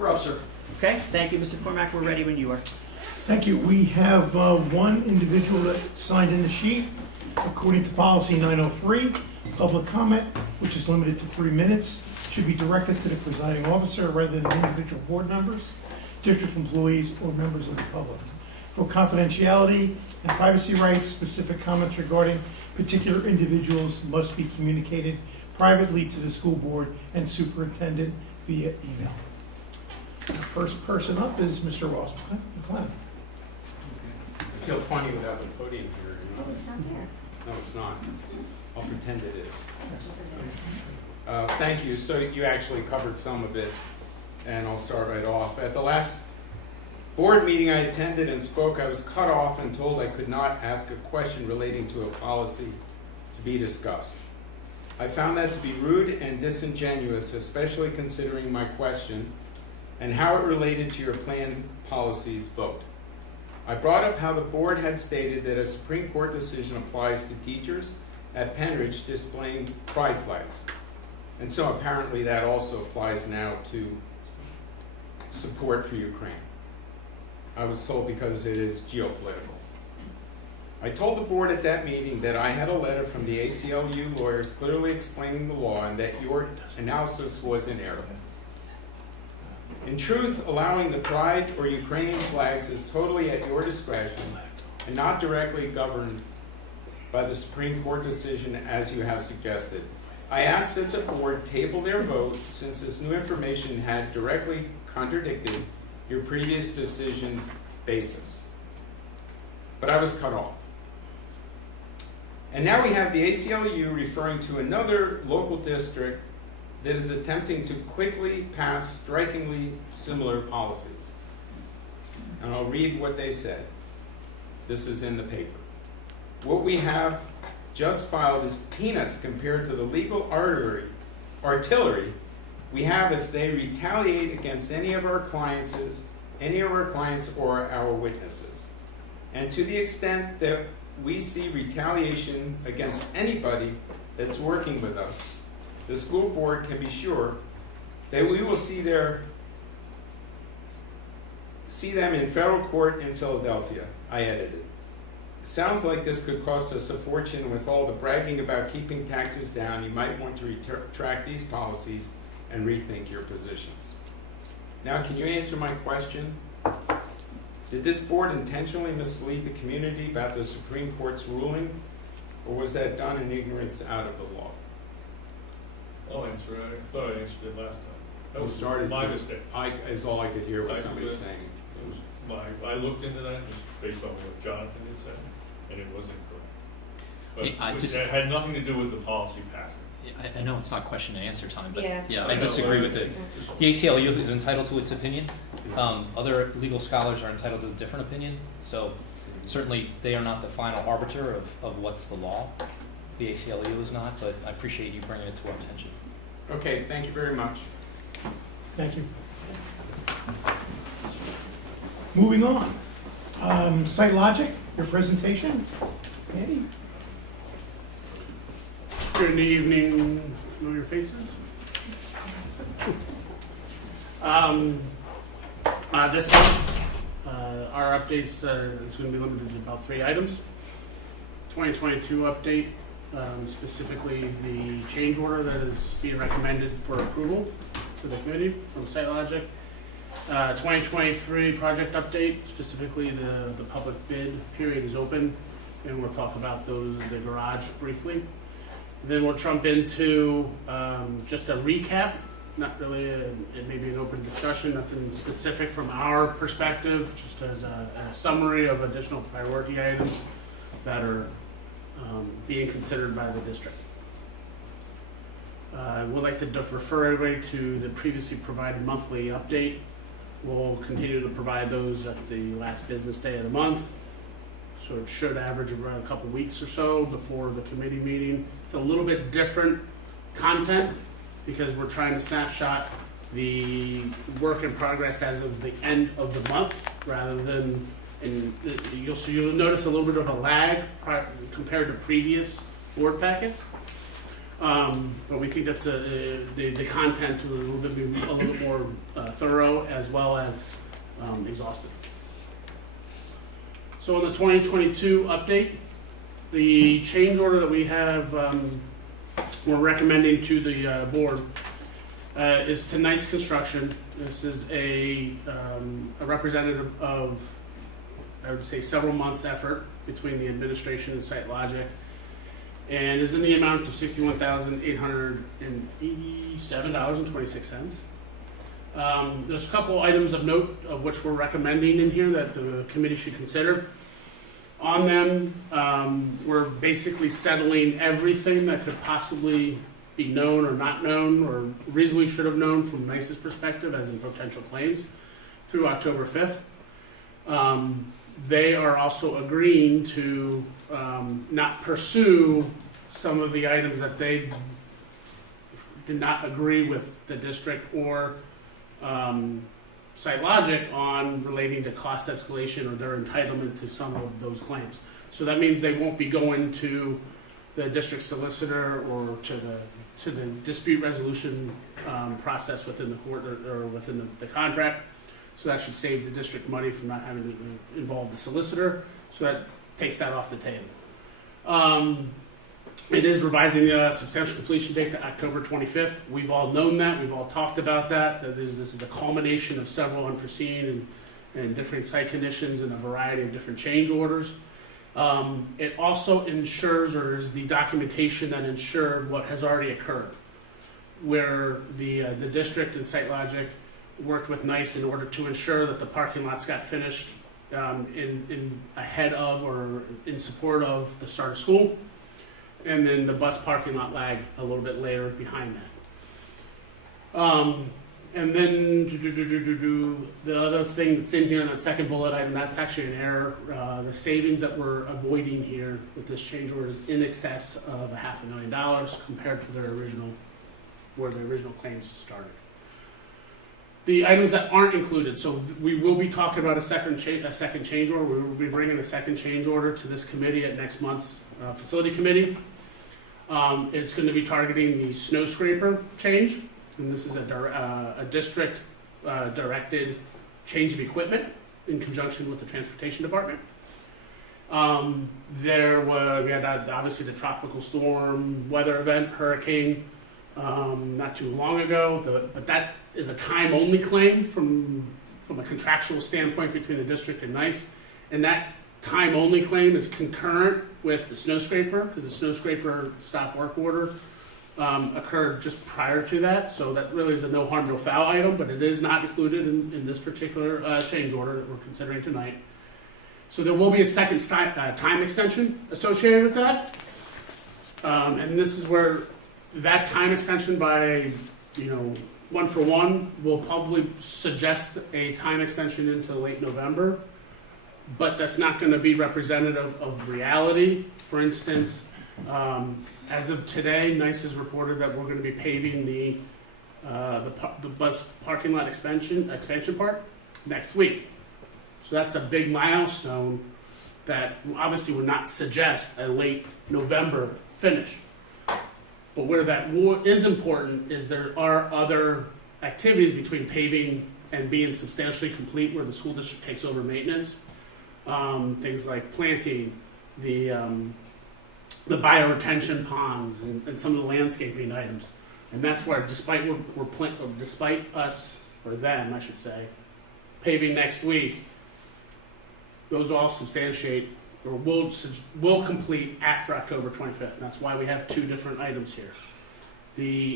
We're up, sir. Okay, thank you, Mr. Cormack. We're ready when you are. Thank you. We have one individual that signed in the sheet. According to policy 903, public comment, which is limited to 3 minutes, should be directed to the presiding officer rather than individual board members, district employees, or members of the public. For confidentiality and privacy rights, specific comments regarding particular individuals must be communicated privately to the school board and superintendent via email. The first person up is Mr. Ross McLennan. I feel funny without the podium here. Oh, it's not there. No, it's not. I'll pretend it is. Thank you. So you actually covered some of it, and I'll start right off. At the last board meeting I attended and spoke, I was cut off and told I could not ask a question relating to a policy to be discussed. I found that to be rude and disingenuous, especially considering my question and how it related to your planned policies vote. I brought up how the board had stated that a Supreme Court decision applies to teachers at Penridge displaying pride flags. And so apparently that also applies now to support for Ukraine. I was told because it is geopolitical. I told the board at that meeting that I had a letter from the ACLU lawyers clearly explaining the law and that your analysis was in error. In truth, allowing the pride or Ukrainian flags is totally at your discretion and not directly governed by the Supreme Court decision as you have suggested. I asked that the board table their vote since this new information had directly contradicted your previous decision's basis. But I was cut off. And now we have the ACLU referring to another local district that is attempting to quickly pass strikingly similar policies. And I'll read what they said. This is in the paper. What we have just filed is peanuts compared to the legal artillery we have if they retaliate against any of our clients or our witnesses. And to the extent that we see retaliation against anybody that's working with us, the school board can be sure that we will see them in federal court in Philadelphia. I edited. Sounds like this could cost us a fortune. With all the bragging about keeping taxes down, you might want to retract these policies and rethink your positions. Now, can you answer my question? Did this board intentionally mislead the community about the Supreme Court's ruling, or was that done in ignorance out of the law? I'll answer it. I thought I answered it last time. That was my mistake. Is all I could hear was somebody saying. It was I looked into that just based on what Jonathan had said, and it was incorrect. But it had nothing to do with the policy passing. I know it's not question and answer time, but Yeah. I disagree with it. The ACLU is entitled to its opinion. Other legal scholars are entitled to a different opinion. So certainly they are not the final arbiter of what's the law. The ACLU is not, but I appreciate you bringing it to our attention. Okay, thank you very much. Thank you. Moving on. Site Logic, your presentation. Andy? Good evening, familiar faces. This month, our updates is going to be limited to about 3 items. 2022 update, specifically the change order that is being recommended for approval to the committee from SiteLogic. 2023 project update, specifically the public bid period is open, and we'll talk about the garage briefly. Then we'll jump into just a recap, not really it may be an open discussion, nothing specific from our perspective, just as a summary of additional priority items that are being considered by the district. I would like to refer everybody to the previously provided monthly update. We'll continue to provide those at the last business day of the month. So it should average around a couple weeks or so before the committee meeting. It's a little bit different content because we're trying to snapshot the work in progress as of the end of the month rather than, you'll notice a little bit of a lag compared to previous board packets. But we think that's the content will a little bit more thorough as well as exhaustive. So on the 2022 update, the change order that we have, we're recommending to the board is to Nice Construction. This is a representative of, I would say, several months' effort between the administration and SiteLogic, and is in the amount of $61,887.26. There's a couple items of note of which we're recommending in here that the committee should consider. On them, we're basically settling everything that could possibly be known or not known or reasonably should have known from NICE's perspective as in potential claims through October 5th. They are also agreeing to not pursue some of the items that they did not agree with the district or SiteLogic on relating to cost escalation or their entitlement to some of those claims. So that means they won't be going to the district solicitor or to the dispute resolution process within the court or within the contract. So that should save the district money from not having to involve the solicitor. So that takes that off the table. It is revising the substantial completion date to October 25th. We've all known that. We've all talked about that. This is the culmination of several unforeseen and different site conditions and a variety of different change orders. It also ensures, or is the documentation that ensured what has already occurred, where the district and SiteLogic worked with NICE in order to ensure that the parking lots got finished in ahead of or in support of the start of school, and then the bus parking lot lagged a little bit later behind that. And then the other thing that's in here in that second bullet item, that's actually an error. The savings that we're avoiding here with this change order is in excess of $500,000 compared to where the original claims started. The items that aren't included, so we will be talking about a second change order. We will be bringing a second change order to this committee at next month's facility committee. It's going to be targeting the snow scraper change, and this is a district directed change of equipment in conjunction with the transportation department. We had obviously the tropical storm weather event, hurricane, not too long ago, but that is a time-only claim from a contractual standpoint between the district and NICE, and that time-only claim is concurrent with the snow scraper, because the snow scraper stop work order occurred just prior to that, so that really is a no harm, no foul item, but it is not included in this particular change order that we're considering tonight. So there will be a second time extension associated with that, and this is where that time extension by, 1 for 1 will probably suggest a time extension into late November, but that's not going to be representative of reality. For instance, as of today, NICE has reported that we're going to be paving the bus parking lot expansion part next week. So that's a big milestone that obviously would not suggest a late November finish. But where that is important is there are other activities between paving and being substantially complete where the school district takes over maintenance. Things like planting, the bioretention ponds, and some of the landscaping items. And that's where, despite us, or them, I should say, paving next week, those all substantiate or will complete after October 25th. And that's why we have two different items here.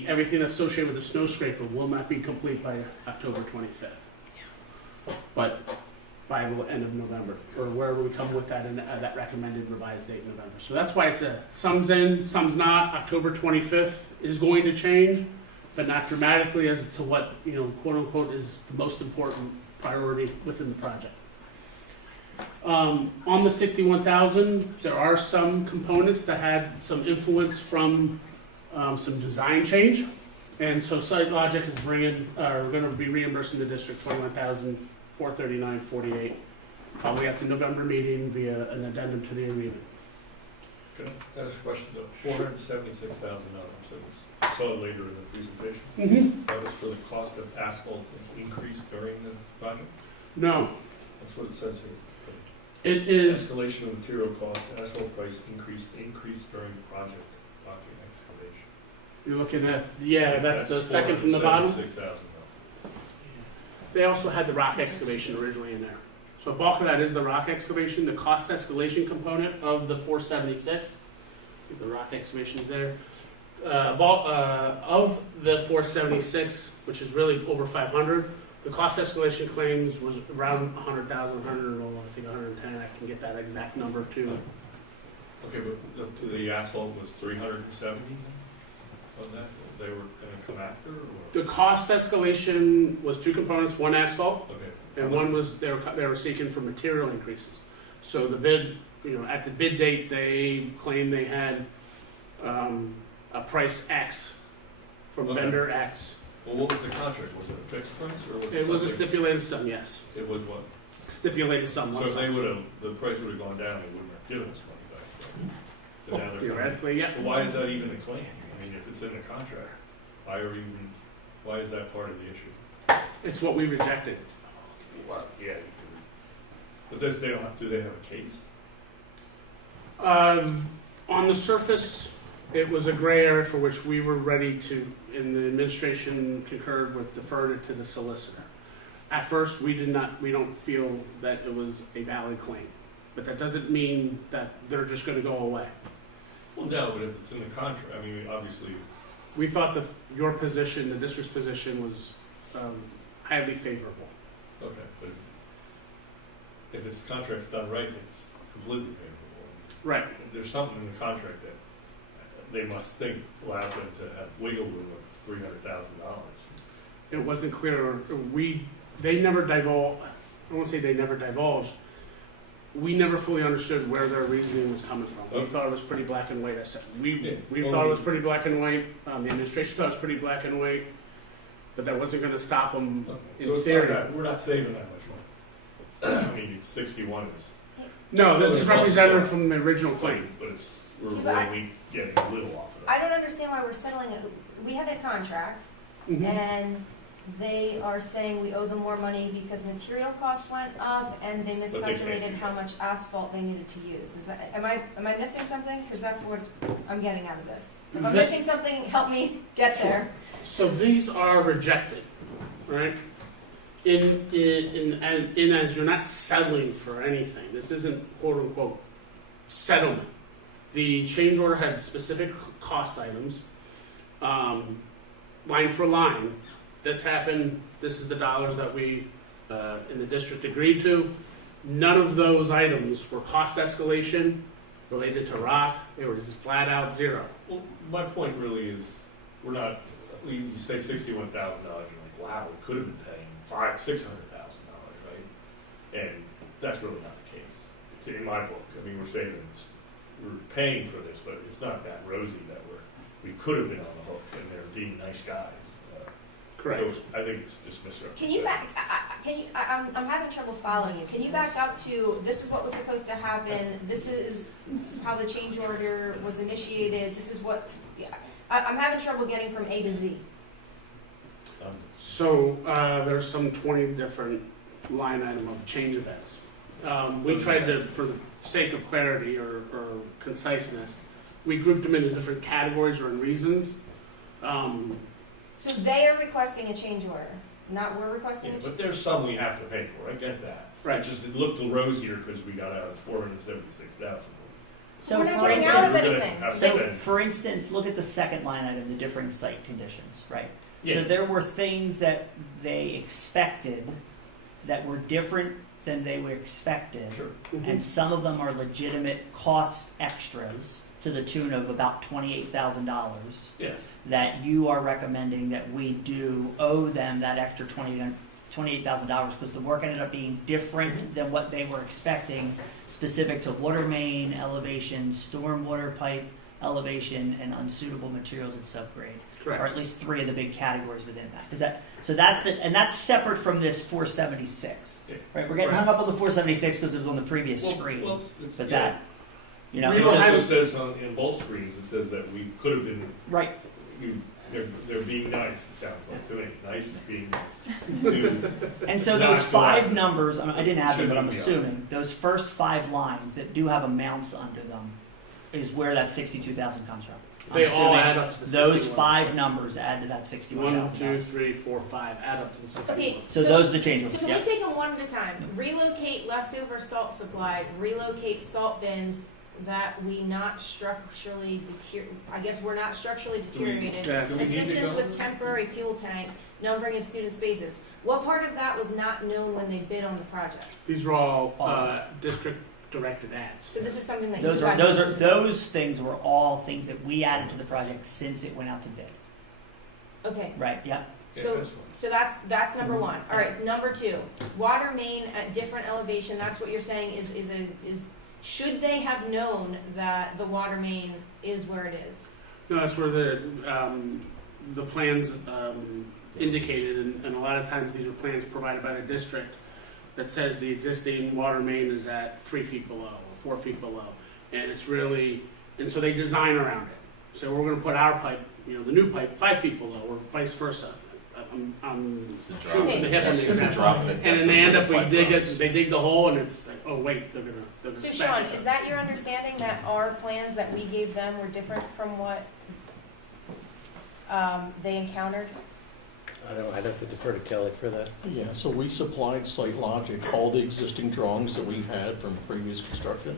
Everything associated with the snow scraper will not be complete by October 25th, but by the end of November, or wherever we come with that, and that recommended revised date in November. So that's why it's some's in, some's not. October 25th is going to change, but not dramatically as to what, quote unquote, is the most important priority within the project. On the 61,000, there are some components that had some influence from some design change, and so SiteLogic is going to be reimbursing the district $21,439.48, probably at the November meeting via an addendum to the agreement. Can I ask a question though? $476,000, I saw it later in the presentation. Mm-hmm. That was for the cost of asphalt increase during the project? No, That's what it says here. it is, Escalation of material costs, asphalt price increase during project excavation. you're looking at, yeah, that's the second from the bottom. $476,000. They also had the rock excavation originally in there. So a bulk of that is the rock excavation, the cost escalation component of the 476. The rock excavation is there. Of the 476, which is really over 500, the cost escalation claims was around 100,000, 100, I think 110. I can get that exact number too. Okay, but the asphalt was 370 on that? They were gonna come after, or? The cost escalation was two components: one asphalt, Okay. and one was they were seeking for material increases. So the bid, at the bid date, they claimed they had a price X from Okay. vendor X. Well, what was the contract? Was it a fixed price, or was it? It was a something- stipulated sum, yes. It was what? Stipulated sum. So one if they sum. would've, the price would've gone down, they wouldn't have given us money back then. But now they're coming- Theoretically, yeah. So why is that even a claim? I mean, if it's in the contract, why is that part of the issue? It's what we rejected. Well, yeah. But they don't have, do they have a case? On the surface, it was a gray area for which we were ready to, and the administration concurred with, deferred it to the solicitor. At first, we don't feel that it was a valid claim, but that doesn't mean that they're just gonna go away. Well, no, but if it's in the contract, I mean, obviously, We thought your position, the district's position, was highly favorable. okay, but if this contract's done right, it's completely favorable. Right. If there's something in the contract that they must think allows them to have wiggle room of $300,000. It wasn't clear, they never divulged, I won't say they never divulged, we never fully understood where their reasoning was coming from. We Okay. thought it was pretty black and white. I said, we Yeah. thought it was pretty black and white. The administration thought it was pretty black and white, but that wasn't going to stop them in So it's theory. not that, we're not saving that much money. I mean, 61 is. No, this Well, is it costs representative us. from the original claim. But we're only getting a little off of it. I don't understand why we're settling it. We had a contract, Mhm. and they are saying we owe them more money because material costs went up, and they they can't miscalculated do how that. much asphalt they needed to use. Is that, am I missing something? Because that's what I'm getting out of this. If I'm This- missing something, help me get Sure. there. So these are rejected, right? As you're not settling for anything. This isn't quote unquote settlement. The change order had specific cost items, line for line. This happened. This is the dollars that we in the district agreed to. None of those items were cost escalation related to rock. They were just flat out zero. Well, my point really is, we're not, you say $61,000, you're like, wow, we could have been paying $600,000, right? And that's really not the case. In my book, I mean, we're paying for this, but it's not that rosy that we could have been on the hook, and they're being nice guys. Correct. So I think it's just misrepresented. Can you back? I'm having trouble following you. Can you back up to this is what was supposed to happen? This is how the change order was initiated. This is what. Yeah, I'm having trouble getting from A to Z. So there's some 20 different line item of change events. We tried to, for the sake of clarity or conciseness, we grouped them into different categories or in reasons. So they are requesting a change order, not we're requesting Yeah, a change. but there's some we have to pay for, I get that. Right. It looked rosier because we got out of 476,000. So We're not for getting out of instance, anything. so for instance, look at the second line item, the differing site conditions, right? Yeah. So there were things that they expected that were different than they were expected. Sure. And some of them are legitimate cost extras to the tune of about $28,000 Yeah. that you are recommending that we do owe them that extra $28,000 because the work ended up being different than what they were expecting, specific to water main elevation, stormwater pipe elevation, and unsuitable materials at subgrade. Or Correct. at least three of the big categories within that. That's separate from this 476. Yeah. Right? We're getting hung up on the 476 because it was on the previous screen. It's- But yeah. that You know, We it don't says- have- It says in both screens, it says that we could have been, right, they're being nice, it sounds like, to me. Nice is being nice. To- and so Not those go five after. numbers, I didn't add them, but I'm Shouldn't be on. assuming, those first 5 lines that do have amounts under them is where that 62,000 comes from. I'm They all assuming add up to the those 61. 5 numbers add to that 1, $61,000. 2, 3, 4, 5, add up to the 61. Okay, So those are the change So orders, can yeah. we take them one at a time? Relocate leftover salt supply, relocate salt bins that we not structurally I guess we're not structurally deteriorated. Yeah, Do we need to Assistance go- with temporary fuel tank, numbering of student spaces. What part of that was not known when they bid on the project? These are all district directed ads. So this is something that Those you are guys. those things were all things that we added to the project since it went out to bid. Okay, Right, yeah. so that's fine. so that's number one. All right, number 2, water main at different elevation. That's what you're saying is should they have known that the water main is where it is? No, that's where the plans indicated, and a lot of times these are plans provided by the district that says the existing water main is at 3 feet below or 4 feet below, and it's really, and so they design around it. So we're going to put our pipe, the new pipe, 5 feet below, or vice versa. I'm It's a shooting from the hip on the It's a example. drop in the And then they end up, depth of they dig the hole, and it's like, oh wait, they're gonna. So stack Sean, each is other. that your understanding that our plans that we gave them were different from what they encountered? I don't, I'd have to defer to Kelly for that. Yeah, so we supplied Site Logic all the existing drawings that we've had from previous construction.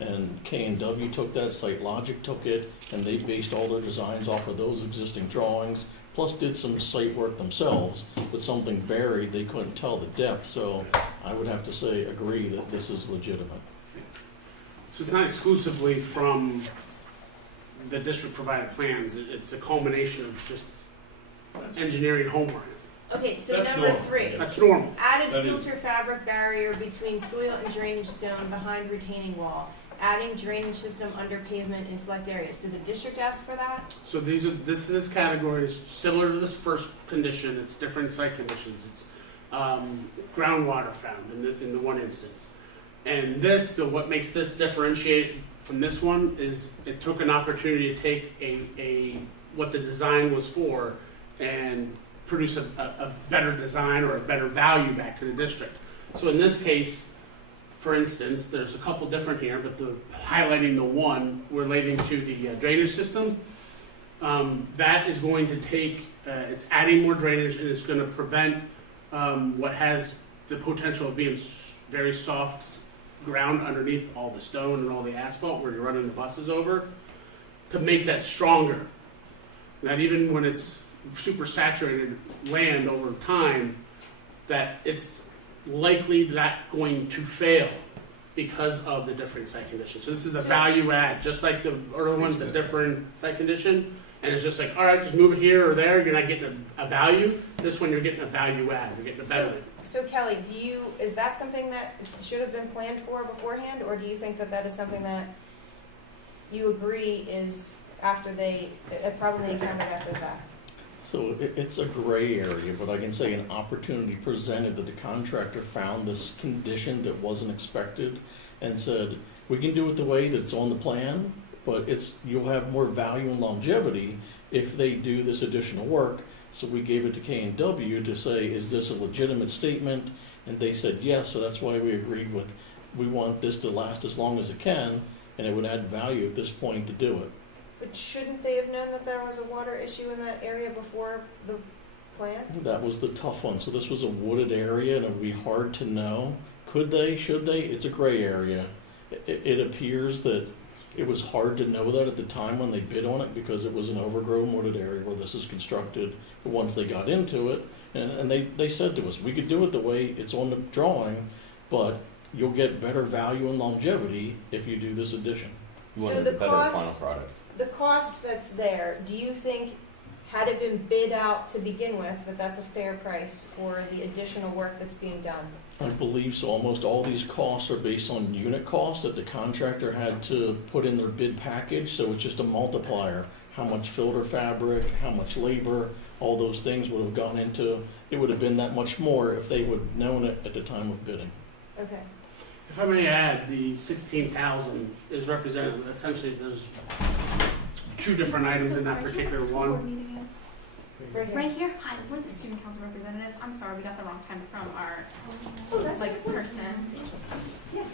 And K&W took that, Site Logic took it, and they based all their designs off of those existing drawings, plus did some site work themselves. With something buried, they couldn't tell the depth, so I would have to say, agree that this is legitimate. So it's not exclusively from the district provided plans, it's a culmination of just engineering homework. Okay, so That's number normal. 3, That's normal. added That is- filter fabric barrier between soil and drainage stone behind retaining wall. Adding drainage system under pavement in select areas. Did the district ask for that? So this category is similar to this first condition, it's different site conditions, it's groundwater found in the one instance. And what makes this differentiate from this one is it took an opportunity to take what the design was for and produce a better design or a better value back to the district. So in this case, for instance, there's a couple different here, but highlighting the one relating to the drainage system, that is going to take, it's adding more drainage and it's going to prevent what has the potential of being very soft ground underneath all the stone and all the asphalt where you're running the buses over, to make that stronger. That even when it's super saturated land over time, that it's likely that going to fail because of the different site conditions. So this is a value add, just like the earlier one's a different site condition, and it's just like, all right, just move it here or there, you're not getting a value. This one, you're getting a value add, you're getting a betterment. So Kelly, is that something that should have been planned for beforehand, or do you think that that is something that you agree is after they probably encountered after the fact? So it's a gray area, but I can say an opportunity presented that the contractor found this condition that wasn't expected and said, we can do it the way that's on the plan, but you'll have more value and longevity if they do this additional work. So we gave it to K&W to say, is this a legitimate statement? And they said yes, so that's why we agreed with, we want this to last as long as it can, and it would add value at this point to do it. But shouldn't they have known that there was a water issue in that area before the plan? That was the tough one. So this was a wooded area, and it would be hard to know. Could they? Should they? It's a gray area. It appears that it was hard to know that at the time when they bid on it because it was an overgrown wooded area where this is constructed. But once they got into it, and they said to us, we could do it the way it's on the drawing, but you'll get better value and longevity if you do this addition. You So wanted the a better cost- final product. The cost that's there, do you think, had it been bid out to begin with, that that's a fair price for the additional work that's being done? I believe so. Almost all these costs are based on unit costs that the contractor had to put in their bid package, so it's just a multiplier. How much filter fabric, how much labor, all those things would have gone into, it would have been that much more if they would have known it at the time of bidding. Okay. If I may add, the 16,000 is represented, essentially, there's two different items in that particular one. Right here. Right here? Hi, we're the student council representatives. I'm sorry, we got the wrong time from our, Oh, that's like, cool. person. Yes.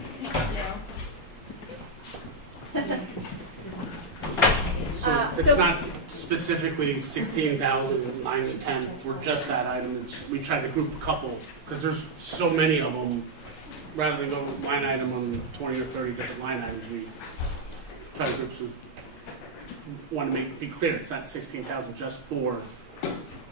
Thank you. It's So- not specifically 16,000, 9 to 10 for just that item. We tried to group a couple, because there's so many of them. Rather than go with line item on 20 or 30 different line items, we try to group some. Want to be clear, it's not 16,000 just for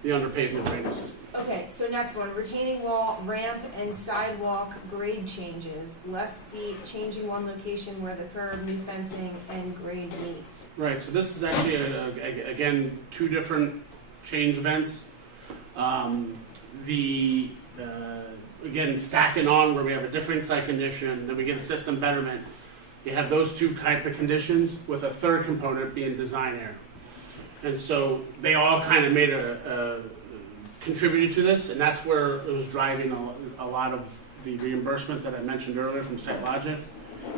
the underpavement drainage system. Okay, so next one, retaining wall, ramp, and sidewalk grade changes, less steep, changing one location where the curb, new fencing, and grade meet. Right, so this is actually, again, two different change events. Again, stacking on where we have a different site condition, then we get a system betterment. You have those two type of conditions with a third component being design error. And so they all kind of made contributed to this, and that's where it was driving a lot of the reimbursement that I mentioned earlier from SiteLogic,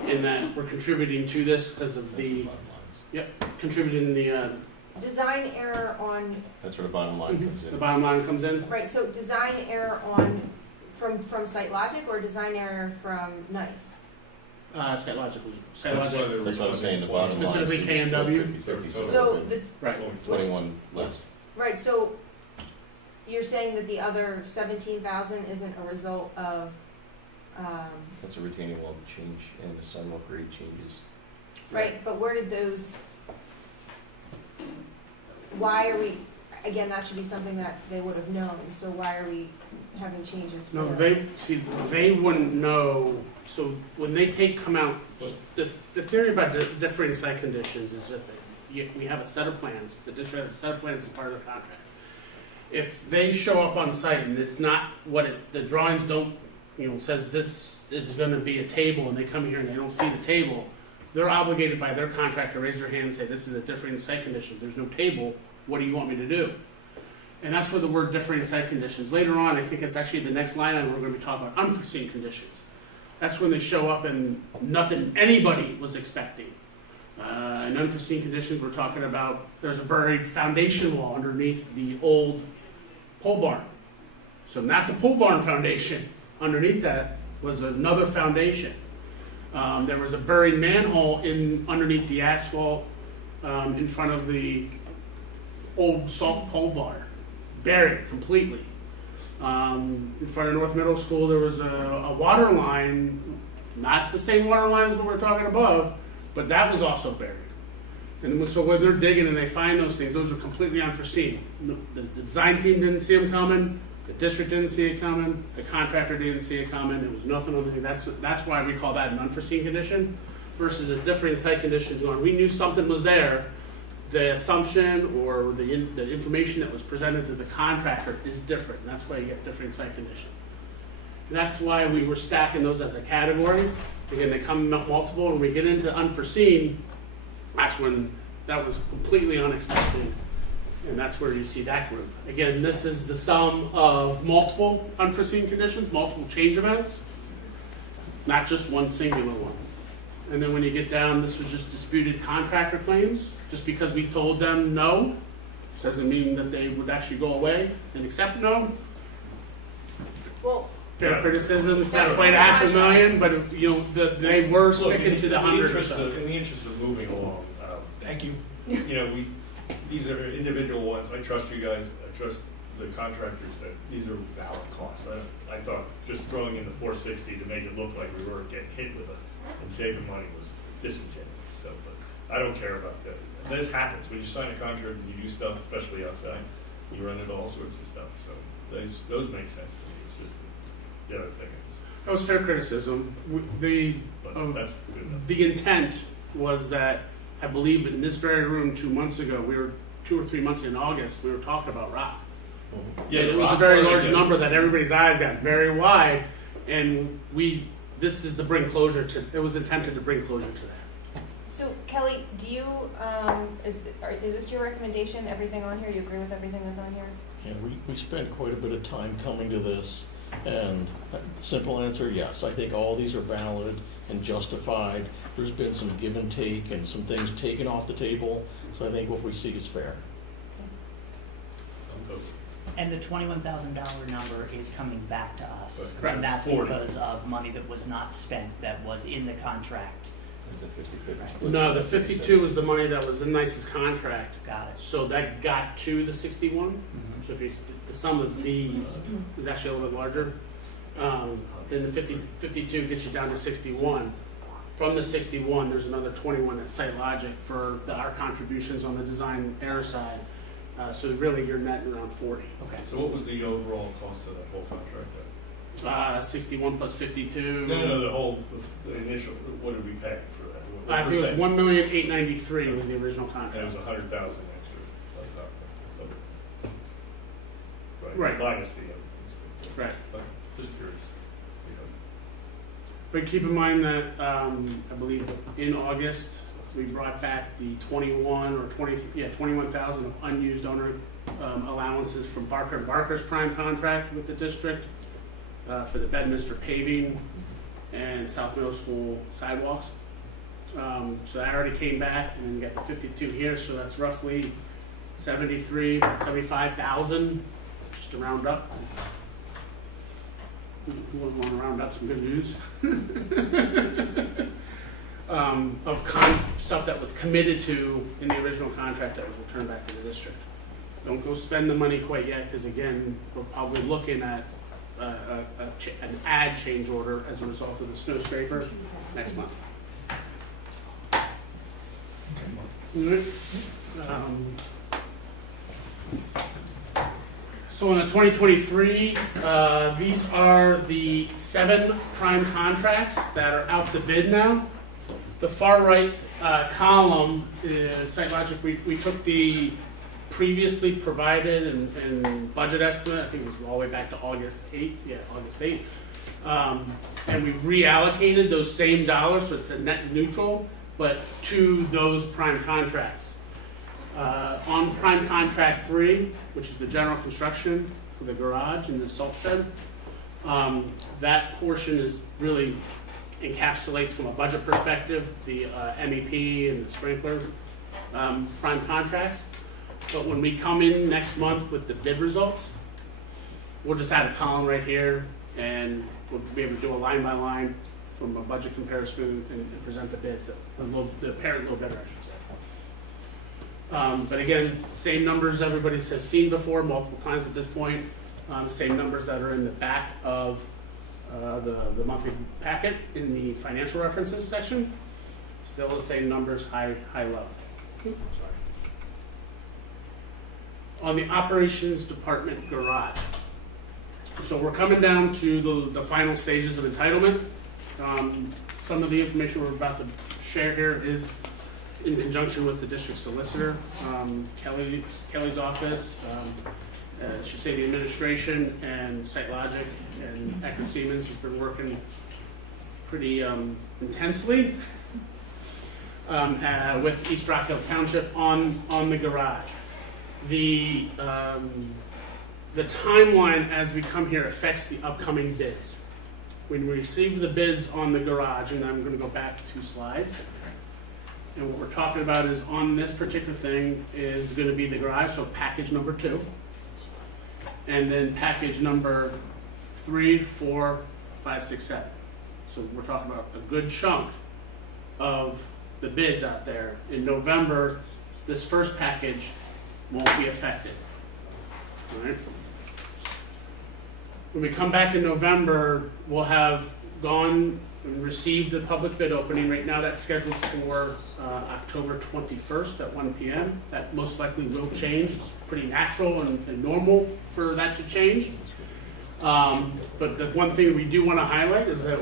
in that we're contributing to this because of contributing the Design error on, That's where the bottom line comes the in. bottom line comes in. right, so design error on, from SiteLogic or design error from NICE? SiteLogic was That's what I'm saying, the bottom line. Specifically K&W. 50/50, So the, Right. 21 less. right, so you're saying that the other 17,000 isn't a result of, That's a retaining wall change and the sidewalk grade changes. right, but where did those, why are we, again, that should be something that they would have known, so why are we having changes for No, those? they wouldn't know. So when they come out, the theory about differing site conditions is that we have a set of plans. The district has a set of plans as part of the contract. If they show up on site and it's not the drawings don't, says this is going to be a table, and they come here and they don't see the table, they're obligated by their contract to raise their hand and say, this is a differing site condition. There's no table. What do you want me to do? And that's where the word differing site conditions. Later on, I think it's actually the next line item we're going to be talking about unforeseen conditions. That's when they show up and nothing anybody was expecting. In unforeseen conditions, we're talking about there's a buried foundation wall underneath the old pole barn. So not the pole barn foundation. Underneath that was another foundation. There was a buried manhole underneath the asphalt in front of the old salt pole barn. Buried completely. In front of North Middle School, there was a water line, not the same water line as what we're talking above, but that was also buried. And so when they're digging and they find those things, those are completely unforeseen. The design team didn't see them coming, the district didn't see it coming, the contractor didn't see it coming. It was nothing on the thing. That's why we call that an unforeseen condition versus a different site condition going. We knew something was there. The assumption or the information that was presented to the contractor is different. And that's why you get different site condition. And that's why we were stacking those as a category. Again, they come up multiple, and we get into unforeseen. That's when that was completely unexpected, and that's where you see that group. Again, this is the sum of multiple unforeseen conditions, multiple change events, not just one singular one. And then when you get down, this was just disputed contractor claims. Just because we told them no, doesn't mean that they would actually go away and accept no. Well, Fair criticism, it's not It's quite like $500,000, but they were Look, sticking to the in 100 or interest so. of- In the interest of moving along, Thank you. these are individual ones. I trust you guys. I trust the contractors that these are valid costs. I thought just throwing in the 460 to make it look like we were getting hit with and saving money was disingenuous. So, but I don't care about that. This happens when you sign a contract and you do stuff, especially outside. You run into all sorts of stuff. So those make sense to me. It's just the other thing. That was fair criticism. But that's good enough. The intent was that, I believe in this very room 2 months ago, 2 or 3 months in August, we were talking about rock. Yeah, And it the was a rock very part, large yeah. number that everybody's eyes got very wide, and this is to bring closure to, it was intended to bring closure to that. so Kelly, do you, is this your recommendation, everything on here? You agree with everything that's on here? Yeah, we spent quite a bit of time coming to this. And the simple answer, yes, I think all these are valid and justified. There's been some give and take and some things taken off the table, so I think what we see is fair. I'm good. And the $21,000 number is coming back to us. Correct. And that's 40. because of money that was not spent, that was in the contract. It's a 50/50 split. No, the 52 was the money that was in NICE's contract, Got it. so that got to the 61. Mhm. So if you, the sum of these is actually a little bit larger. Then the 52 gets you down to 61. From the 61, there's another 21 that's Site Logic for our contributions on the design error side. So really, you're netting around 40. Okay. So what was the overall cost of that whole contract then? 61 plus 52. No, the whole, the initial, what did we pay for that? What I think it was percent? 1,893,000 was the original And it contract. was 100,000 extra. Right. Minus the other things. Right. Okay, just curious. But keep in mind that I believe in August we brought back the 21,000 of unused owner allowances from Barker and Barker's prime contract with the district for the Bedminster paving and South Middle School sidewalks. So that already came back, and then you got the 52 here, so that's roughly 75,000, just to round up. Who wouldn't want to round up some good news? Of stuff that was committed to in the original contract that was returned back to the district. Don't go spend the money quite yet, because again, we're probably looking at an ad change order as a result of the snow scraper next month. Alright. So in the 2023, these are the 7 prime contracts that are out to bid now. The far right column is Site Logic. We took the previously provided and budget estimate, I think it was all the way back to August 8th, August 8th. And we reallocated those same dollars, so it's a net neutral, but to those prime contracts. On prime contract 3, which is the general construction for the garage and the salt shed, that portion is really encapsulates from a budget perspective the MEP and the sprinkler prime contracts. But when we come in next month with the bid results, we'll just add a column right here, and we'll be able to do a line by line from a budget comparison and present the bids, the apparent little better, I should say. But again, same numbers everybody has seen before multiple times at this point. The same numbers that are in the back of the monthly packet in the financial references section. Still the same numbers, high, low. Sorry. On the operations department garage. So we're coming down to the final stages of entitlement. Some of the information we're about to share here is in conjunction with the district solicitor, Kelly's office, I should say the administration and Site Logic and Eckerd Siemens has been working pretty intensely with East Rock Hill Township on the garage. The timeline as we come here affects the upcoming bids. When we receive the bids on the garage, and I'm going to go back 2 slides, and what we're talking about is on this particular thing is going to be the garage, so package number 2, and then package number 3, 4, 5, 6, 7. So we're talking about a good chunk of the bids out there. In November, this first package won't be affected. All right? When we come back in November, we'll have gone and received the public bid opening. Right now, that's scheduled for October 21st at 1 p.m. That most likely will change. It's pretty natural and normal for that to change. But the one thing we do want to highlight is that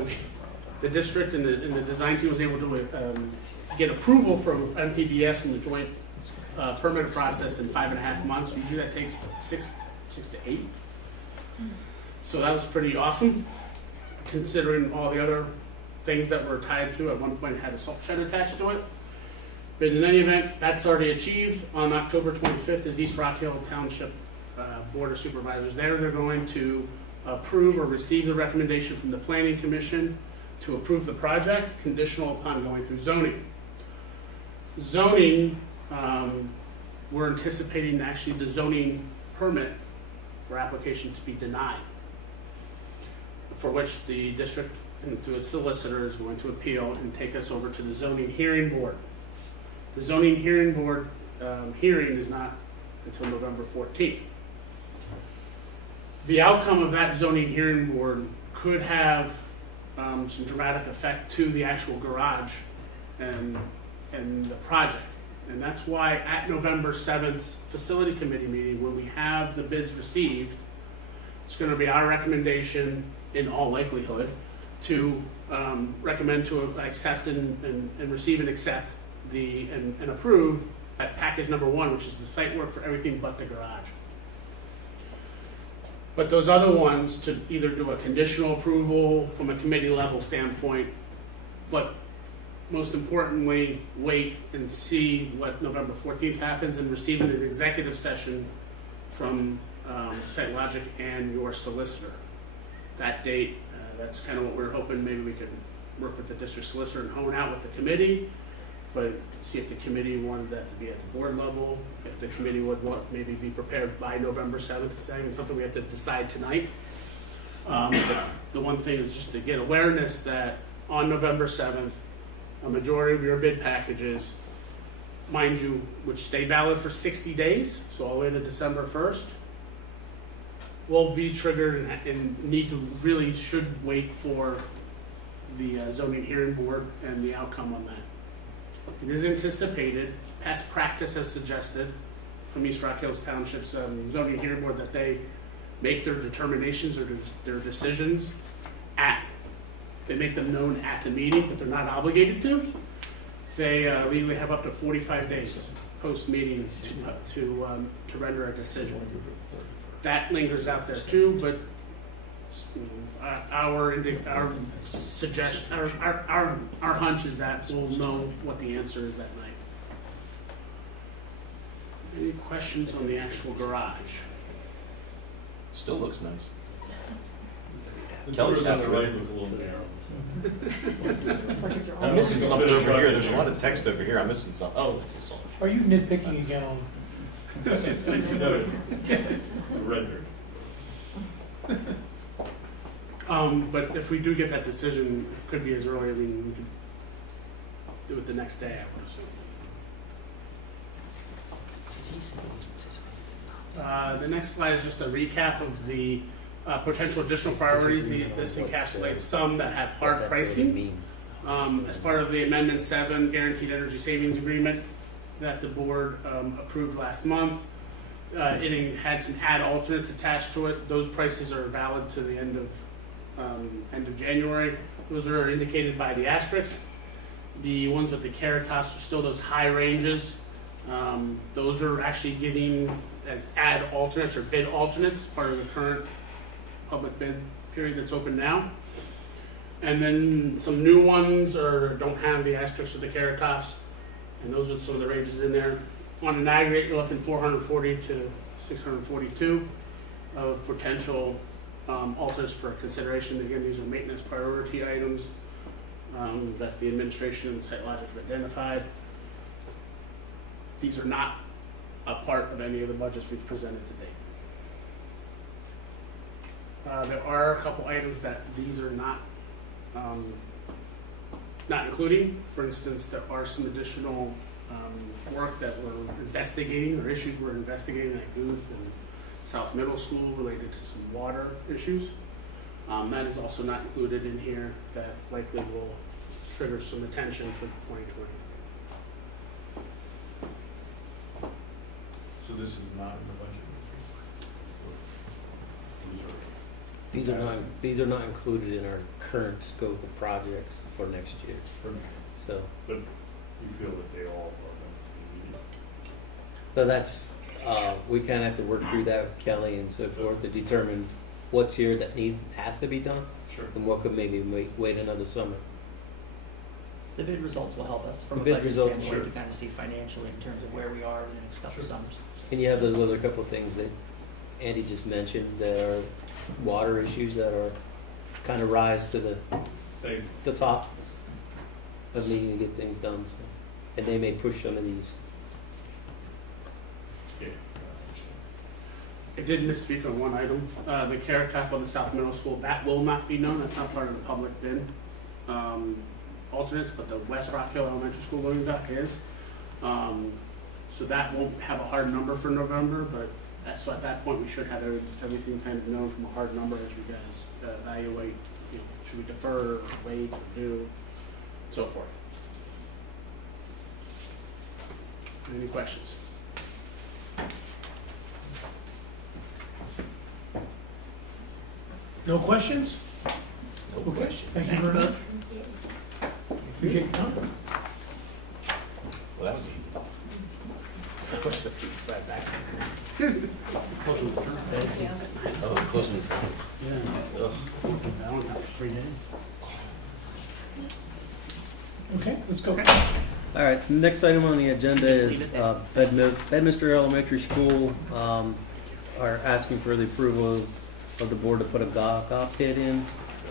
the district and the design team was able to get approval from NPDS and the joint permit process in 5.5 months. Usually that takes 6 to 8. So that was pretty awesome, considering all the other things that were tied to. At one point, it had a salt shed attached to it. But in any event, that's already achieved. On October 25th is East Rock Hill Township Board of Supervisors there. They're going to approve or receive the recommendation from the Planning Commission to approve the project, conditional upon going through zoning. Zoning, we're anticipating actually the zoning permit or application to be denied, for which the district, and through its solicitor, is going to appeal and take us over to the zoning hearing board. The zoning hearing board hearing is not until November 14th. The outcome of that zoning hearing board could have some dramatic effect to the actual garage and the project. And that's why at November 7th's facility committee meeting, when we have the bids received, it's going to be our recommendation, in all likelihood, to recommend to accept and receive and accept and approve that package number 1, which is the site work for everything but the garage. But those other ones, to either do a conditional approval from a committee level standpoint, but most importantly, wait and see what November 14th happens and receiving an executive session from SiteLogic and your solicitor. That date, that's kind of what we're hoping. Maybe we could work with the district solicitor and hone out with the committee, but see if the committee wanted that to be at the board level, if the committee would want maybe be prepared by November 7th, saying it's something we have to decide tonight. But the one thing is just to get awareness that on November 7th, a majority of your bid packages, mind you, which stay valid for 60 days, so all the way to December 1st, will be triggered and should wait for the zoning hearing board and the outcome on that. It is anticipated, past practice has suggested from East Rock Hills Township's zoning hearing board, that they make their determinations or their decisions they make them known at the meeting, but they're not obligated to. They legally have up to 45 days post-meeting to render a decision. That lingers out there too, but our hunch is that we'll know what the answer is that night. Any questions on the actual garage? Still looks nice. The Kelly's numbers on the happy with right was a little narrow. I'm missing something over here. There's a lot of text over here. I'm missing something. Oh, it's a song. Are you nitpicking again on? No, the red there. But if we do get that decision, it could be as early, I mean, we could do it the next day, I would assume. The next slide is just a recap of the potential additional priorities. This encapsulates some that have hard pricing. As part of the Amendment 7 Guaranteed Energy Savings Agreement that the board approved last month, it had some add alternates attached to it. Those prices are valid to the end of January. Those are indicated by the asterisks. The ones with the carrot tops are still those high ranges. Those are actually getting as add alternates or bid alternates, part of the current public bid period that's open now. And then some new ones don't have the asterisks or the carrot tops, and those are some of the ranges in there. On an aggregate, you're looking 440 to 642 of potential alternates for consideration. Again, these are maintenance priority items that the administration and SiteLogic have identified. These are not a part of any of the budgets we've presented to date. There are a couple items that these are not including. For instance, there are some additional work that we're investigating, or issues we're investigating at Guth and South Middle School related to some water issues. That is also not included in here. That likely will trigger some attention for 2020. So this is not in the budget? These are not included in our current scope of projects for next year. So, But you feel that they all are going to be needed? so that's we kind of have to work through that with Kelly and so forth to determine what's here that has to be done, Sure. and what could maybe wait another summer. The bid results will help us from The a bid budget results, standpoint sure. to kind of see financially in terms of where we are in the next couple Sure. summers. And you have those other couple of things that Andy just mentioned, there are water issues that are kind of rise to They, the top of needing to get things done, so. And they may push some of these. yeah. I did misspeak on one item. The carrot top on the South Middle School, that will not be known. That's not part of the public bid alternates, but the West Rock Hill Elementary School loading dock is. So that won't have a hard number for November, but so at that point, we should have everything kind of known from a hard number as you guys evaluate, you know, should we defer, wait, or do, so forth. Any questions? No questions? Okay, thank you very much. Appreciate your time. Well, that was easy. Push the feet right back. Oh, closing the. Yeah. Ugh. I don't have 3 days. Okay, let's go. All right, next item on the agenda is Bedminster Elementary School are asking for the approval of the board to put a Gaga pit in.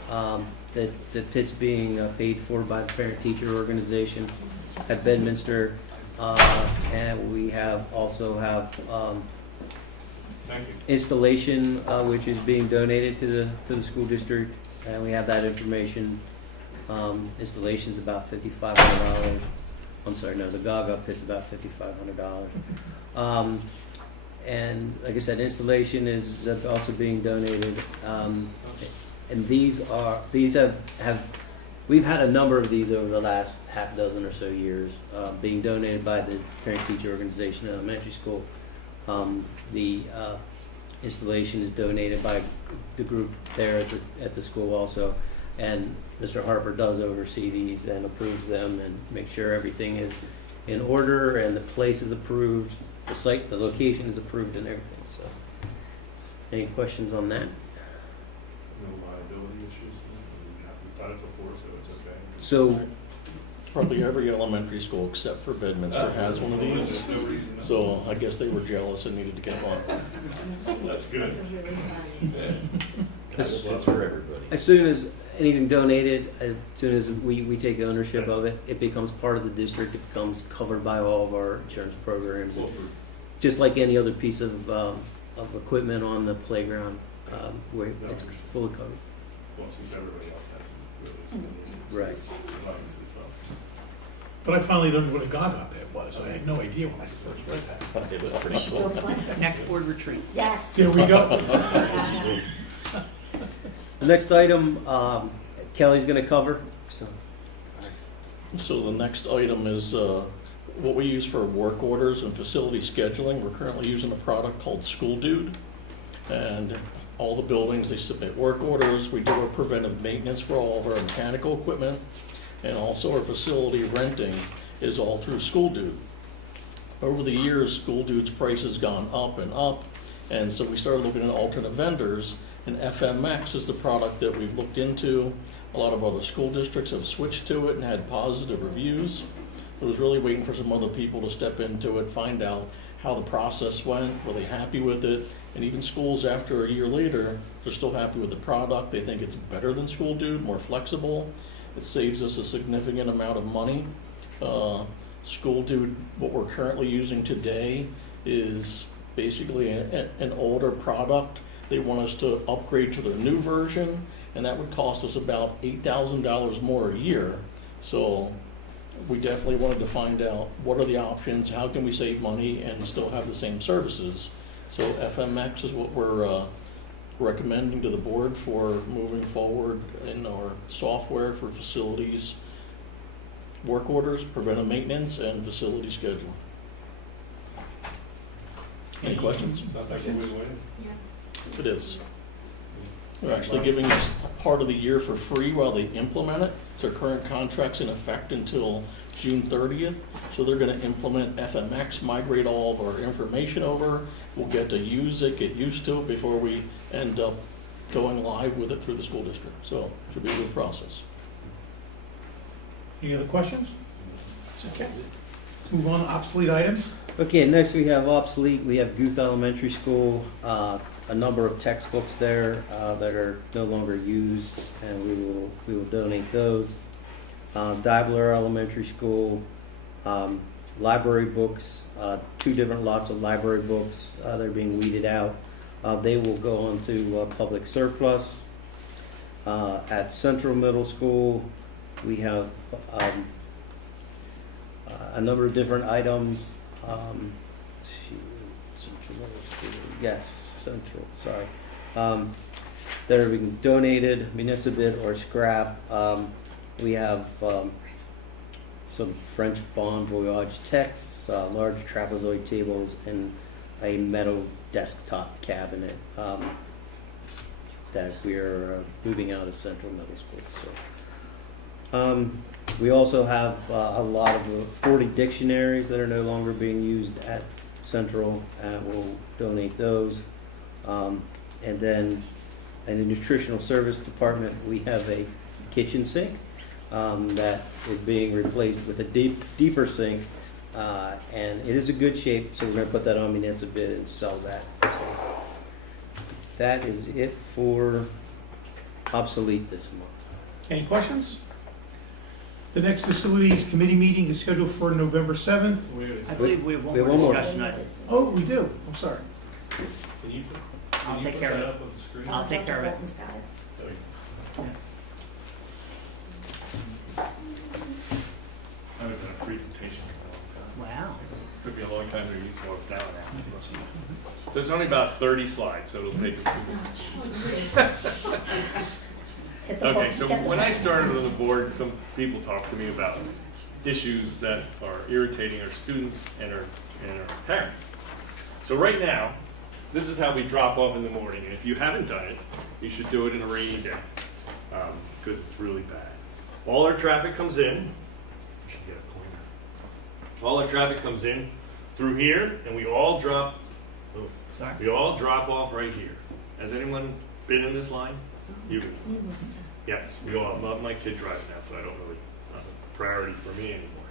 The pit's being paid for by the parent-teacher organization at Bedminster. And we also have Thank you. installation, which is being donated to the school district, and we have that information. Installation's about $5,500. I'm sorry, no, the Gaga pit's about $5,500. And like I said, installation is also being donated. And these have we've had a number of these over the last half dozen or so years, being donated by the parent-teacher organization at elementary school. The installation is donated by the group there at the school also, and Mr. Harper does oversee these and approves them and make sure everything is in order and the place is approved, the location is approved and everything. So, any questions on that? No liability issues. We've done it before, so it's okay. So, Probably every elementary school except for Bedminster has one of these, There's no reason not to. so I guess they were jealous and needed to get one. That's good. It's for everybody. as soon as anything donated, as soon as we take ownership of it, it becomes part of the district. It becomes covered by all of our insurance programs, Well, just like any other piece of equipment on the playground, where it's fully covered. well, since everybody else has really. Right. Devices and stuff. But I finally learned what a Gaga pit was. I had no idea when I first read that. It was pretty cool. Next board retreat. Yes. There we go. The next item, Kelly's gonna cover, so. So the next item is what we use for work orders and facility scheduling. We're currently using a product called School Dude. And all the buildings, they submit work orders. We do our preventive maintenance for all of our mechanical equipment. And also our facility renting is all through School Dude. Over the years, School Dude's price has gone up and up. And so we started looking at alternate vendors. And FMX is the product that we've looked into. A lot of other school districts have switched to it and had positive reviews. I was really waiting for some other people to step into it, find out how the process went, were they happy with it? And even schools after a year later, they're still happy with the product. They think it's better than School Dude, more flexible. It saves us a significant amount of money. School Dude, what we're currently using today is basically an older product. They want us to upgrade to their new version, and that would cost us about $8,000 more a year. So we definitely wanted to find out what are the options, how can we save money and still have the same services. So FMX is what we're recommending to the board for moving forward in our software for facilities, work orders, preventive maintenance, and facility schedule. Any questions? Sounds like a win-win. It is. They're actually giving us part of the year for free while they implement it. Their current contract's in effect until June 30th. So they're gonna implement FMX, migrate all of our information over. We'll get to use it, get used to it before we end up going live with it through the school district. So it should be a good process. Any other questions? Okay. Let's move on to obsolete items. Okay, next we have obsolete. We have Guth Elementary School, a number of textbooks there that are no longer used, and we will donate those. Diabler Elementary School, library books, 2 different lots of library books. They're being weeded out. They will go on to public surplus. At Central Middle School, we have a number of different items. Central Middle School, yes, Central, sorry. That are being donated, municipal or scrap. We have some French Bon Voyage texts, large trapezoid tables, and a metal desktop cabinet that we're moving out of Central Middle School. So, we also have a lot of 40 dictionaries that are no longer being used at Central, and we'll donate those. And then in the nutritional service department, we have a kitchen sink that is being replaced with a deeper sink, and it is a good shape, so we're going to put that on municipal bid and sell that. So that is it for obsolete this month. Any questions? The next facilities committee meeting is scheduled for November 7th. I believe we have one We have more one more. discussion item. Oh, we do, I'm sorry. Can you I'll take care of it. up on the screen? I'll take care of it. There you go. I haven't done a presentation in a long time. Wow. Took me a long time to read what's down now. So it's only about 30 slides, so it'll take us 2 minutes. Okay, so when I started on the board, some people talked to me about issues that are irritating our students and our parents. So right now, this is how we drop off in the morning, and if you haven't done it, you should do it in a rainy day, because it's really bad. All our traffic comes in. I should get a pointer. All our traffic comes in through here, and we all drop off right here. Has anyone been in this line? You? Yes, we all. My kid drives now, so it's not a priority for me anymore.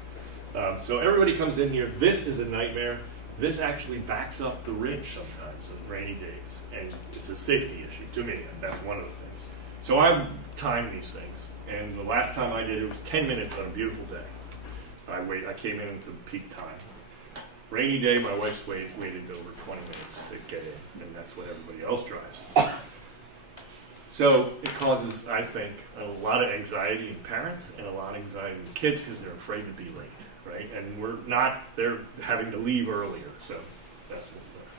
So everybody comes in here. This is a nightmare. This actually backs up the ridge sometimes on rainy days, and it's a safety issue to me. That's one of the things. So I time these things, and the last time I did it was 10 minutes on a beautiful day. I came in at the peak time. Rainy day, my wife's waited over 20 minutes to get in, and that's what everybody else drives. So it causes, I think, a lot of anxiety in parents and a lot of anxiety in kids because they're afraid to be late, right? And they're having to leave earlier, so that's what we're doing.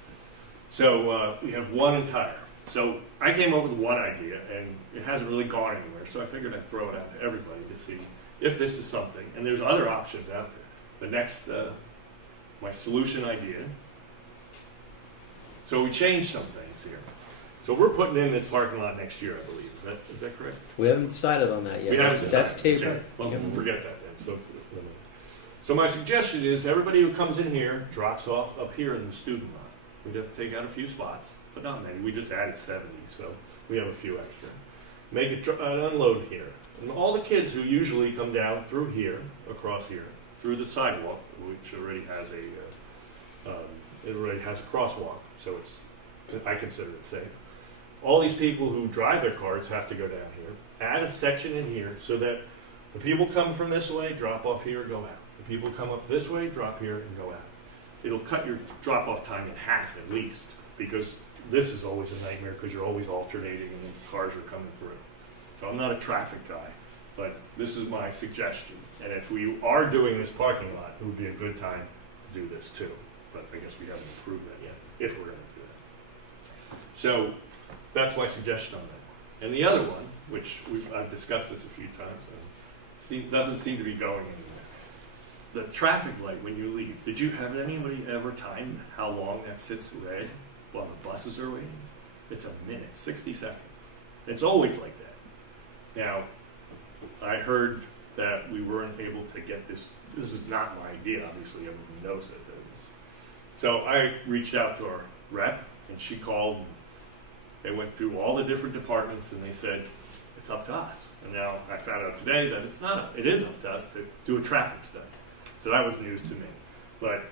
So we have one entire. So I came up with one idea, and it hasn't really gone anywhere, so I figured I'd throw it out to everybody to see if this is something. And there's other options out there. The next, my solution idea. So we changed some things here. So we're putting in this parking lot next year, I believe. Is that correct? We haven't decided on that yet. We haven't That's decided. tabled. Okay. Well, forget that then. So my suggestion is everybody who comes in here drops off up here in the student line. We'd have to take out a few spots, but not many. We just added 70, so we have a few extra. Make an unload here. And all the kids who usually come down through here, across here, through the sidewalk, which already has a crosswalk, so I consider it safe. All these people who drive their cars have to go down here. Add a section in here so that the people come from this way, drop off here, go out. The people come up this way, drop here, and go out. It'll cut your drop-off time in half at least, because this is always a nightmare because you're always alternating and cars are coming through. So I'm not a traffic guy, but this is my suggestion. And if we are doing this parking lot, it would be a good time to do this too. But I guess we haven't approved that yet, if we're going to do that. So that's my suggestion on that. And the other one, which I've discussed this a few times, and doesn't seem to be going anywhere. The traffic light when you leave. Did you have anybody ever time how long that sits red while the buses are waiting? It's a minute, 60 seconds. It's always like that. Now, I heard that we weren't able to get this. This is not my idea, obviously, everyone knows it. So I reached out to our rep, and she called. They went through all the different departments, and they said, it's up to us. And now I found out today that it's not. It is up to us to do a traffic study. So that was news to me. But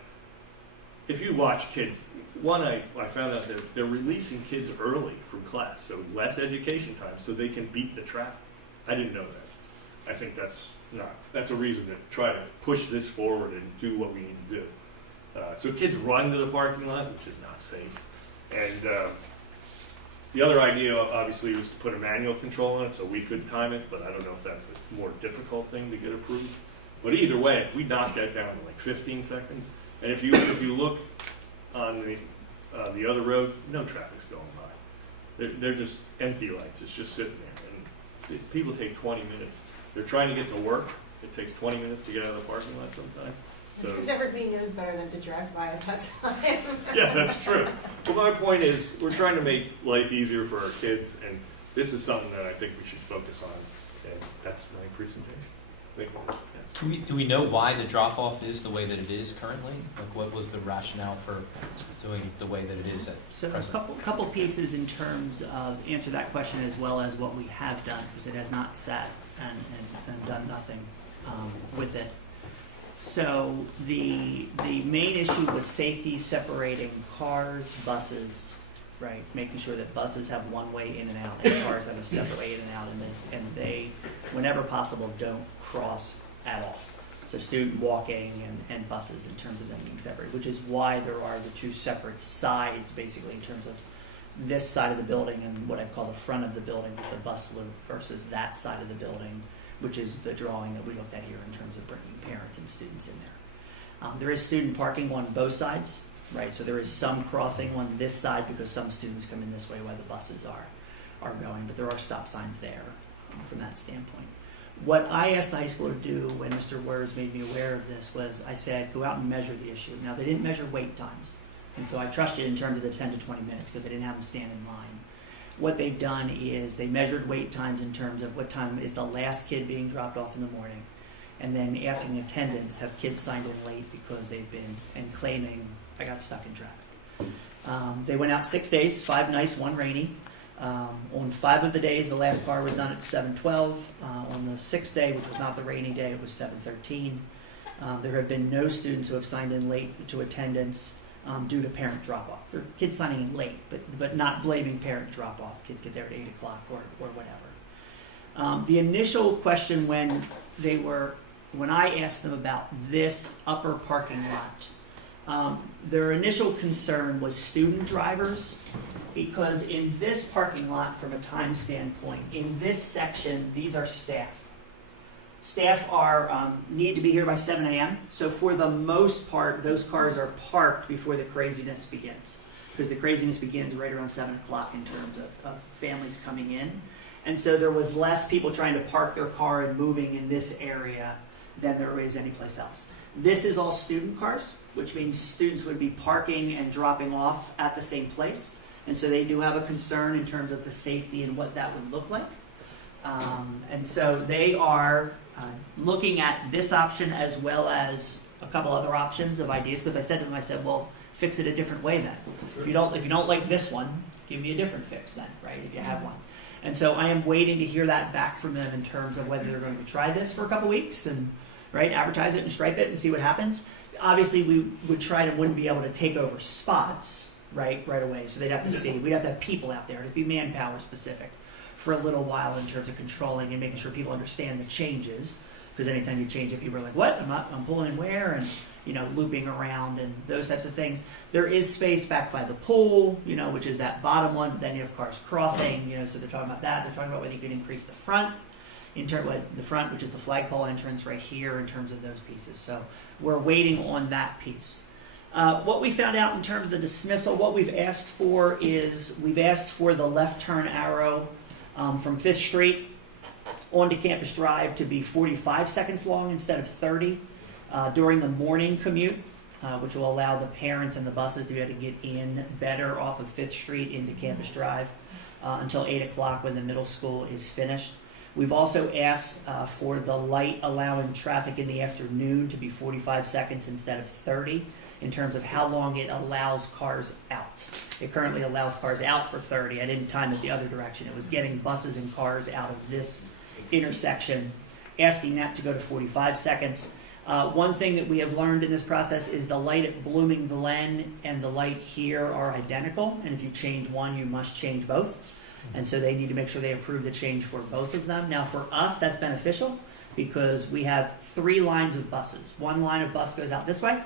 if you watch kids, I found out that they're releasing kids early from class, so less education time, so they can beat the traffic. I didn't know that. I think that's a reason to try to push this forward and do what we need to do. So kids run to the parking lot, which is not safe. And the other idea, obviously, was to put a manual control on it so we could time it, but I don't know if that's a more difficult thing to get approved. But either way, if we knock that down to like 15 seconds, and if you look on the other road, no traffic's going by. They're just empty lights. It's just sitting there. And people take 20 minutes. They're trying to get to work. It takes 20 minutes to get out of the parking lot sometimes. So, Because everybody knows better than to drive by at that time. yeah, that's true. But my point is, we're trying to make life easier for our kids, and this is something that I think we should focus on. And that's my presentation. Thank you. Do we know why the drop-off is the way that it is currently? Like, what was the rationale for doing the way that it is at So a present? couple pieces in terms of answer that question as well as what we have done, because it has not sat and done nothing with it. So the main issue was safety, separating cars, buses, right? Making sure that buses have one way in and out and cars have a separate way in and out, and they, whenever possible, don't cross at all. So student walking and buses in terms of them being separated, which is why there are the two separate sides, basically, in terms of this side of the building and what I call the front of the building with the bus loop versus that side of the building, which is the drawing that we looked at here in terms of bringing parents and students in there. There is student parking on both sides, right? So there is some crossing on this side because some students come in this way while the buses are going, but there are stop signs there from that standpoint. What I asked the high school to do when Mr. Wers made me aware of this was I said, go out and measure the issue. Now, they didn't measure wait times, and so I trusted in terms of the 10 to 20 minutes because I didn't have them stand in line. What they've done is they measured wait times in terms of what time is the last kid being dropped off in the morning, and then asking attendants, have kids signed in late because they've been, and claiming, I got stuck in traffic. They went out 6 days, 5 nice, 1 rainy. On 5 of the days, the last car was done at 7:12. On the 6th day, which was not the rainy day, it was 7:13. There have been no students who have signed in late to attendance due to parent drop-off. There are kids signing in late, but not blaming parent drop-off. Kids get there at 8 o'clock or whatever. The initial question when I asked them about this upper parking lot, their initial concern was student drivers, because in this parking lot, from a time standpoint, in this section, these are staff. Staff need to be here by 7 a.m., so for the most part, those cars are parked before the craziness begins, because the craziness begins right around 7 o'clock in terms of families coming in. And so there was less people trying to park their car and moving in this area than there is anyplace else. This is all student cars, which means students would be parking and dropping off at the same place. And so they do have a concern in terms of the safety and what that would look like. And so they are looking at this option as well as a couple other options of ideas, because I said to them, I said, well, fix it a different way then. Sure. If you don't like this one, give me a different fix then, right, if you have one. And so I am waiting to hear that back from them in terms of whether they're going to try this for a couple weeks and advertise it and stripe it and see what happens. Obviously, we wouldn't be able to take over spots right away. So they'd have to see. We'd have to have people out there. It'd be manpower specific for a little while in terms of controlling and making sure people understand the changes. Because anytime you change it, people are like, "What? I'm pulling in where?" And looping around and those types of things. There is space back by the pool, which is that bottom one. Then you have cars crossing. So they're talking about that. They're talking about whether you could increase the front. The front, which is the flagpole entrance right here, in terms of those pieces. So we're waiting on that piece. What we found out in terms of the dismissal, what we've asked for is the left turn arrow from 5th Street onto Campus Drive to be 45 seconds long instead of 30 during the morning commute, which will allow the parents and the buses to be able to get in better off of 5th Street into Campus Drive until 8 o'clock when the middle school is finished. We've also asked for the light allowing traffic in the afternoon to be 45 seconds instead of 30 in terms of how long it allows cars out. It currently allows cars out for 30. I didn't time it the other direction. It was getting buses and cars out of this intersection, asking that to go to 45 seconds. One thing that we have learned in this process is the light at Blooming Glen and the light here are identical, and if you change one, you must change both. And so they need to make sure they approve the change for both of them. Now for us, that's beneficial because we have 3 lines of buses. One line of bus goes out this way,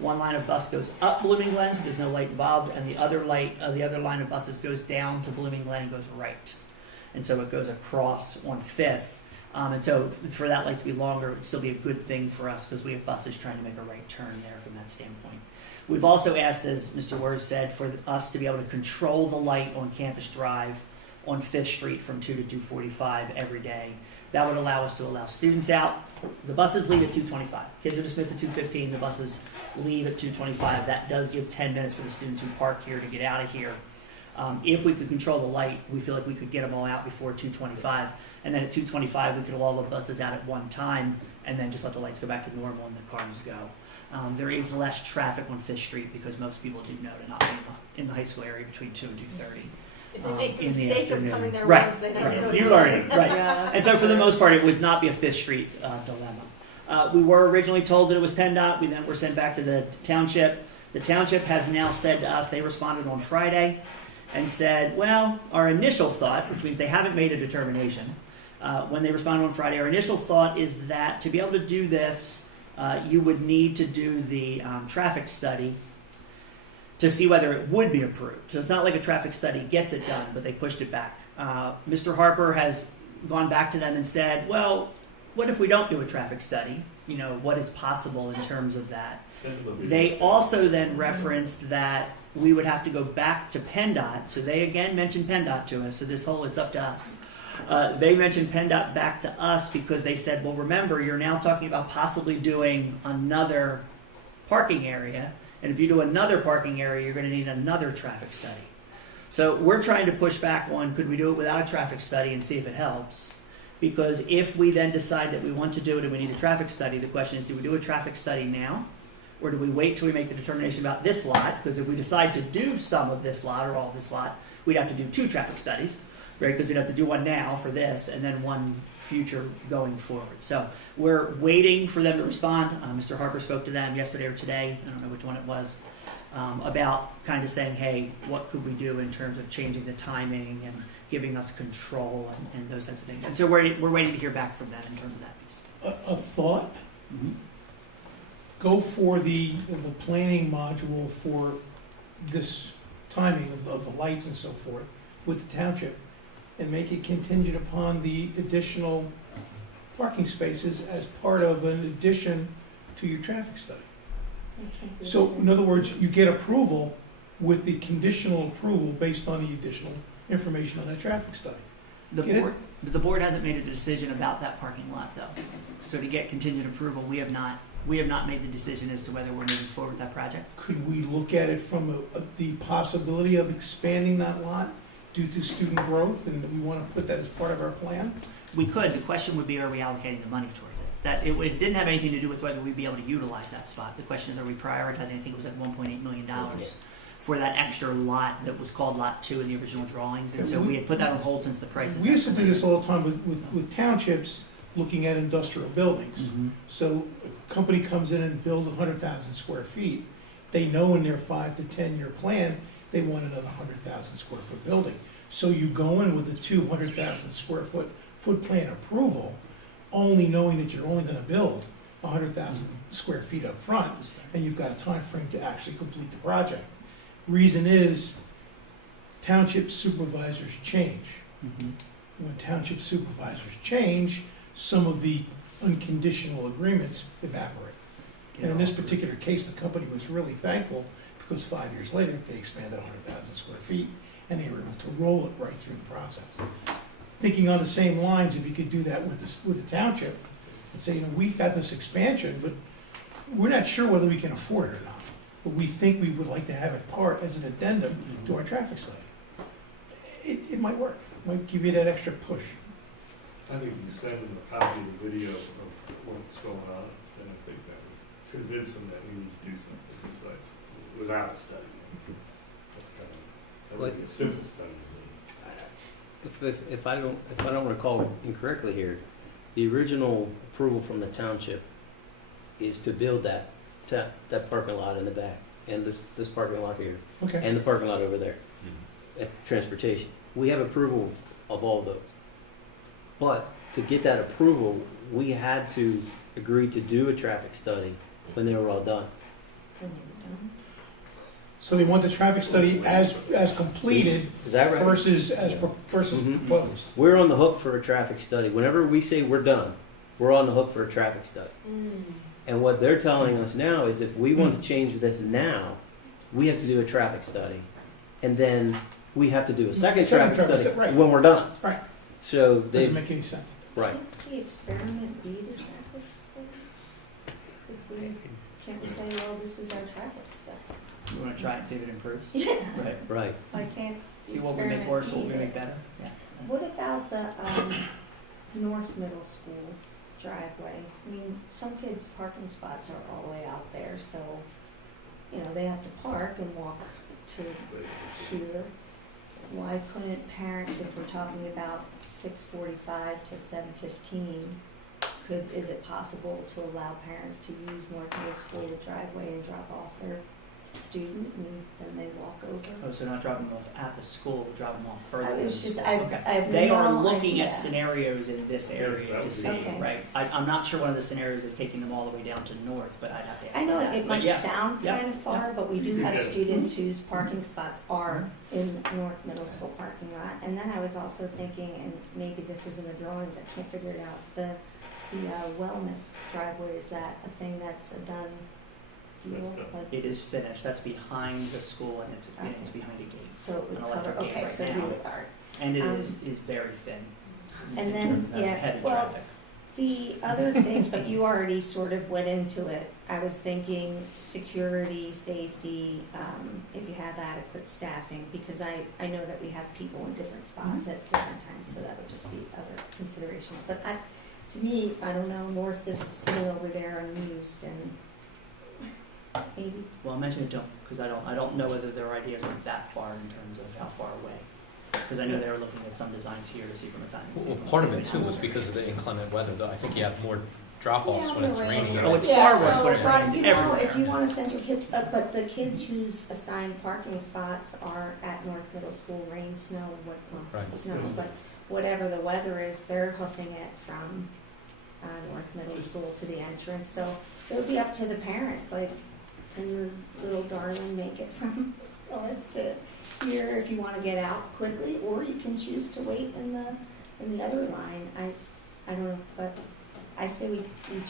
one line of bus goes up Blooming Glen, so there's no light involved, and the other line of buses goes down to Blooming Glen and goes right. And so it goes across on Fifth. And so for that light to be longer, it would still be a good thing for us because we have buses trying to make a right turn there from that standpoint. We've also asked, as Mr. Wurz said, for us to be able to control the light on Campus Drive on 5th Street from 2 to 2:45 every day. That would allow us to allow students out. The buses leave at 2:25. Kids are dismissed at 2:15. The buses leave at 2:25. That does give 10 minutes for the students who park here to get out of here. If we could control the light, we feel like we could get them all out before 2:25. And then at 2:25, we could allow the buses out at one time and then just let the lights go back to normal and the cars go. There is less traffic on 5th Street because most people do know to not be in the high school area between 2 and 2:30. If they make the in the mistake of afternoon. coming there Right, once, they never right. go to You the learn it, right. Yeah, And so for the most part, it would not be a 5th Street dilemma. We were originally told that it was PennDOT. We then were sent back to the township. The township has now said to us, they responded on Friday and said, well, our initial thought, which means they haven't made a determination, when they responded on Friday, our initial thought is that to be able to do this, you would need to do the traffic study to see whether it would be approved. So it's not like a traffic study gets it done, but they pushed it back. Mr. Harper has gone back to them and said, well, what if we don't do a traffic study? You know, what is possible in terms of that? They also then referenced that we would have to go back to PennDOT. So they again mentioned PennDOT to us. So this whole, it's up to us. They mentioned PennDOT back to us because they said, well, remember, you're now talking about possibly doing another parking area. And if you do another parking area, you're going to need another traffic study. So we're trying to push back on, could we do it without a traffic study and see if it helps? Because if we then decide that we want to do it and we need a traffic study, the question is, do we do a traffic study now? Or do we wait till we make the determination about this lot? Because if we decide to do some of this lot or all of this lot, we'd have to do 2 traffic studies, right? Because we'd have to do one now for this and then one future going forward. So we're waiting for them to respond. Mr. Harper spoke to them yesterday or today, I don't know which one it was, about kind of saying, hey, what could we do in terms of changing the timing and giving us control and those types of things. And so we're waiting to hear back from them in terms of that piece. A thought? Go for the planning module for this timing of the lights and so forth with the township and make it contingent upon the additional parking spaces as part of an addition to your traffic study. So in other words, you get approval with the conditional approval based on the additional information on that traffic study. The board hasn't made a decision about that parking lot though. So to get contingent approval, we have not made the decision as to whether we're moving forward with that project. Could we look at it from the possibility of expanding that lot due to student growth, and we want to put that as part of our plan? We could. The question would be, are we allocating the money towards it? That it didn't have anything to do with whether we'd be able to utilize that spot. The question is, are we prioritizing? I think it was like $1.8 million for that extra lot that was called Lot 2 in the original drawings. And so we had put that on hold since the prices. We used to do this all the time with townships looking at industrial buildings. Mm-hmm. So a company comes in and builds 100,000 square feet. They know in their 5 to 10 year plan, they want another 100,000 square foot building. So you go in with a 200,000 square foot plan approval, only knowing that you're only gonna build 100,000 square feet up front, and you've got a time frame to actually complete the project. Reason is, township supervisors change. Mm-hmm. When township supervisors change, some of the unconditional agreements evaporate. And in this particular case, the company was really thankful because 5 years later, they expanded 100,000 square feet and they were able to roll it right through the process. Thinking on the same lines, if you could do that with the township and say, you know, we got this expansion, but we're not sure whether we can afford it or not. But we think we would like to have it part as an addendum to our traffic study. It might work. It might give you that extra push. I think you send them a copy of the video of what's going on, and I think that would convince them that we need to do something besides without a study. That's kind of, that would be a simple study. If I don't recall incorrectly here, the original approval from the township is to build that parking lot in the back, and this parking lot here, Okay. and the parking lot over there, at transportation. We have approval of all those. But to get that approval, we had to agree to do a traffic study when they were all done. So they want the traffic study as completed Is that right? versus versus Mhm. proposed. We're on the hook for a traffic study. Whenever we say we're done, we're on the hook for a traffic study. And what they're telling us now is if we want to change this now, we have to do a traffic study. And then we have to do a second traffic study right. when we're done. Right. So they, Doesn't make any sense. right. Can't the experiment be the traffic study? If we, can't we say, well, this is our traffic study? You wanna try it and see if it improves? Yeah. Right. Right. Why can't the See what we make experiment worse, be what we that- make better? Yeah. What about the North Middle School driveway? I mean, some kids' parking spots are all the way out there, so, you know, they have to park and walk to here. Why couldn't parents, if we're talking about 6:45 to 7:15, is it possible to allow parents to use North Middle School driveway and drop off their student and then they walk over? Oh, so not dropping them off at the school, drop them off further. I than was the just, school. I Okay. have They are no looking idea. at scenarios in this area that to would be- see, Okay. right? I'm not sure one of the scenarios is taking them all the way down to north, but I'd have to ask I know that. it But might yeah, sound yeah, kind of far, but we do have Yeah. students whose parking spots are in North Middle School parking lot. And then I was also thinking, and maybe this is in the drawings, I can't figure it out, the wellness driveway, is that a thing that's a done deal? That's done. Like, It is finished, that's behind the school and it's behind a gate. so it would An cover, electric gate okay, right so we now. would, all right. And it Um, is very thin. And then, yeah, Heavy well, traffic. the other things, but you already sort of went into it. I was thinking security, safety, if you have adequate staffing, because I know that we have people in different spots at different times, so that would just be other considerations. But to me, I don't know, North is sitting over there unused and maybe, Well, I'll mention it to them, because I don't know whether their ideas went that far in terms of how far away. Because I know they were looking at some designs here to see from a time. Well, part of it too was because of the inclement weather, though. I think you have more drop-offs when it's raining. Oh, it's yeah, far worse so, when it but rains you know, everywhere. if you wanna send your kids, but the kids whose assigned parking spots are at North Middle School, rain, snow, Right. snow, but whatever the weather is, they're hoofing it from, North Middle School to the entrance, so it would be up to the parents, like, can your little darling make it from North to here if you wanna get out quickly, or you can choose to wait in the other line, I don't know, but I say we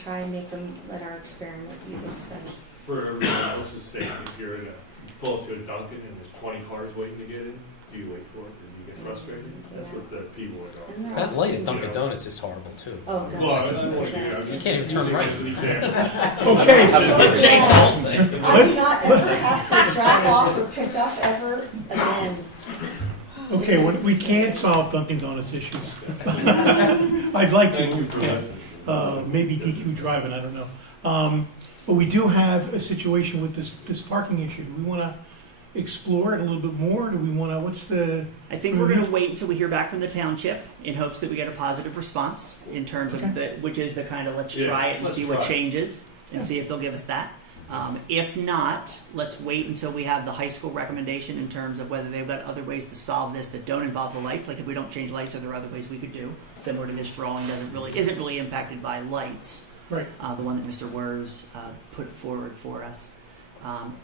try and make them, let our experiment be this study. For everyone else's sake, if you're in you pull up to a Dunkin' and there's 20 cars waiting to get in, do you wait for it? Do you get frustrated? That's what the people are And going. they're That light at also- Dunkin' Donuts is horrible too. Oh, God. Well, I don't want to, You can't even turn right. As an example. Okay, Let's change the whole thing. I do not ever have to drop off or pick up ever again. okay, we can't solve Dunkin' Donuts issues. I'd like to, Thank you we for can't. listening. Maybe DQ driving, I don't know. But we do have a situation with this parking issue. Do we want to explore it a little bit more? Do we want to, what's the, I think we're gonna wait until we hear back from the township in hopes that we get a positive response in terms of which is the kind of let's Yeah, try it and let's see what try it. changes and see if they'll give us that. If not, let's wait until we have the high school recommendation in terms of whether they've got other ways to solve this that don't involve the lights. Like if we don't change lights, are there other ways we could do? Similar to this drawing isn't really impacted by lights. right, The one that Mr. Wers put forward for us.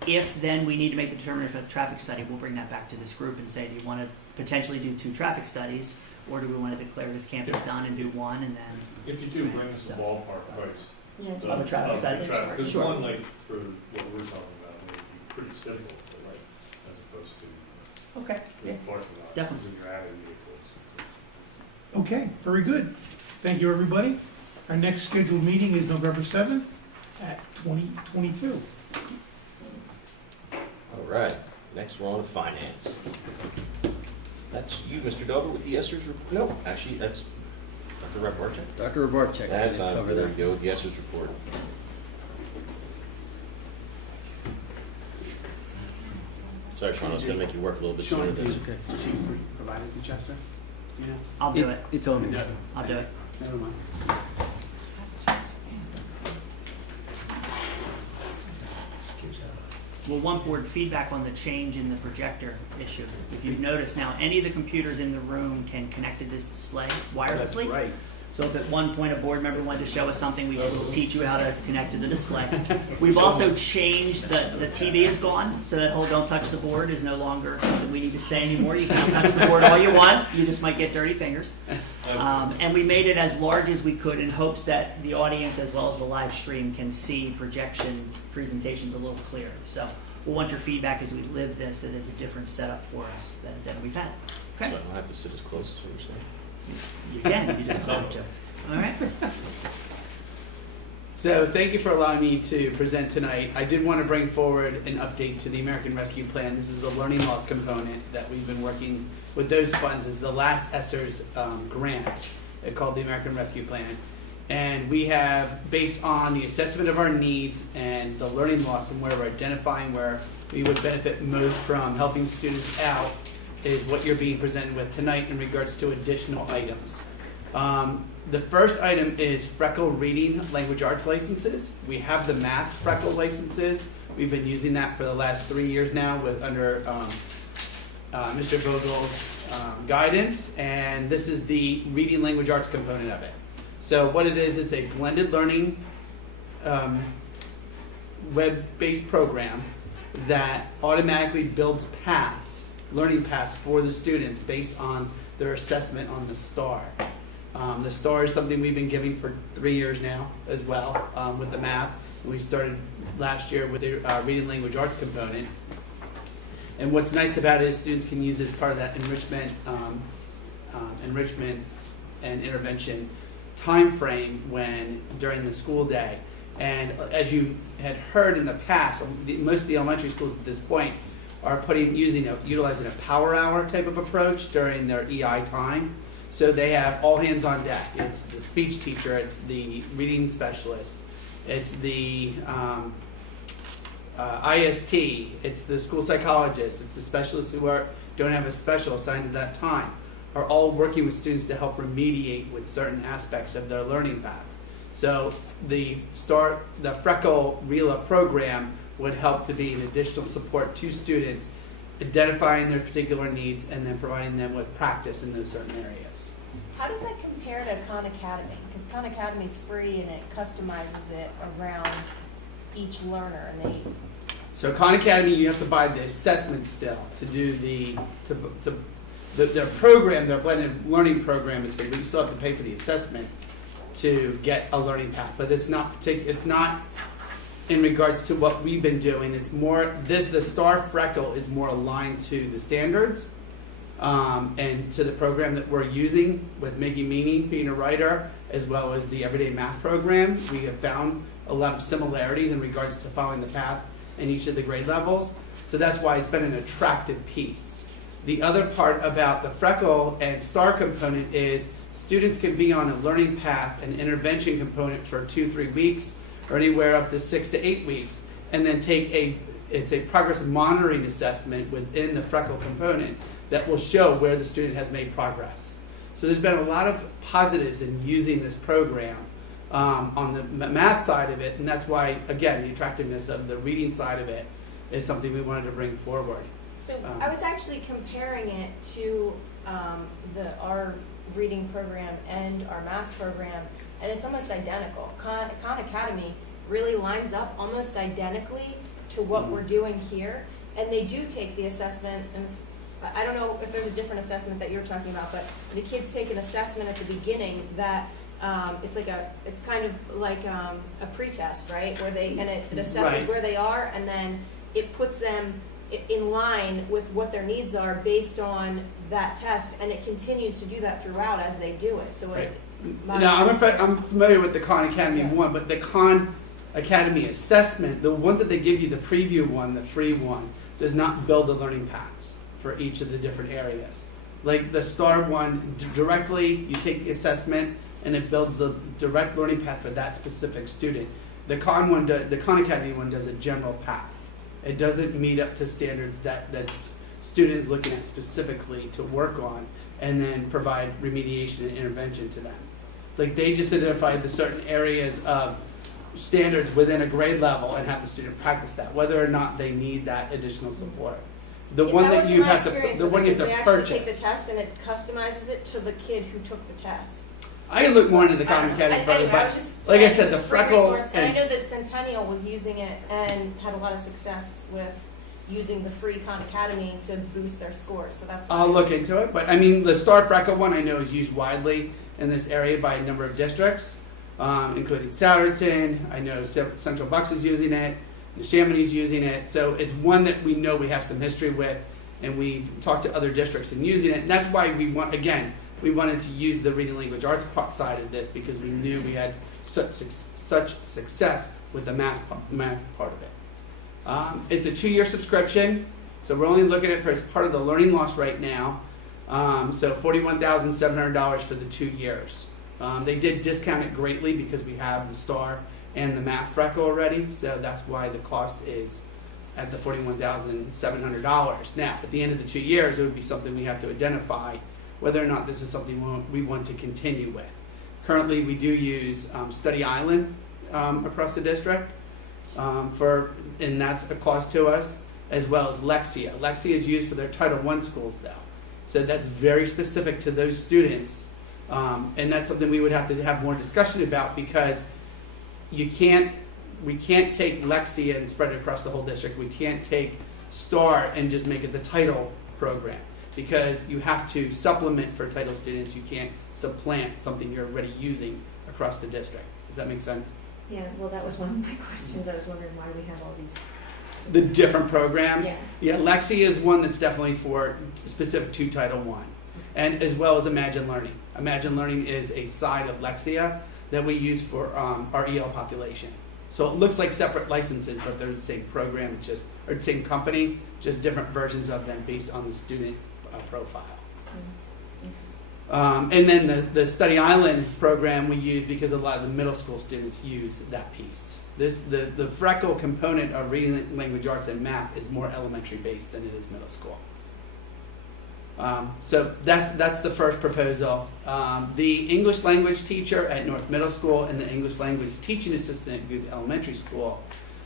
If then we need to make the determination of a traffic study, we'll bring that back to this group and say, do you want to potentially do 2 traffic studies, or do we want to declare this campus done and do 1 and then? If you do, bring us the ballpark price. Yeah. The- Of a traffic study? Because Sure. one, like, for what we're talking about, may be pretty simple, right, as opposed to Okay. Yeah. parking lots. Definitely. When you're adding vehicles. okay, very good. Thank you, everybody. Our next scheduled meeting is November 7th at 2022. All right, next we're on to finance. That's you, Mr. Dover, with the Esters report. No, actually, that's Dr. Rebarczyk. Dr. Rebarczyk, That's going to cover there that. you go with the Esters report. Sorry, Sean, I was gonna make you work a little bit Sean, sooner do than. you provide it to Chester? Yeah, I'll do it. It's on me. I'll do it. never mind. Well, one board feedback on the change in the projector issue. If you've noticed now, any of the computers in the room can connect to this display wirelessly. Right. So if at one point a board member wanted to show us something, we will teach you how to connect to the display. We've also changed, the TV is gone, so that whole don't touch the board is no longer something we need to say anymore. You can touch the board all you want, you just might get dirty fingers. And we made it as large as we could in hopes that the audience as well as the live stream can see projection presentations a little clearer. So we'll want your feedback as we live this. It is a different setup for us than we've had. So I Okay? don't have to sit as close as what you're saying. You can, you just have to. All right? So thank you for allowing me to present tonight. I did want to bring forward an update to the American Rescue Plan. This is the learning loss component that we've been working with those funds. Is the last ESSER's grant called the American Rescue Plan. And we have, based on the assessment of our needs and the learning loss and where we're identifying where we would benefit most from helping students out, is what you're being presented with tonight in regards to additional items. The first item is Freckle Reading Language Arts licenses. We have the math Freckle licenses. We've been using that for the last 3 years now under Mr. Vogel's guidance, and this is the Reading Language Arts component of it. So what it is, it's a blended learning web-based program that automatically builds paths, learning paths for the students based on their assessment on the STAR. The STAR is something we've been giving for 3 years now as well with the math. We started last year with the Reading Language Arts component. And what's nice about it is students can use it as part of that enrichment and intervention time frame during the school day. And as you had heard in the past, most of the elementary schools at this point are utilizing a power hour type of approach during their EI time. So they have all hands on deck. It's the speech teacher, it's the reading specialist, it's the IST, it's the school psychologist, it's the specialists who don't have a special assigned at that time, are all working with students to help remediate with certain aspects of their learning path. So the Freckle RELA program would help to be an additional support to students, identifying their particular needs and then providing them with practice in those certain areas. How does that compare to Khan Academy? Because Khan Academy is free and it customizes it around each learner, and So Khan Academy, you have to buy the assessment still to do their program, their blended learning program is free, but you still have to pay for the assessment to get a learning path. But it's not in regards to what we've been doing. It's more the STAR Freckle is more aligned to the standards and to the program that we're using with Making Meaning, being a writer, as well as the Everyday Math program. We have found a lot of similarities in regards to following the path in each of the grade levels. So that's why it's been an attractive piece. The other part about the Freckle and STAR component is students can be on a learning path and intervention component for 2-3 weeks or anywhere up to 6 to 8 weeks, and then it's a progress monitoring assessment within the Freckle component that will show where the student has made progress. So there's been a lot of positives in using this program on the math side of it, and that's why, again, the attractiveness of the reading side of it is something we wanted to bring forward. So I was actually comparing it to our reading program and our math program, and it's almost identical. Khan Academy really lines up almost identically to what we're doing here, and they do take the assessment, and I don't know if there's a different assessment that you're talking about, but the kids take an assessment at the beginning that it's kind of like a pretest, right? Where it assesses Right. where they are, and then it puts them in line with what their needs are based on that test, and it continues to do that throughout as they do it. So Right. Now, I'm familiar with the Khan Academy one, but the Khan Academy assessment, the one that they give you, the preview one, the free one, does not build the learning paths for each of the different areas. Like the STAR one, directly you take the assessment and it builds the direct learning path for that specific student. The Khan Academy one does a general path. It doesn't meet up to standards that student is looking at specifically to work on, and then provide remediation and intervention to them. Like they just identified the certain areas of standards within a grade level and have the student practice that, whether or not they need that additional support. The one that you have to, the one you have to They actually take the purchase. test and it customizes it to the kid who took the test. I can look more into the common academy further, Anyway, I but was just like I saying said, it's the a free freckle resource, and I and know that Centennial was using it and had a lot of success with using the free Khan Academy to boost their scores. So that's why I'll look into it. But I mean, the star freckle one I know is used widely in this area by a number of districts, including Souderton. I know Central Bucks is using it. Neshaminy is using it. So it's one that we know we have some history with, and we've talked to other districts in using it. And that's why we wanted to use the reading language arts side of this, because we knew we had such success with the math part of it. It's a 2-year subscription, so we're only looking at it for as part of the learning loss right now. So $41,700 for the 2 years. They did discount it greatly because we have the star and the math freckle already, so that's why the cost is at the $41,700. Now, at the end of the 2 years, it would be something we have to identify whether or not this is something we want to continue with. Currently, we do use Study Island across the district, and that's a cost to us, as well as Lexia. Lexia is used for their Title I schools, though. So that's very specific to those students, and that's something we would have to have more discussion about, because we can't take Lexia and spread it across the whole district. We can't take STAR and just make it the title program, because you have to supplement for title students. You can't supplant something you're already using across the district. Does that make sense? Yeah, well, that was one of my questions. I was wondering why we have all these. The different programs? Yeah. Lexia is one that's definitely for specific to Title I, and as well as Imagine Learning. Imagine Learning is a side of Lexia that we use for our EL population. So it looks like separate licenses, but they're the same program, or the same company, just different versions of them based on the student profile. And then the Study Island program we use because a lot of the middle school students use that piece. The freckle component of reading language arts and math is more elementary based than it is middle school. So that's the first proposal. The English language teacher at North Middle School and the English language teaching assistant at Guth Elementary School.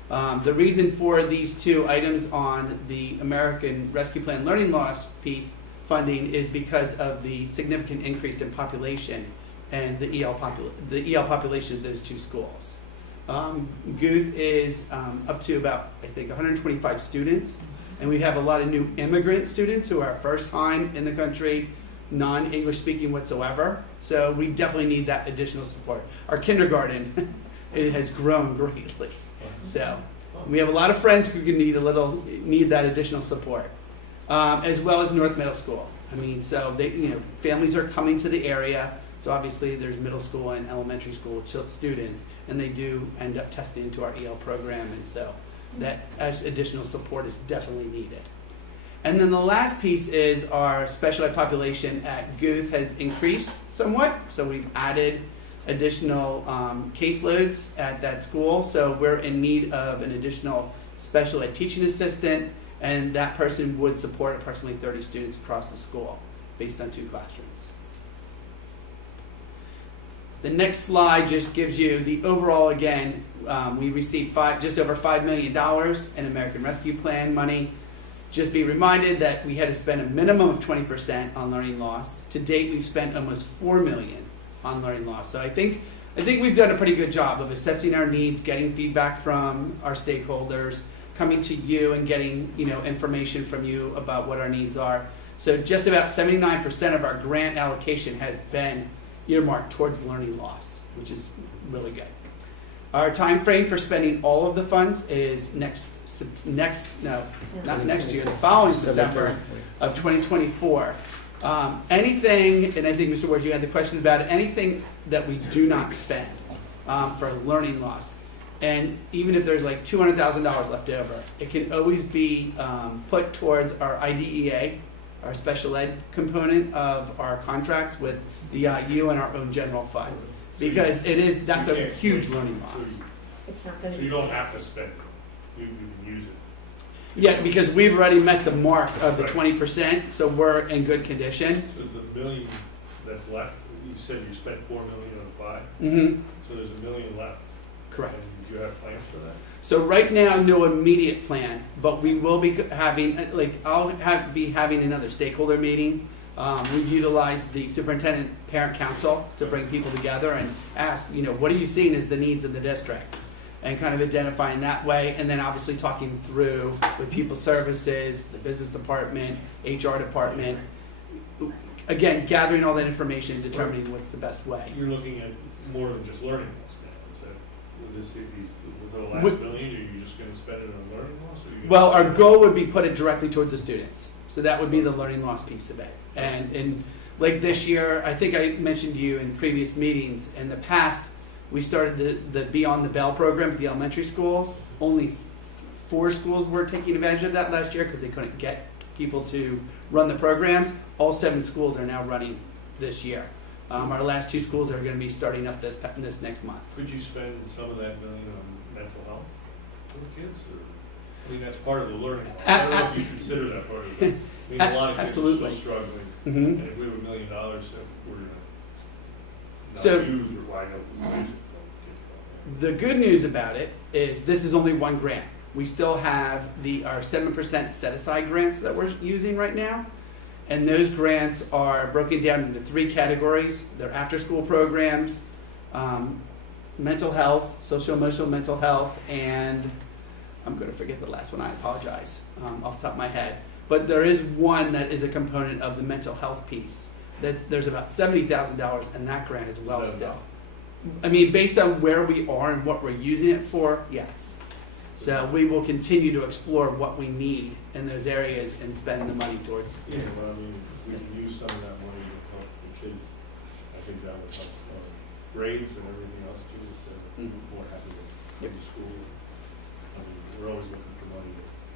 The reason for these two items on the American Rescue Plan Learning Loss piece funding is because of the significant increase in population and the EL population of those two schools. Guth is up to about, I think, 125 students, and we have a lot of new immigrant students who are first time in the country, non-English speaking whatsoever, so we definitely need that additional support. Our kindergarten it has grown greatly, so we have a lot of friends who can need that additional support, as well as North Middle School. I mean, so families are coming to the area, so obviously there's middle school and elementary school students, and they do end up testing into our EL program, and so that additional support is definitely needed. And then the last piece is our special ed population at Guth has increased somewhat, so we've added additional caseloads at that school, so we're in need of an additional special ed teaching assistant, and that person would support approximately 30 students across the school based on 2 classrooms. The next slide just gives you the overall, again, we received just over $5 million in American Rescue Plan money. Just be reminded that we had to spend a minimum of 20% on learning loss. To date, we've spent almost $4 million on learning loss. So I think we've done a pretty good job of assessing our needs, getting feedback from our stakeholders, coming to you and getting information from you about what our needs are. So just about 79% of our grant allocation has been earmarked towards learning loss, which is really good. Our time frame for spending all of the funds is the following September of 2024. Anything, and I think Mr. Ward, you had the question about it, anything that we do not spend for learning loss, and even if there's like $200,000 left over, it can always be put towards our IDEA, our special ed component of our contracts with the IU and our own general fund, because that's a huge learning loss. It's not going to So be. you don't have to spend it. You can use it. Yeah, because we've already met the mark of the 20%, so we're in good condition. So the $1 million that's left, you said you spent $4 million on 5. Mm-hmm. So there's $1 million left. Correct. And do you have plans for that? So right now, no immediate plan, but we will be having, be having another stakeholder meeting. We've utilized the superintendent parent council to bring people together and ask, what are you seeing as the needs of the district? And kind of identifying that way, and then obviously talking through with pupil services, the business department, HR department. Again, gathering all that information, determining what's the best way. You're looking at more than just learning loss now, is that, with the last With- million, are you just gonna spend it on learning loss, or are you? Well, our goal would be put it directly towards the students. So that would be the learning loss piece of it. And like this year, I think I mentioned to you in previous meetings, in the past, we started the Beyond the Bell program at the elementary schools. Only 4 schools were taking advantage of that last year because they couldn't get people to run the programs. All 7 schools are now running this year. Our last 2 schools are going to be starting up this next month. Could you spend some of that million on mental health for the kids, or, I mean, that's part of the learning loss. I don't know if you consider that part of it. I mean, a lot of kids are Absolutely. still struggling, Mm-hmm. and if we have $1 million that we're gonna So- not use, or why don't we use it? The good news about it is this is only one grant. We still have our 7% set aside grants that we're using right now. And those grants are broken down into 3 categories. They're after school programs, mental health, social emotional mental health, and I'm going to forget the last one. I apologize off the top of my head. But there is one that is a component of the mental health piece. There's about $70,000 in that grant as well Is that still. enough? I mean, based on where we are and what we're using it for, yes. So we will continue to explore what we need in those areas and spend the money towards. Yeah, but I mean, if we can use some of that money to help the kids, I think that would help grades and everything else too, if they're Mhm. more happy with Yep. the school. I mean, we're always looking for money,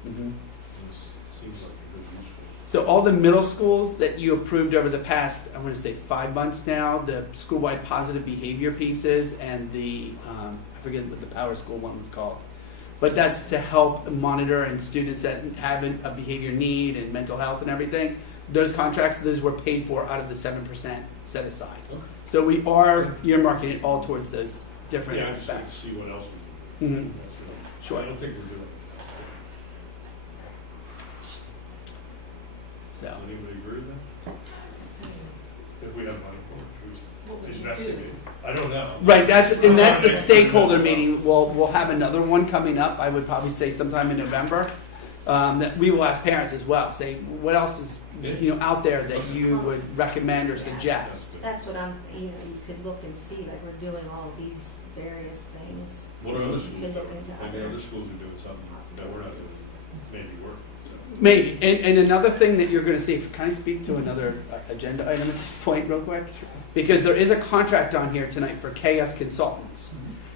Mhm. it seems like a good use for it. So all the middle schools that you approved over the past, I want to say 5 months now, the school-wide positive behavior pieces and the, I forget what the power school one was called. But that's to help monitor and students that have a behavior need and mental health and everything. Those contracts, those were paid for out of the 7% set aside. Okay. So we are earmarking it all towards those different Yeah, I just like to aspects. see what else we can do. Mhm. That's really- Sure. I don't think we're doing So. Does anybody agree with that? If we have money for it, we should investigate it. I don't know. Right, that's the stakeholder meeting. We'll have another one coming up. I would probably say sometime in November. That we will ask parents as well. Say what else is out there that you would recommend or suggest. That's what you could look and see, like we're doing all of these various things. What are other You schools could look doing? into Maybe other other schools are doing something that we're not doing, maybe working, so. Maybe. And another thing that you're going to see. Can I speak to another agenda item at this point, real quick? Because there is a contract on here tonight for KS Consultants,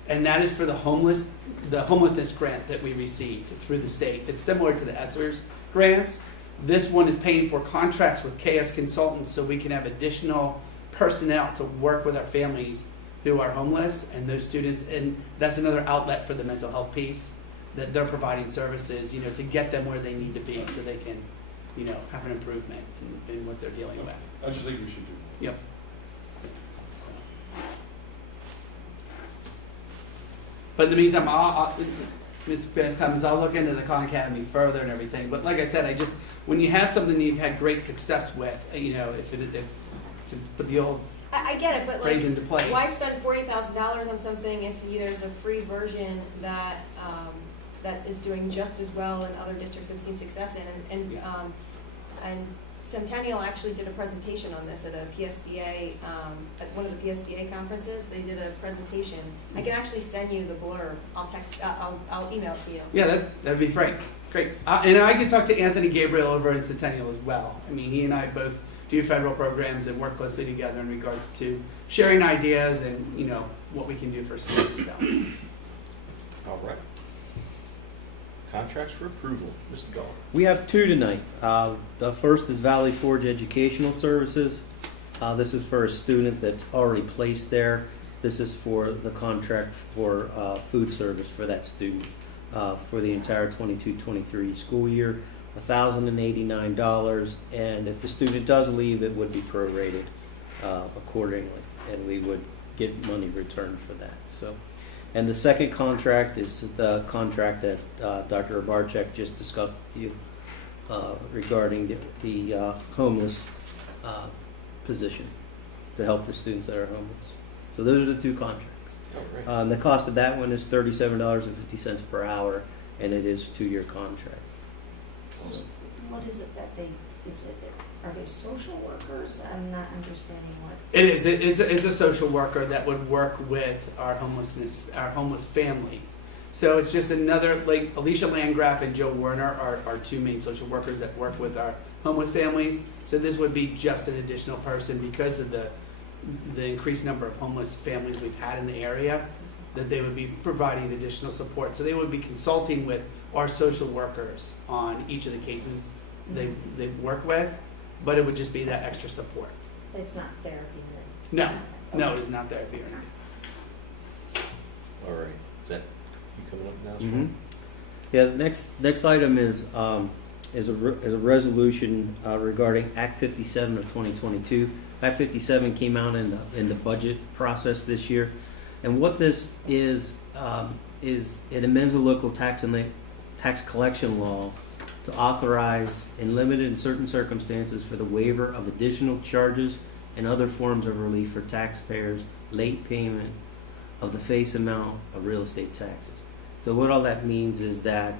and that is for the homelessness grant that we received through the state. It's similar to the Esser's grants. This one is paying for contracts with KS Consultants so we can have additional personnel to work with our families who are homeless and those students. And that's another outlet for the mental health piece, that they're providing services, to get them where they need to be so they can, have an improvement in what they're dealing with. I just think we should do. Yep. But in the meantime, Ms. Vance Cummins, I'll look into the Khan Academy further and everything. But like I said, when you have something that you've had great success with, to put the old I get it, but phrase like, into place. why spend $40,000 on something if there's a free version that that is doing just as well and other districts have seen success in? And Centennial actually did a presentation on this at a PSBA, at one of the PSBA conferences. They did a presentation. I can actually send you the blurb. I'll email it to you. Yeah, that'd be great. Great. And I can talk to Anthony Gabriel over at Centennial as well. I mean, he and I both do federal programs and work closely together in regards to sharing ideas and, what we can do for students. All right. Contracts for approval. Mr. Dahl. We have 2 tonight. The first is Valley Forge Educational Services. This is for a student that's already placed there. This is for the contract for food service for that student for the entire 22-23 school year, $1,089. And if the student does leave, it would be prorated accordingly, and we would get money returned for that. So And the second contract is the contract that Dr. Barczyk just discussed with you regarding the homeless position to help the students that are homeless. So those are the two contracts. Oh, great. The cost of that one is $37.50 per hour, and it is a 2-year contract. What is it that they, are they social workers? I'm not understanding what. It is. It's a social worker that would work with our homeless families. So it's just another, like Alicia Landgraf and Joe Werner are our two main social workers that work with our homeless families. So this would be just an additional person because of the increased number of homeless families we've had in the area, that they would be providing additional support. So they would be consulting with our social workers on each of the cases they work with, but it would just be that extra support. It's not therapy then? No, it is not therapy or anything. All right. Is that you coming up now? Mhm. Yeah, the next item is a resolution regarding Act 57 of 2022. Act 57 came out in the budget process this year, and what this is it amends the local tax collection law to authorize, in limited and certain circumstances, for the waiver of additional charges and other forms of relief for taxpayers' late payment of the face amount of real estate taxes. So what all that means is that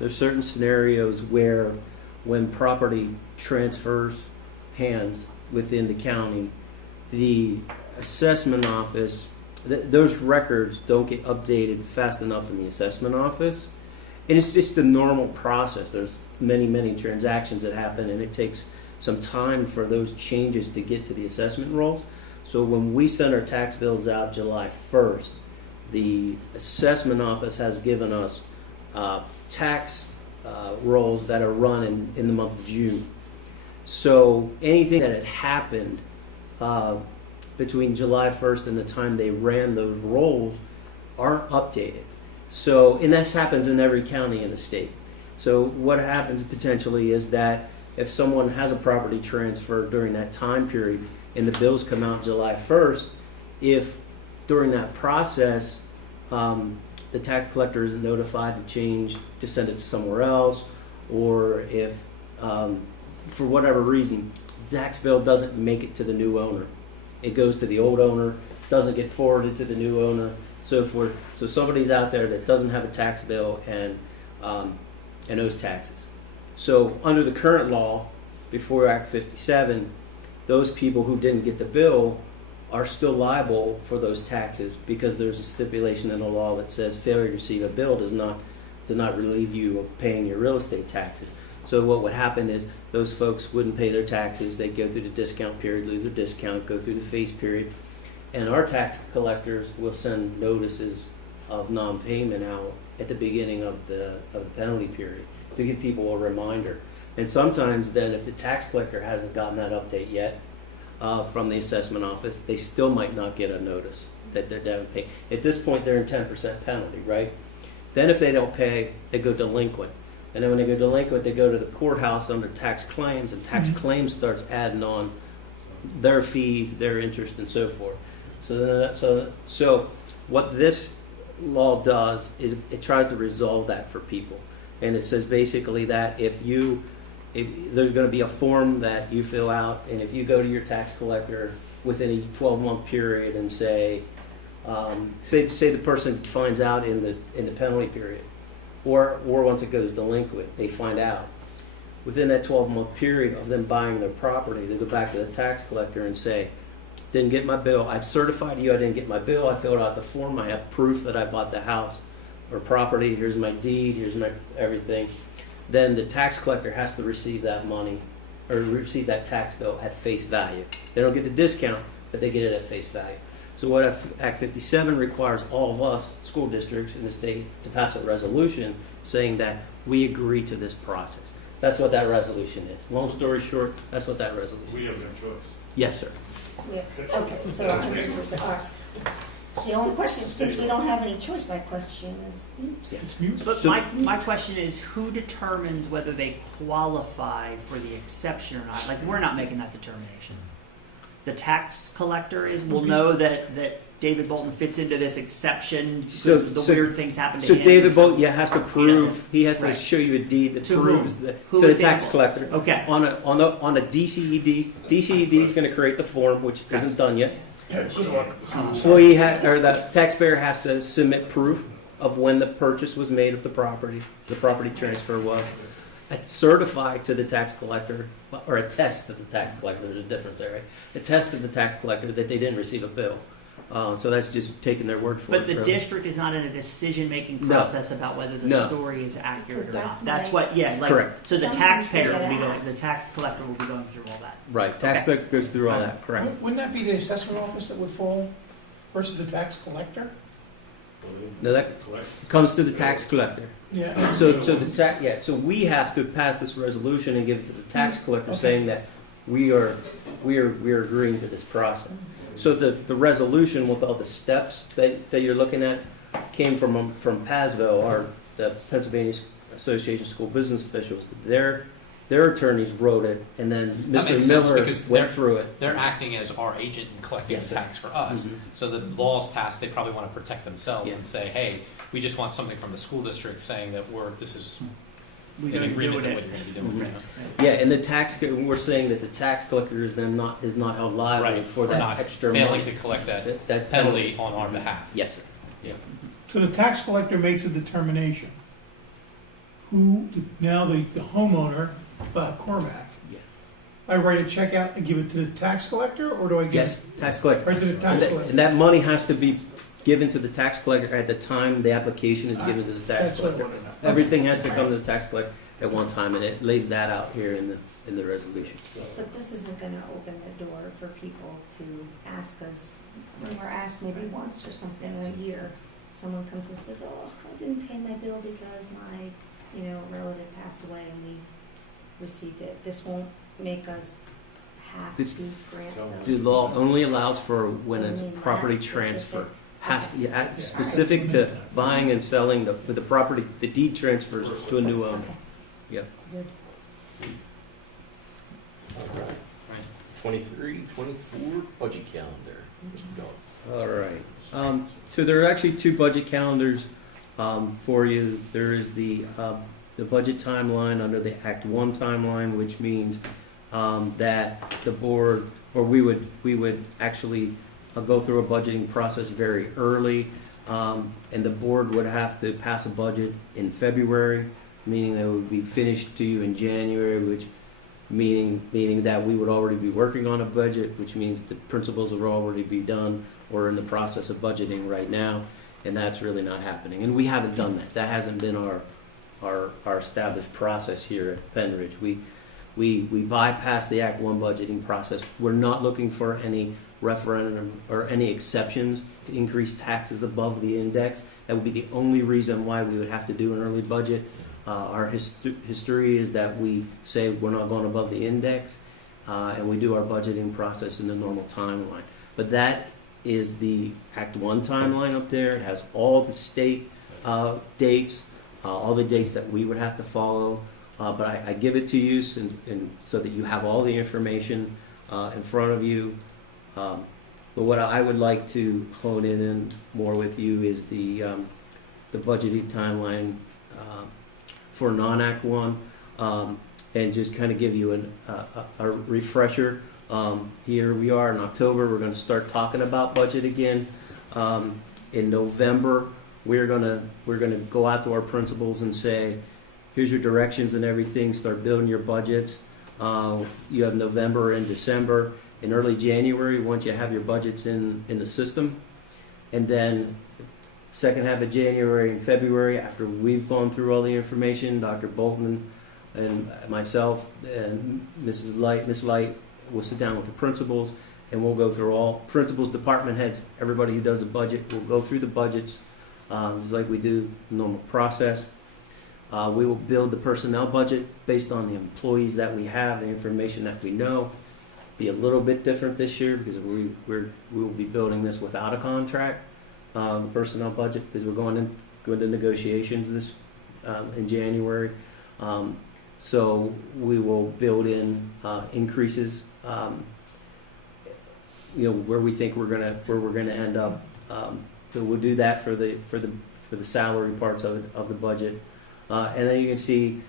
there's certain scenarios where when property transfers hands within the county, the assessment office, those records don't get updated fast enough in the assessment office. And it's just the normal process. There's many transactions that happen, and it takes some time for those changes to get to the assessment rolls. So when we send our tax bills out July 1st, the assessment office has given us tax rolls that are run in the month of June. So anything that has happened between July 1st and the time they ran those rolls aren't updated. So, and this happens in every county in the state. So what happens potentially is that if someone has a property transfer during that time period and the bills come out July 1st, if during that process the tax collector is notified to send it somewhere else, or if for whatever reason the tax bill doesn't make it to the new owner, it goes to the old owner, doesn't get forwarded to the new owner, so forth. So somebody's out there that doesn't have a tax bill and owes taxes. So under the current law, before Act 57, those people who didn't get the bill are still liable for those taxes because there's a stipulation in the law that says failure to receive a bill does not relieve you of paying your real estate taxes. So what would happen is those folks wouldn't pay their taxes. They'd go through the discount period, lose their discount, go through the face period, and our tax collectors will send notices of non-payment out at the beginning of the penalty period to give people a reminder. And sometimes then if the tax collector hasn't gotten that update yet from the assessment office, they still might not get a notice that they're haven't paid. At this point, they're in 10% penalty, right? Then if they don't pay, they go delinquent. And then when they go delinquent, they go to the courthouse under tax claims, and tax claims starts adding on their fees, their interest, and so forth. So what this law does is it tries to resolve that for people. And it says basically that if there's going to be a form that you fill out, and if you go to your tax collector within a 12-month period and say the person finds out in the penalty period, or once it goes delinquent, they find out. Within that 12-month period of them buying their property, they go back to the tax collector and say, didn't get my bill. I've certified to you I didn't get my bill. I filled out the form. I have proof that I bought the house or property. Here's my deed. Here's my everything. Then the tax collector has to receive that money or receive that tax bill at face value. They don't get the discount, but they get it at face value. So what Act 57 requires all of us, school districts in the state, to pass a resolution saying that we agree to this process. That's what that resolution is. Long story short, that's what that resolution is. We have no choice. Yes, sir. Yeah, okay, so all right. The only question, since we don't have any choice, my question is, It's mute. But my question is, who determines whether they qualify for the exception or not? Like, we're not making that determination. the tax collector is, will know that David Bolton fits into this exception because So- the so- weird things happen to So him. David and so- Bolton, has to prove, he has to Right. show you a deed that To proves whom? that, Who to the is David tax Bolton? collector. Okay. On a DCED, DCED is gonna create the form, which isn't done yet. Employee or the taxpayer has to submit proof of when the purchase was made of the property transfer was. Certify to the tax collector, or attest to the tax collector, there's a difference there, right? Attest to the tax collector that they didn't receive a bill. So that's just taking their word for it. But the really. district is not in a decision-making No. process about whether the No. story is accurate or Because not. that's That's my- what, yeah, like, Correct. so the Sometimes taxpayer they will be get going, asked. the tax collector will be going through all that. Right, taxpayer goes through all that, correct. Wouldn't that be the assessment office that would fall versus the tax collector? No, that Collect. comes to the tax collector. Yeah. So so we have to pass this resolution and give it to the tax collector Okay. saying that we are agreeing to this process. So the resolution with all the steps that you're looking at came from PASVO, or the Pennsylvania Association of School Business Officials. Their attorneys wrote it, and then That Mr. makes sense, Miller because they're- went through it. They're acting as our agent in collecting Yes, the sir. tax for us. Mhm. So the law's passed, they probably want to protect themselves Yes. and say, hey, we just want something from the school district saying that this is We're in gonna be agreement doing with it. what you're going to be doing. Mhm. Yeah, and we're saying that the tax collector is not held liable Right, for for that not extra failing money. to collect that That penalty on our behalf. Yes, sir. So the tax collector makes a determination. Now the homeowner, Bob Cormack, Yeah. I write a check out and give it to the tax collector, or do I give Yes, tax collector. it right to the tax And collector? that money has to be given to the tax collector at the time the application is given to the tax That's what I collector. want to know. Everything has to come to the tax collector at one time, and it lays that out here in the resolution. But this isn't gonna open the door for people to ask us, when we're asked maybe once or something a year, someone comes and says, oh, I didn't pay my bill because my, relative passed away and we received it. This won't make us have This- to grant The those. law only allows for when it's Only property that transfer. specific. Specific to buying and selling the property, the deed transfers to a new owner. Okay. Yeah. Good. All right. 23, 24 budget calendar. Mr. Dahl. All right. So there are actually two budget calendars for you. There is the budget timeline under the Act 1 timeline, which means that the board, or we would actually go through a budgeting process very early, and the board would have to pass a budget in February, meaning that it would be finished to you in January, which meaning that we would already be working on a budget, which means the principles will already be done. We're in the process of budgeting right now, and that's really not happening. And we haven't done that. That hasn't been our established process here at Penridge. We bypassed the Act 1 budgeting process. We're not looking for any referendum or any exceptions to increase taxes above the index. That would be the only reason why we would have to do an early budget. Our history is that we say we're not going above the index, and we do our budgeting process in the normal timeline. But that is the Act 1 timeline up there. It has all the state dates, all the dates that we would have to follow. But I give it to you so that you have all the information in front of you. But what I would like to hone in more with you is the budgeting timeline for non-Act 1, and just kind of give you a refresher. Here we are in October. We're going to start talking about budget again. In November, we're gonna go out to our principals and say, here's your directions and everything. Start building your budgets. You have November and December. In early January, once you have your budgets in the system, and then second half of January and February, after we've gone through all the information, Dr. Bolton and myself and Miss Light will sit down with the principals, and we'll go through all principals, department heads, everybody who does the budget. We'll go through the budgets just like we do the normal process. We will build the personnel budget based on the employees that we have, the information that we know. Be a little bit different this year because we will be building this without a contract personnel budget, because we're going into negotiations this in January. So we will build in increases where we think we're gonna end up. So we'll do that for the salary parts of the budget, and then you can see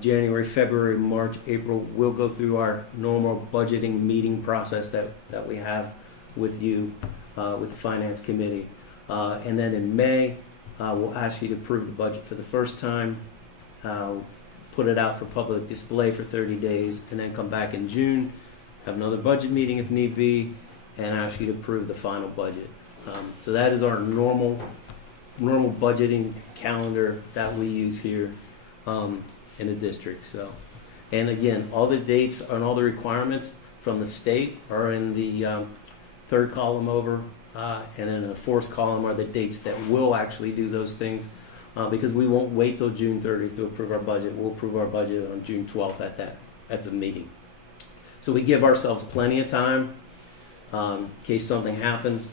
January, February, March, April. We'll go through our normal budgeting meeting process that we have with you, with the finance committee, and then in May we'll ask you to approve the budget for the first time. Put it out for public display for 30 days, and then come back in June, have another budget meeting if need be, and ask you to approve the final budget. So that is our normal budgeting calendar that we use here in the district. So, and again, all the dates and all the requirements from the state are in the third column over, and in the fourth column are the dates that we'll actually do those things. Because we won't wait till June 30th to approve our budget. We'll approve our budget on June 12th at the meeting. So we give ourselves plenty of time in case something happens,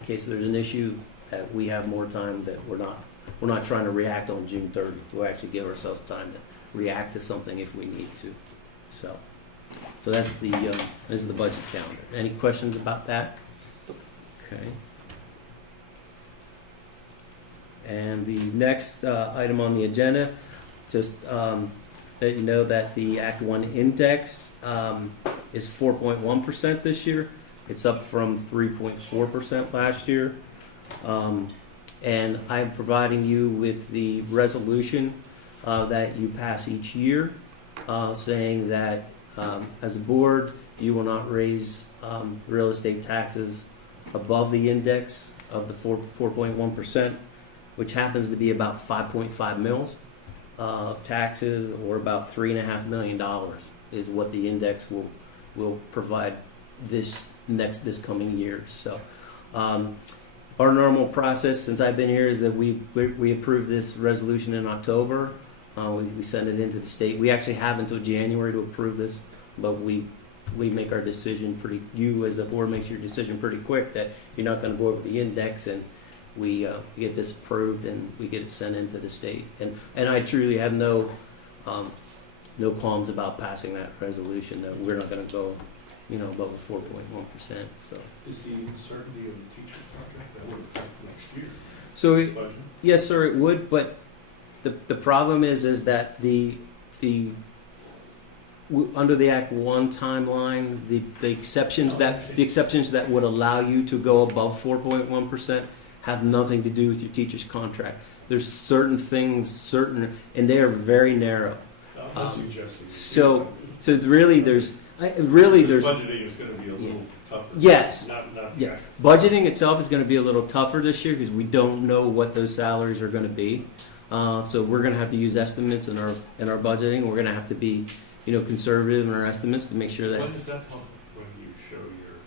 in case there's an issue, that we have more time, that we're not trying to react on June 30th. We'll actually give ourselves time to react to something if we need to. So that's this is the budget calendar. Any questions about that? Okay. And the next item on the agenda, just let you know that the Act 1 index is 4.1% this year. It's up from 3.4% last year. And I'm providing you with the resolution that you pass each year, saying that as a board, you will not raise real estate taxes above the index of the 4.1%. Which happens to be about 5.5 mils of taxes, or about $3.5 million is what the index will provide this coming year. So our normal process since I've been here is that we approve this resolution in October. We send it into the state. We actually have until January to approve this, but we make our decision you as the board makes your decision pretty quick that you're not going to go over the index, and we get this approved and we get it sent into the state. And I truly have no qualms about passing that resolution that we're not going to go, above 4.1%. So. Is the uncertainty of the teacher contract that would affect next year? So yes, sir, it would. But the problem is that under the Act 1 timeline, the exceptions that would allow you to go above 4.1%. Have nothing to do with your teacher's contract. There's certain things, and they are very narrow. I'm not suggesting. So really, there's budgeting is going to be a little tougher. Yes. Yeah. Budgeting itself is going to be a little tougher this year because we don't know what those salaries are going to be. So we're going to have to use estimates in our budgeting. We're going to have to be, conservative in our estimates to make sure that. When does that come? When you show your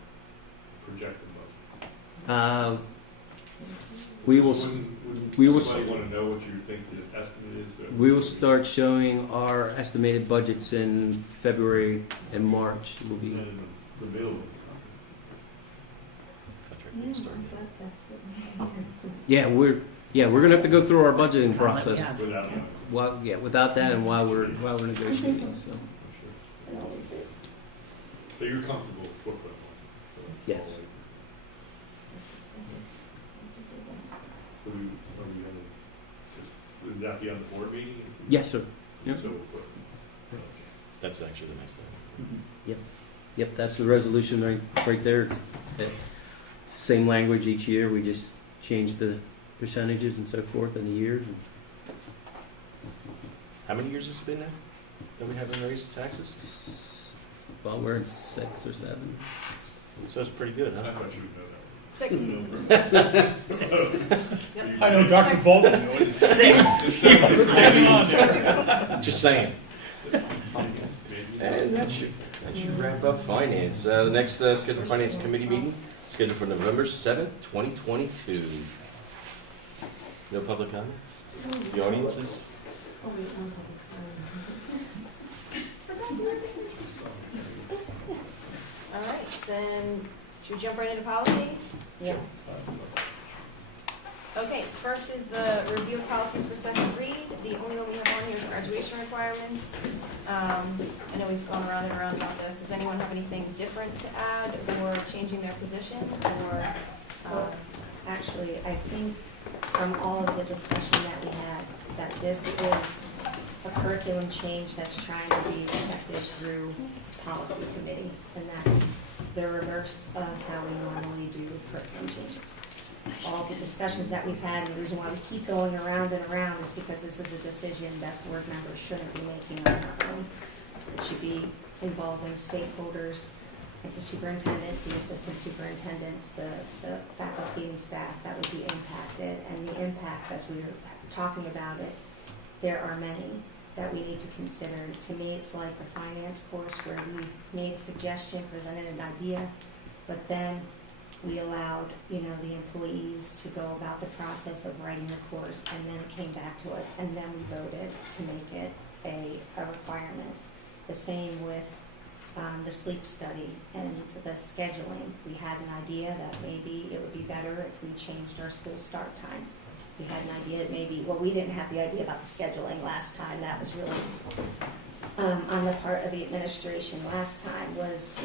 projected budget? We will. Somebody want to know what you think the estimate is? We will start showing our estimated budgets in February and March. We'll be. The bill. Yeah, we're gonna have to go through our budgeting process. Without Without that, and while we're negotiating. So. So you're comfortable with 4.1? Yes. Would that be on the board meeting? Yes, sir. Yep. So, That's actually the next thing. Yep, that's the resolution right there. It's the same language each year. We just change the percentages and so forth in the years. How many years has it been now that we haven't raised taxes? Well, we're in 6 or 7. So it's pretty good, I huh? thought you would know that. 6. I know Dr. Bolton. 6. Just saying. And that should wrap up finance. The next scheduled finance committee meeting scheduled for November 7th, 2022. No public comments? The audience is? All right, then should we jump right into policy? Yeah. Okay, first is the review of policies for second read. The only one we have on here is graduation requirements. I know we've gone around and around on this. Does anyone have anything different to add or changing their position or? Actually, I think from all of the discussion that we had, that this is a curriculum change that's trying to be effective through policy committee, and that's the reverse of how we normally do curriculum changes. All the discussions that we've had, and the reason why we keep going around and around is because this is a decision that board members shouldn't be making on their own. It should be involving stakeholders, like the superintendent, the assistant superintendents, the faculty and staff that would be impacted. And the impacts, as we were talking about it, there are many that we need to consider. To me, it's like the finance course where we made a suggestion, presented an idea, but then we allowed, the employees to go about the process of writing the course, and then it came back to us, and then we voted to make it a requirement. The same with the sleep study and the scheduling. We had an idea that maybe it would be better if we changed our school start times. We had an idea that maybe, we didn't have the idea about the scheduling last time. That was really on the part of the administration last time was,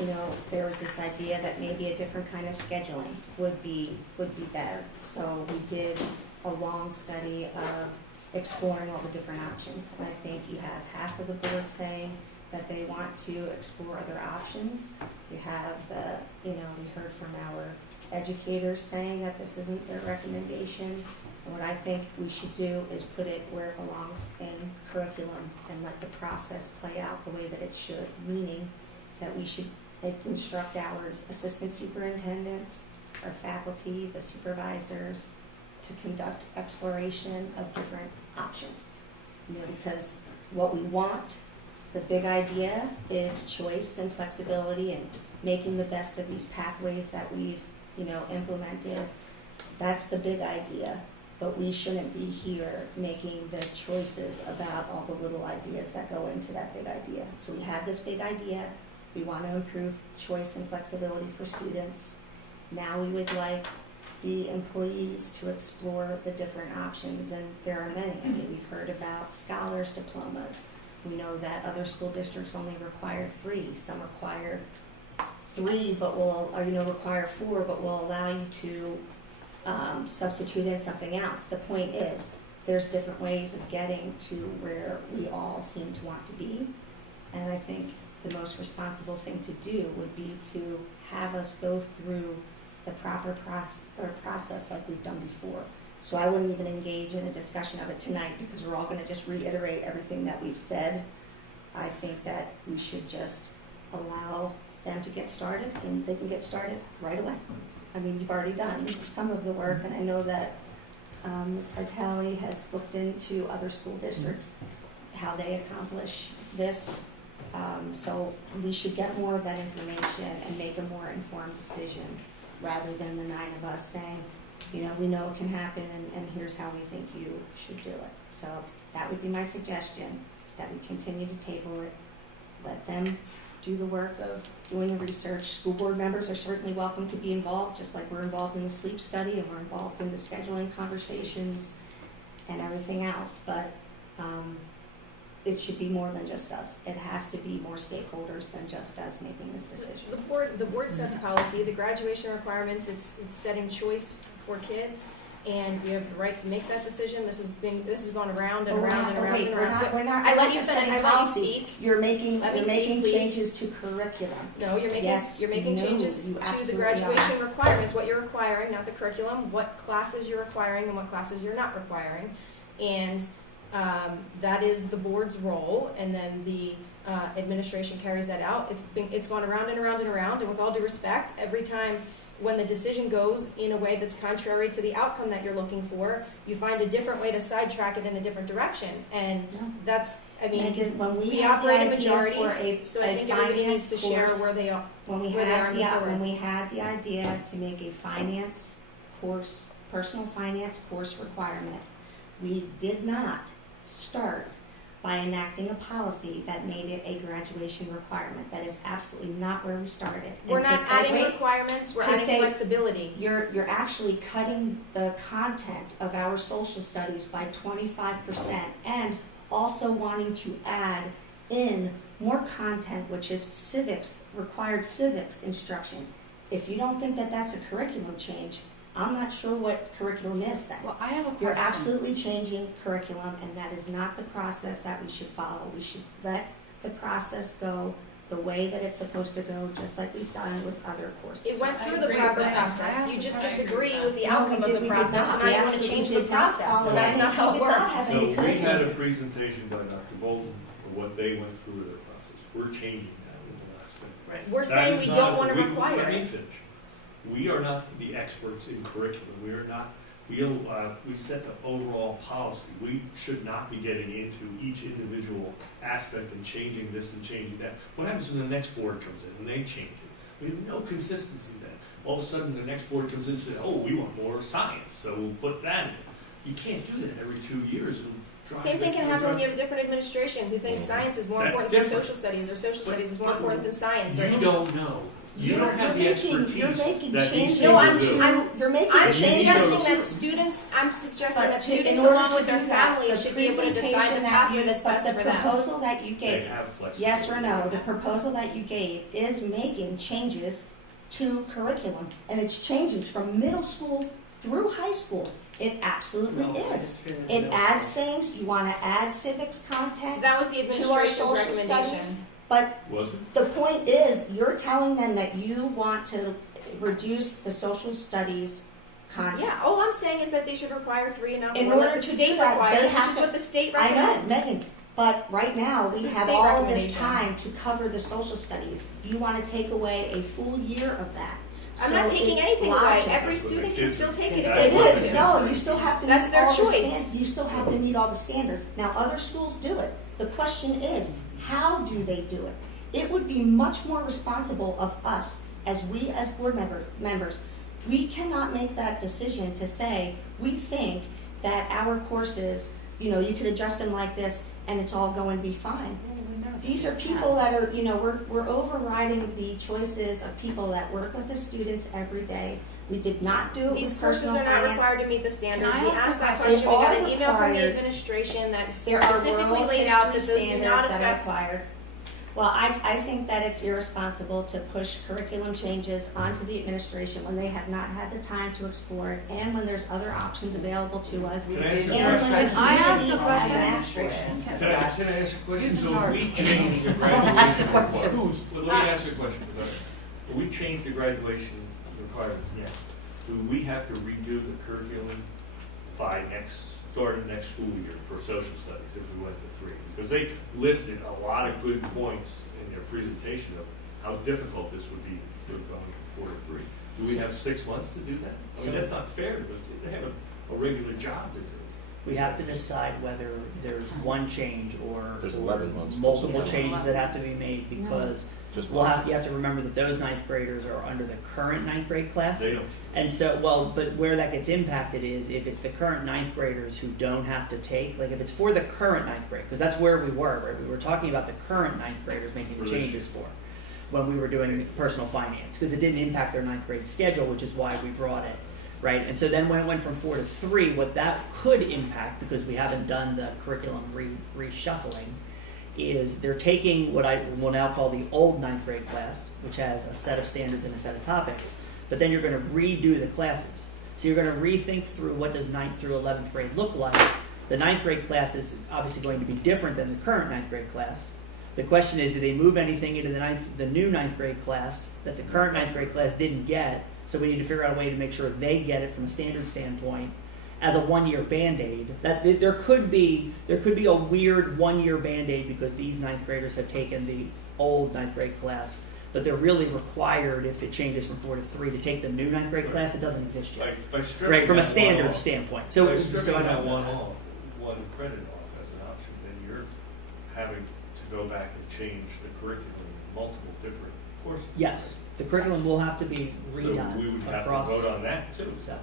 there was this idea that maybe a different kind of scheduling would be better. So we did a long study of exploring all the different options. And I think you have half of the board saying that they want to explore other options. You have we heard from our educators saying that this isn't their recommendation. And what I think we should do is put it where it belongs in curriculum and let the process play out the way that it should, meaning that we should instruct our assistant superintendents, our faculty, the supervisors, to conduct exploration of different options. Because what we want, the big idea is choice and flexibility and making the best of these pathways that we've, implemented. That's the big idea. But we shouldn't be here making the choices about all the little ideas that go into that big idea. So we have this big idea. We want to improve choice and flexibility for students. Now we would like the employees to explore the different options, and there are many. I mean, we've heard about scholars diplomas. We know that other school districts only require 3. Some require 3, but require 4, but will allow you to substitute in something else. The point is, there's different ways of getting to where we all seem to want to be. And I think the most responsible thing to do would be to have us go through the proper process like we've done before. So I wouldn't even engage in a discussion of it tonight because we're all going to just reiterate everything that we've said. I think that we should just allow them to get started, and they can get started right away. I mean, you've already done some of the work, and I know that Ms. Vitale has looked into other school districts, how they accomplish this. So we should get more of that information and make a more informed decision rather than the 9 of us saying, we know it can happen, and here's how we think you should do it. So that would be my suggestion, that we continue to table it, let them do the work of doing the research. School board members are certainly welcome to be involved, just like we're involved in the sleep study and we're involved in the scheduling conversations and everything else. But it should be more than just us. It has to be more stakeholders than just us making this decision. The board sets policy, the graduation requirements, it's setting choice for kids, and we have the right to make that decision. This has gone around and around and around and around. We're not I let you just finish. setting I let you policy. speak. You're making Let me speak, please. changes to curriculum. No, you're making Yes, changes you to the absolutely graduation requirements, what you're requiring, not the curriculum, what classes you're requiring and what classes you're not requiring. And that is the board's role, and then the administration carries that out. It's gone around and around and around, and with all due respect, every time when the decision goes in a way that's contrary to the outcome that you're looking for, you find a different way to sidetrack it in a different direction. And that's, Megan, when we had operate the in idea majorities, so I think everybody needs to share course, where they are. when we where they are had moving forward. when we had the idea to make a finance course, personal finance course requirement, we did not start by enacting a policy that made it a graduation requirement. That is absolutely not where we started. We're And to not say- adding wait, requirements, we're to adding say- flexibility. You're actually cutting the content of our social studies by 25% and also wanting to add in more content, which is civics, required civics instruction. If you don't think that that's a curriculum change, I'm not sure what curriculum is then. Well, I have a You're question. absolutely changing curriculum, and that is not the process that we should follow. We should let the process go the way that it's supposed to go, just like we've done with other courses. It went I through the agree proper with that. process, I you just absolutely disagree agree with the No, outcome we of did- the we did process, not. and now We you wanna absolutely change the did not process, follow and that's any- not how we it did not works. have So any we curriculum. had a presentation by Dr. Bolton of what they went through with their process. We're changing that in the last minute. Right. We're That saying is we not- don't wanna we- require let me it. finish. We are not the experts in curriculum. We are not, we set the overall policy. We should not be getting into each individual aspect and changing this and changing that. What happens when the next board comes in and they change it? We have no consistency then. All of a sudden, the next board comes in and says, oh, we want more science, so we'll put that in. You can't do that every 2 years. And drive Same thing it- can happen when drive- you have a different administration who thinks science is more That's important than different. social studies, or social But- studies is more but important than science, or You don't know. You don't have the You're expertise making that these changes people No, I'm- do. You're making I'm You need to- suggesting that students, I'm suggesting But that to- in students order along to with their do that, families the should be able to decide the presentation that pathway you- that's but best the for them. proposal that you They gave, have flexibility. yes or no, the proposal that you gave is making changes to curriculum, and it's changes from middle school through high school. It absolutely is. It adds things, you wanna add civics content, That was the to our administration's social recommendation. studies, but Was it? the point is, you're telling them that you want to reduce the social studies content. Yeah, all I'm saying is that they should require 3 and not In more, like order the to state do that, requires, they which have is to- what the state I know, recommends. Megan, but right now, This we is have state all of this recommendation. time to cover the social studies. You wanna take away a full year of that. I'm not So taking it's anything away, logical. every That's what student the can kids still do. take it if That's they It want is, to. no, you still have to That's meet their all the choice. standards, you still have to meet all the standards. Now, other schools do it. The question is, how do they do it? It would be much more responsible of us, as board members, we cannot make that decision to say, we think that our courses, you know, you could adjust them like this and it's all going to be fine. These are people that are, you know, we're overriding the choices of people that work with the students every day. We did not do it These with courses personal are not finance. required to meet the standards. Can I We ask asked a that question? question, we got They an are email from the required. administration that There are specifically world laid out that history those do standards not that are affect. required. Well, I think that it's irresponsible to push curriculum changes onto the administration when they have not had the time to explore it and when there's other options available to us. Can I ask you a And question? when the I asked community a question. has asked for it. Can I ask a question? Who's in So charge? we changed the graduation requirements. Well, let me ask you a question. If we changed the graduation requirements now, do we have to redo the curriculum by start of next school year for social studies if we went to 3? Because they listed a lot of good points in their presentation of how difficult this would be for going from 4 to 3. Do we have 6 months to do that? I mean, that's not fair because they have a regular job to do. We have to decide whether there's one change or There's or 11 months to multiple September. changes that have to be made, because Just you have to remember that those ninth graders are under the current ninth grade class. They don't. And so, but where that gets impacted is if it's the current ninth graders who don't have to take, like if it's for the current ninth grade, because that's where we were, right? We were talking about the current ninth graders making For the this changes for when we were doing personal finance, because it didn't impact their ninth grade schedule, which is why we brought it, right? And so then when it went from 4 to 3, what that could impact, because we haven't done the curriculum reshuffling, is they're taking what I will now call the old ninth grade class, which has a set of standards and a set of topics, but then you're going to redo the classes. So you're going to rethink through what does 9th through 11th grade look like. The ninth grade class is obviously going to be different than the current ninth grade class. The question is, do they move anything into the new ninth grade class that the current ninth grade class didn't get? So we need to figure out a way to make sure they get it from a standard standpoint as a 1-year Band-Aid. That there could be a weird 1-year Band-Aid because these ninth graders have taken the old ninth grade class, but they're really required, if it changes from 4 to 3, to take the new ninth grade class that doesn't exist yet. By stripping Right, from a that one standard off- standpoint. by So stripping I that don't one know. off, one credit off as an option, then you're having to go back and change the curriculum in multiple different courses. Yes, the curriculum will have to be So redone we would have to across. vote on that too. So,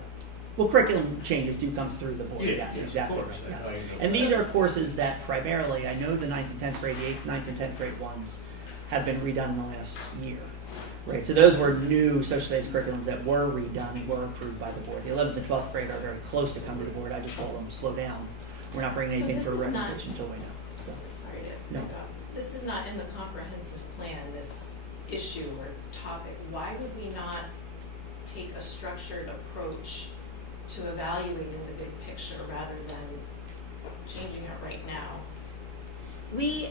Well, curriculum changes do come through the board, yes, of exactly course. right, yes. I know And that. these are courses that primarily, I know the 9th and 10th grade, the 8th, 9th and 10th grade ones have been redone in the last year. Right, so those were new social studies curriculums that were redone and were approved by the board. The 11th and 12th grade are very close to coming to the board. I just told them, slow down. We're not bringing So anything this for is not- recommendation until we know. So, Sorry to No. interrupt. This is not in the comprehensive plan, this issue or topic. Why would we not take a structured approach to evaluating the big picture rather than changing it right now? We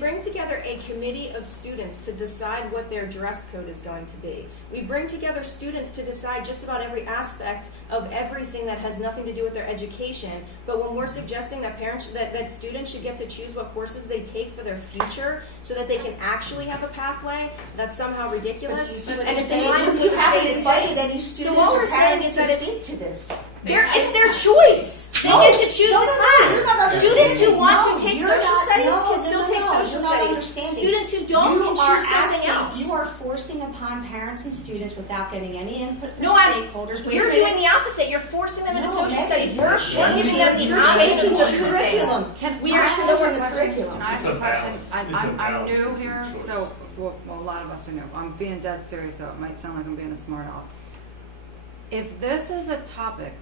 bring together a committee of students to decide what their dress code is going to be. We bring together students to decide just about every aspect of everything that has nothing to do with their education. But when we're suggesting that that students should get to choose what courses they take for their future so that they can actually have a pathway, that's somehow ridiculous. And it's in line with what the state is saying. Any So students all or we're saying parents is to that it's speak to this. it's their choice. They get to choose the class. Students who want to take social studies can still take social studies. Students who don't can choose something else. You are forcing upon parents and students without getting any input from No, stakeholders. Wait a You're minute. doing the opposite. You're forcing them into No, social Megan, studies. you're We're giving them the You're option changing of the choosing. curriculum. We are changing the curriculum. Can I It's ask a a question? balance. It's a I'm balance new between here, choice. so, well, a lot of us are new. I'm being dead serious, though. It might sound like I'm being a smart aleck. If this is a topic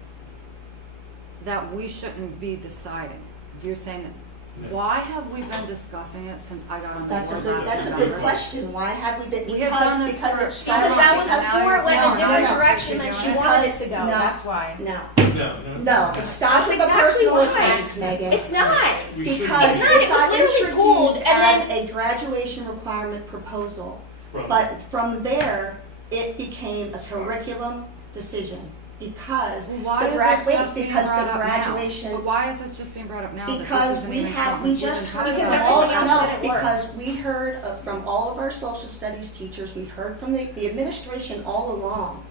that we shouldn't be deciding, if you're saying, why have we been discussing it since I got on the That's a board good, last that's a November? good question. Why have we been, We have done this because for- it started. Because that was Because before it went in a no, different no, direction than she wanted it to go. No. That's why. No, No, no, stop That's with the exactly personal why. attacks, Megan. It's not. You shouldn't Because It's not. it It was got literally pulled, introduced and as a graduation requirement proposal. from- But from there, it became a curriculum decision because Why the is grad, this wait, just being because brought the up now? graduation. But why is this just being brought up now? that this Because isn't we even have, something we just we've heard been Because from talking all, everything else no, didn't work. because we heard from all of our social studies teachers, we've heard from the administration all along.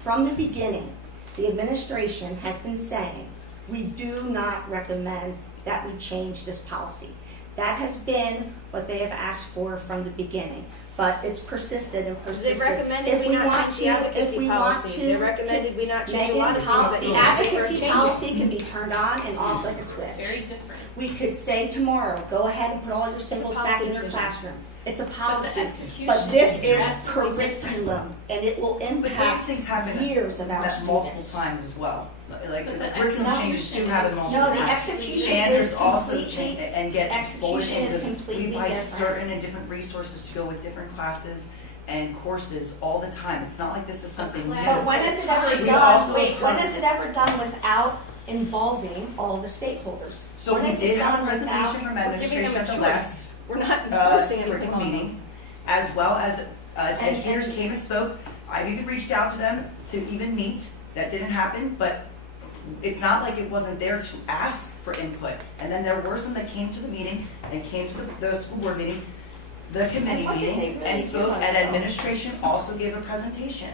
From the beginning, the administration has been saying, we do not recommend that we change this policy. That has been what they have asked for from the beginning, but it's persisted and They persisted. recommended If we we not want change the to- if advocacy we want policy. to- They recommended we not change a Megan, lot of things that the you advocacy changing. policy can be turned on and off like a switch. Very different. We could say tomorrow, go ahead and put all your symbols back policy in your decision. classroom. It's a But the policy. execution But this is drastically different. curriculum, and it will But these impact things happen years of our that multiple students. times as well. Like, But the the curriculum changes do execution happen is- multiple No, the times. execution Standards is also completely, change and get execution bulleted is because completely we buy different. certain and different resources to go with different classes and courses all the time. It's not like this is something new. class- but when is it ever We done, also wait, when heard- is it ever done without involving all the stakeholders? So When we is it did have done a presentation without- from We're giving administration them at a the last choice. We're not enforcing anything curriculum on them. meeting, as well as educators came and spoke. I've even reached out to them to even meet. That didn't happen, but it's not like it wasn't there to ask for input. And then there were some that came to the meeting and came to the school board meeting, the committee What did they meeting, really and give spoke, us, and though? administration also gave a presentation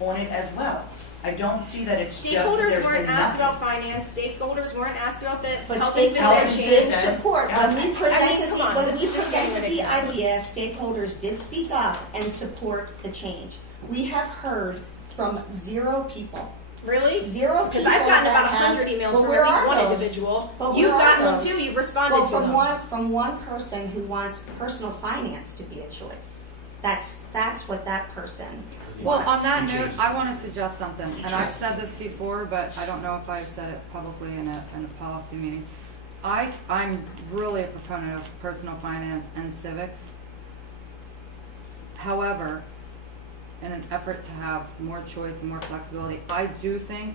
on it as well. I don't see that it's just, Stakeholders there's weren't been asked nothing. about finance, stakeholders weren't asked about the But healthy stakeholders physicians. did support, when we come on, when this we is just getting presented the ridiculous. idea, stakeholders did speak up and support the change. We have heard from 0 people. Really? 0 people Because I've gotten that about have- 100 emails Well, from where at least are one those? individual. But You've where are gotten them those? too, you've responded Well, to them. from one person who wants personal finance to be a choice. That's what that person Well, wants. on that note, I want to suggest something, and I've said this before, but I don't know if I've said it publicly in a policy meeting. I'm really a proponent of personal finance and civics. However, in an effort to have more choice and more flexibility, I do think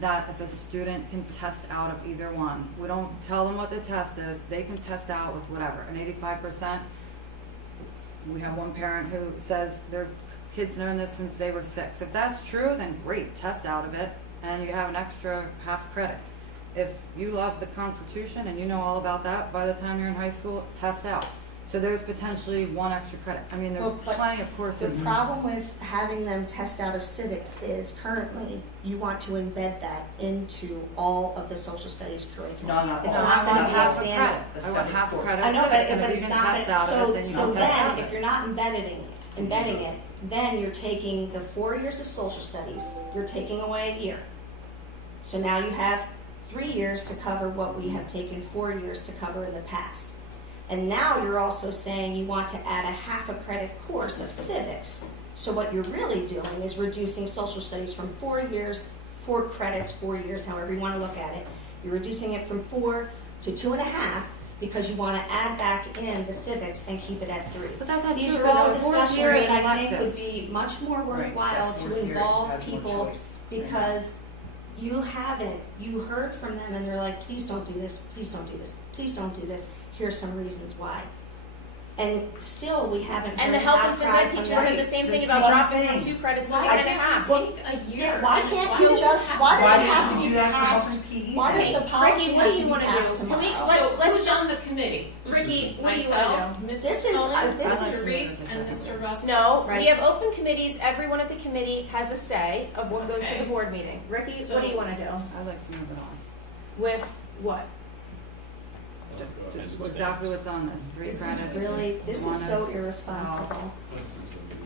that if a student can test out of either one, we don't tell them what the test is, they can test out with whatever, an 85%. We have one parent who says their kids known this since they were 6. If that's true, then great, test out of it, and you have an extra half credit. If you love the Constitution and you know all about that by the time you're in high school, test out. So there's potentially 1 extra credit. I mean, there's Well, but plenty of The courses. problem with having them test out of civics is currently you want to embed that into all of the social studies curriculum. No, not It's all. not I going want to be a half a standard. credit. I want half a credit. I know, civics, but and if it's you can not, test out of it, then you so can test out then, of if it. you're not embedding it, then you're taking the 4 years of social studies, you're taking away a year. So now you have 3 years to cover what we have taken 4 years to cover in the past. And now you're also saying you want to add a half a credit course of civics. So what you're really doing is reducing social studies from 4 years, 4 credits, 4 years, however you want to look at it. You're reducing it from 4 to 2.5 because you want to add back in the civics and keep it at 3. But that's not These true, are all because the fourth discussions year is that I think would electives. be much more worthwhile That to fourth year involve has more people choice. because you haven't, you heard from them and they're like, please don't do this, please don't do this, please don't do this. Here's some reasons why. And still, we haven't heard And the health and outcry phys ed from teacher them. said the same The thing about same dropping from thing. 2 credits to Why 1.5. Well, Take a year. Yeah, why can't Why you does it just, have- why does Why it do you have have to to be do that for health passed? and PE? Why does the policy Ricky, what have do to you be wanna passed do? Can tomorrow? we- So let's who's just- on the committee? Ricky, what do you Myself, want to do? Mrs. This is- Cullen, this Mr. is- Reese, and Mr. Russell. No, Right. we have open committees. Everyone at the committee has a say of what goes to Okay. the board meeting. Ricky, So- what do you want to do? I'd like to move it on. With what? Exactly what's on this, 3 This credits. is really, this one is so of irresponsible.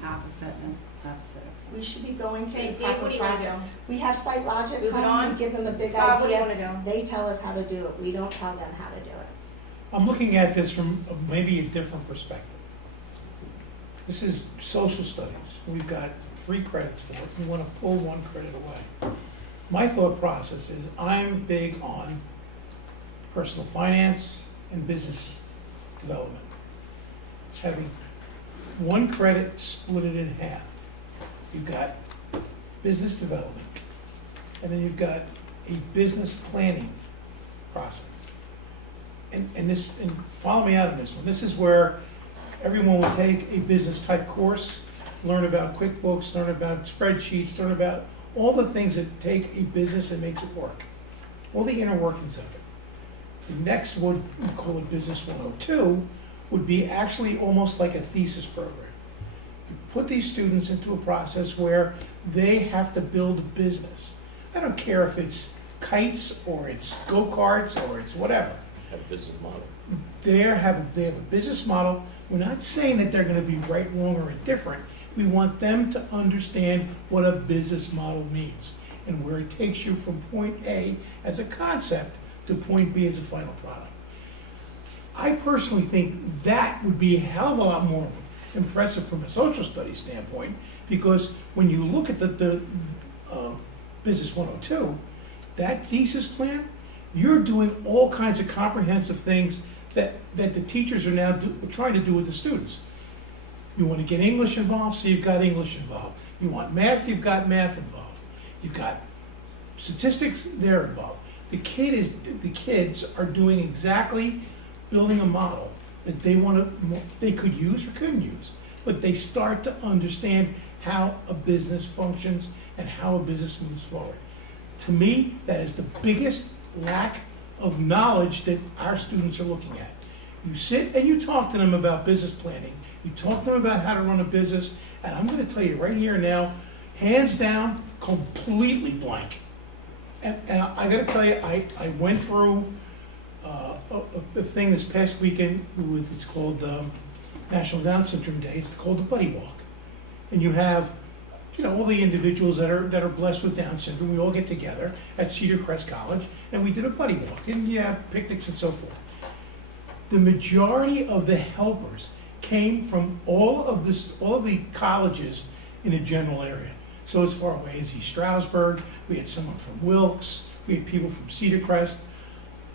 half of fitness, half of civics. We should be going through Okay, the Dave, proper what do you want to process. do? We have Site Logic Move it come, on? we give them a big Bob, what do you want idea. to do? They tell us how to do it. We don't tell them how to do it. I'm looking at this from maybe a different perspective. This is social studies. We've got 3 credits for it. We want to pull 1 credit away. My thought process is I'm big on personal finance and business development. Having 1 credit, split it in half. You've got business development, and then you've got a business planning process. And follow me out on this one. This is where everyone will take a business type course, learn about QuickBooks, learn about spreadsheets, learn about all the things that take a business and makes it work. All the inner workings of it. The next one, we call it Business 102, would be actually almost like a thesis program. You put these students into a process where they have to build a business. I don't care if it's kites or it's go-karts or it's whatever. Have a business model. They have a business model. We're not saying that they're going to be right, wrong, or indifferent. We want them to understand what a business model means and where it takes you from point A as a concept to point B as a final product. I personally think that would be a hell of a lot more impressive from a social studies standpoint, because when you look at the Business 102, that thesis plan, you're doing all kinds of comprehensive things that the teachers are now trying to do with the students. You want to get English involved, so you've got English involved. You want math, you've got math involved. You've got statistics, they're involved. The kids are doing exactly, building a model that they could use or couldn't use, but they start to understand how a business functions and how a business moves forward. To me, that is the biggest lack of knowledge that our students are looking at. You sit and you talk to them about business planning, you talk to them about how to run a business, and I'm going to tell you right here and now, hands down, completely blank. And I got to tell you, I went through a thing this past weekend it's called National Down Syndrome Day. It's called the Buddy Walk, and you have all the individuals that are blessed with Down syndrome. We all get together at Cedar Crest College, and we did a buddy walk, and you have picnics and so forth. The majority of the helpers came from all of the colleges in the general area. So as far away as East Stroudsburg, we had someone from Wilkes, we had people from Cedar Crest.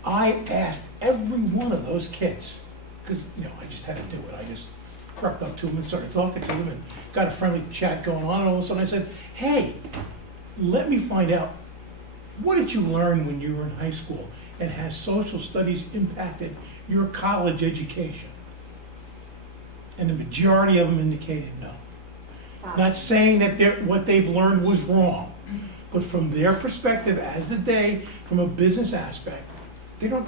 I asked every one of those kids, because I just had to do it. I just crept up to them and started talking to them and got a friendly chat going on, and all of a sudden I said, hey, let me find out, what did you learn when you were in high school, and has social studies impacted your college education? And the majority of them indicated no. Not saying that what they've learned was wrong, but from their perspective as the day, from a business aspect, they don't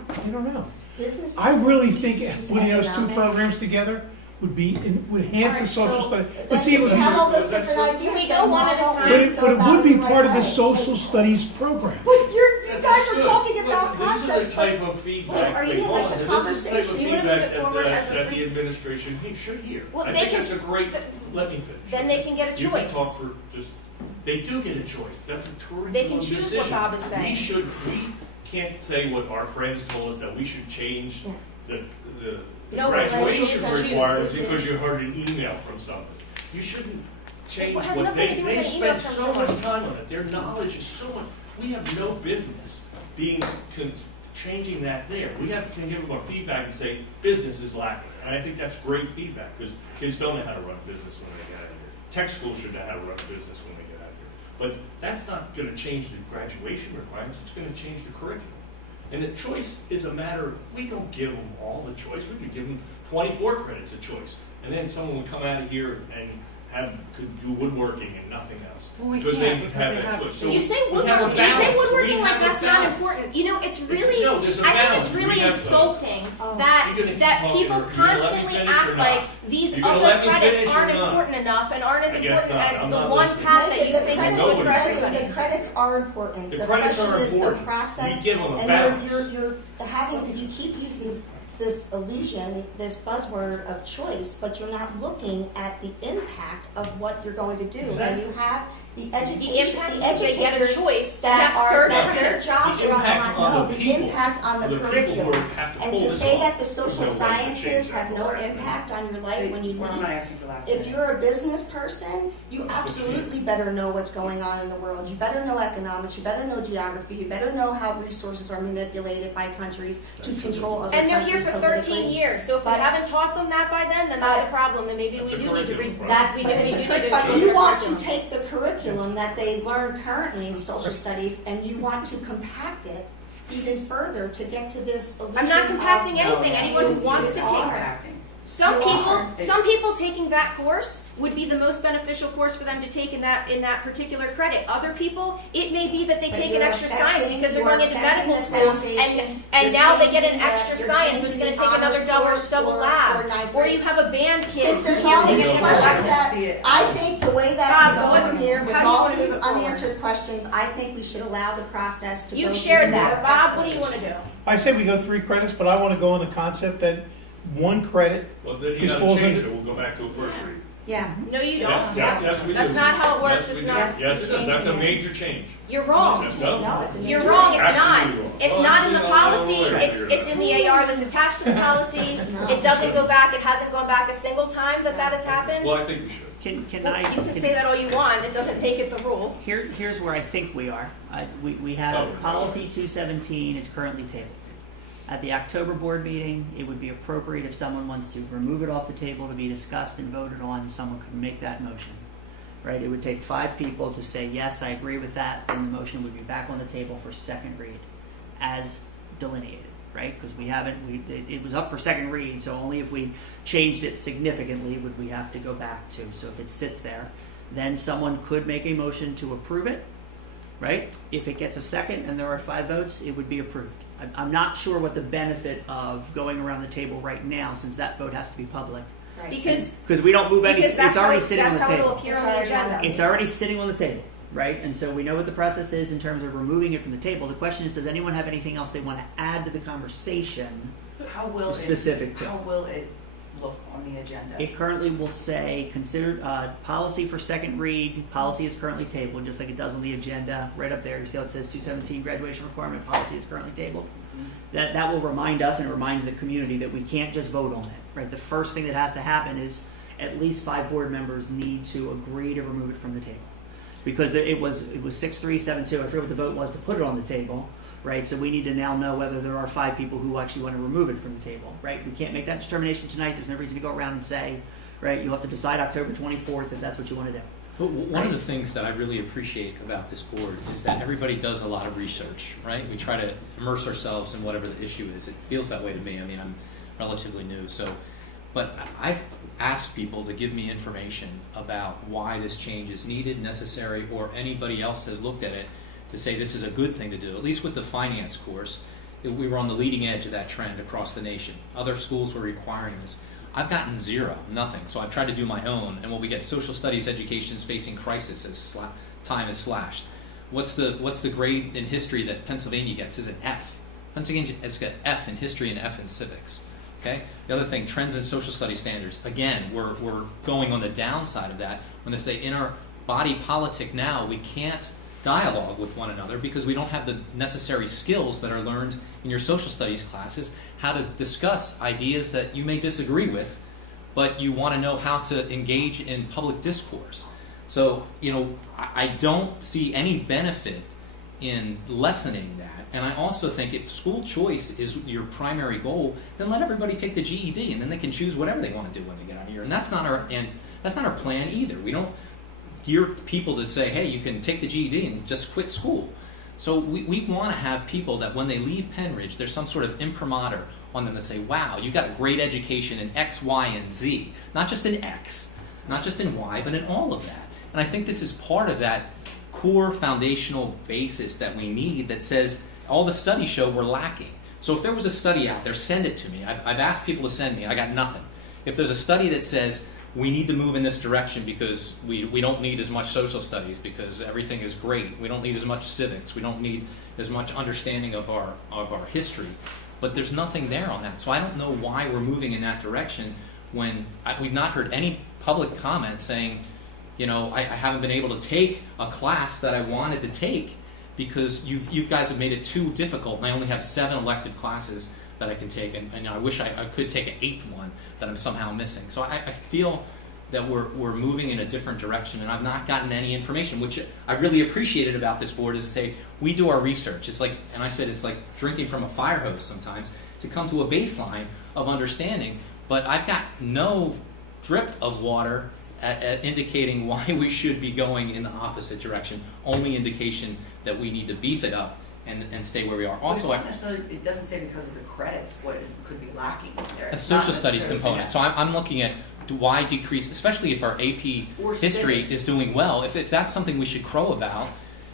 know. Business. I really think use putting those 2 economics. programs together would enhance the social study. But See, it if would you be, have all those different ideas, Can we then go one why at a don't time? we but go it about would be the right part of the way? social studies program. But you guys are talking about These are concepts, the but type of feedback. are you wait, saying hold on. the This is the type of conversation- You wanna move it feedback forward as the that three- the administration should hear. Well, I they think can- that's a great, let me finish. Then they can get a You can choice. talk for just They do get a choice. That's a curriculum They can choose decision. what Bob is saying. We can't say what our friends told us that we should change the No, but graduation social requirements studies- because you heard an email from somebody. You shouldn't change It has what nothing to do with they an spend email from so much someone. time on it. Their knowledge is so much. We have no business being changing that there. We have to give them our feedback and say business is lacking. And I think that's great feedback because kids don't know how to run a business when they get out of here. Tech schools should know how to run a business when they get out of here. But that's not going to change the graduation requirements. It's going to change the curriculum. And the choice is a matter, we don't give them all the choice. We could give them 24 credits of choice. And then someone would come out of here and could do woodworking and nothing else. Well, we because can't, they because have they that have- choice. So You say we have a woodworking, you say balance. woodworking We like have a that's not balance. important. You know, it's It's- really, no, there's a I think balance. it's We really have insulting Oh. that, You're gonna keep that talking, people or you're gonna let me constantly finish or act not? like these You're gonna other let me credits finish or aren't not? important enough and aren't as I guess important not. as I'm the not one listening. path that you The think is credits, No good one for is. everybody. the credits are important. The credits question are is the important. process, We give them a and balance. you're having, you keep using this illusion, this buzzword of choice, but you're not looking at the impact of what you're going to do. Exactly. And you have the The education, impact the is they get a educators choice. that are, That's that third their jobs The are on the impact line. on No, the the people. impact on the people who curriculum. have to And pull to this say off. that the social There's no way to sciences change that have no last minute. impact on your life when you Well, I'm not leave. asking for last If minute. you're a business person, you That's what you absolutely better know what's going on in the world. You better know economics, you better know geography, you better know how resources are manipulated by countries to control other And they're countries here for 13 politically. years, so if we But- haven't taught them that by then that's a problem, and maybe we That's a do need to curriculum That, we but, do it's need a to cur- do but a you want to curriculum. take the curriculum that they learn currently in social studies and you want to compact it even further to get to this illusion I'm not compacting of- anything. Anyone who wants to You take are. Acting. Some You people, are. some people taking that course would be the most beneficial course for them to take in that particular credit. Other people, it may be that they But take an you're extra science affecting- because they're you're going into affecting medical the school, foundation. and You're now they get an changing the- extra you're science changing that's going to the take another honors double course double for lab. ninth Or grade. you have a band kid Since who there's can't all take these any questions classes. that, See it. I think the way that Bob, we go what- from here with how do you all wanna these move it forward? unanswered questions, I think we should allow the process to go You've through shared more that. Bob, what do you want to explanation. do? I say we go 3 credits, but I want to go on the concept that 1 credit Well, then you This gotta falls change under- it. We'll go back to a first read. Yeah. No, you Yeah, don't. yes, we do. That's not how it works. Yes, we It's do. not. Yes, it is. That's a Changing it. major change. You're wrong. No, it's a You're major wrong, change. it's not. Absolutely wrong. It's Well, not in the actually, policy, no, it's in the AR that's attached to the policy. No. It doesn't go back, it hasn't gone back a single time that has happened. Well, I think we should. Can Well, I? you can say that all you want, it doesn't make it the rule. Here's where I think we are. We have Oh, policy 217 is currently tabled. At the October board meeting, it would be appropriate if someone wants to remove it off the table to be discussed and voted on, someone could make that motion. Right? It would take 5 people to say, yes, I agree with that, then the motion would be back on the table for second read as delineated, right? Because it was up for second read, so only if we changed it significantly would we have to go back to. So if it sits there, then someone could make a motion to approve it, right? If it gets a second and there are 5 votes, it would be approved. I'm not sure what the benefit of going around the table right now, since that vote has to be public, Right. Because we don't move any. that's It's already how, sitting on that's the how it'll table. appear It's on the already on agenda. the- It's already sitting on the table, right? And so we know what the process is in terms of removing it from the table. The question is, does anyone have anything else they want to add to the conversation How will specific to? How will it look on the agenda? It currently will say, consider policy for second read. Policy is currently tabled, just like it does on the agenda. Right up there, you see how it says 217 graduation requirement policy is currently tabled. That will remind us and it reminds the community that we can't just vote on it. Right. The first thing that has to happen is at least 5 board members need to agree to remove it from the table, because it was 6-3, 7-2. I forget what the vote was to put it on the table. Right, so we need to now know whether there are 5 people who actually want to remove it from the table. Right, we can't make that determination tonight. There's no reason to go around and say, right, you'll have to decide October 24th if that's what you want to do. But one of the things that I really appreciate about this board is that everybody does a lot of research, right? We try to immerse ourselves in whatever the issue is. It feels that way to me. I mean, I'm relatively new, but I've asked people to give me information about why this change is needed, necessary, or anybody else has looked at it to say this is a good thing to do. At least with the finance course, we were on the leading edge of that trend across the nation. Other schools were requiring this. I've gotten 0, nothing. So I've tried to do my own. And when we get social studies education is facing crisis as time is slashed. What's the grade in history that Pennsylvania gets? Is an F. Pennsylvania has got F in history and F in civics. Okay. The other thing, trends in social studies standards. Again, we're going on the downside of that when they say in our body politic now, we can't dialogue with one another because we don't have the necessary skills that are learned in your social studies classes, how to discuss ideas that you may disagree with, but you want to know how to engage in public discourse. So, I don't see any benefit in lessening that. And I also think if school choice is your primary goal, then let everybody take the GED, and then they can choose whatever they want to do when they get out of here. And that's not our plan either. We don't gear people to say, hey, you can take the GED and just quit school. So we want to have people that when they leave Penridge, there's some sort of imprimatur on them that say, wow, you got a great education in X, Y, and Z. Not just in X, not just in Y, but in all of that. And I think this is part of that core foundational basis that we need that says all the studies show we're lacking. So if there was a study out there, send it to me. I've asked people to send me. I got nothing. If there's a study that says we need to move in this direction because we don't need as much social studies because everything is great. We don't need as much civics. We don't need as much understanding of our history. But there's nothing there on that. So I don't know why we're moving in that direction when we've not heard any public comment saying, I haven't been able to take a class that I wanted to take because you guys have made it too difficult, and I only have 7 elective classes that I can take, and I wish I could take an 8th one that I'm somehow missing. So I feel that we're moving in a different direction, and I've not gotten any information, which I really appreciated about this board is to say, we do our research. It's like, and I said it's like drinking from a fire hose sometimes to come to a baseline of understanding, but I've got no drip of water at indicating why we should be going in the opposite direction, only indication that we need to beef it up and stay where we are. Also, it doesn't say because of the credits what could be lacking there. A social studies component. So I'm looking at why decrease, especially if our AP history is doing well. If that's something we should crow about,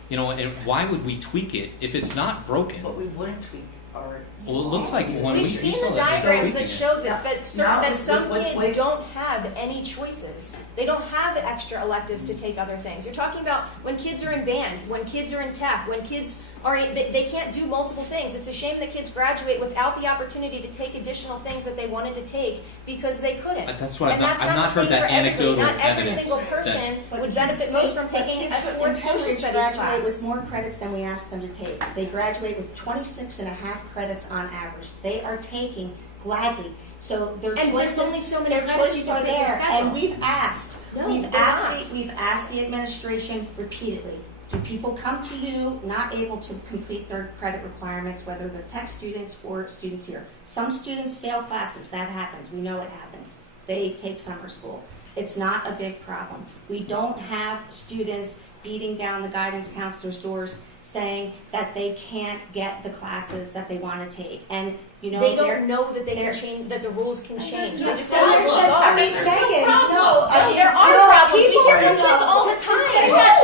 and why would we tweak it if it's not broken? But we wouldn't tweak our. Well, it looks like when We've seen the diagrams that show that some kids don't have any choices. They don't have extra electives to take other things. You're talking about when kids are in band, when kids are in tech, when kids are they can't do multiple things. It's a shame that kids graduate without the opportunity to take additional things that they wanted to take because they couldn't. That's what I've that's not heard that anecdotal Not every evidence. single person would benefit most from taking a core social studies graduate class. with more credits than we asked them to take. They graduate with 26 and a half credits on average. They are taking gladly. So their And choices, there's only so many their credits you choices can are fit in your there. schedule. And we've asked No, we've asked the administration repeatedly. Do people come to you not able to complete their credit requirements, whether they're tech students or students here? Some students fail classes. That happens. We know it happens. They take summer school. It's not a big problem. We don't have students beating down the guidance counselor's doors saying that they can't get the classes that they want to take. And they don't know that they can change, that the rules can change. They just Megan, no, there are problems. We hear from kids all the time.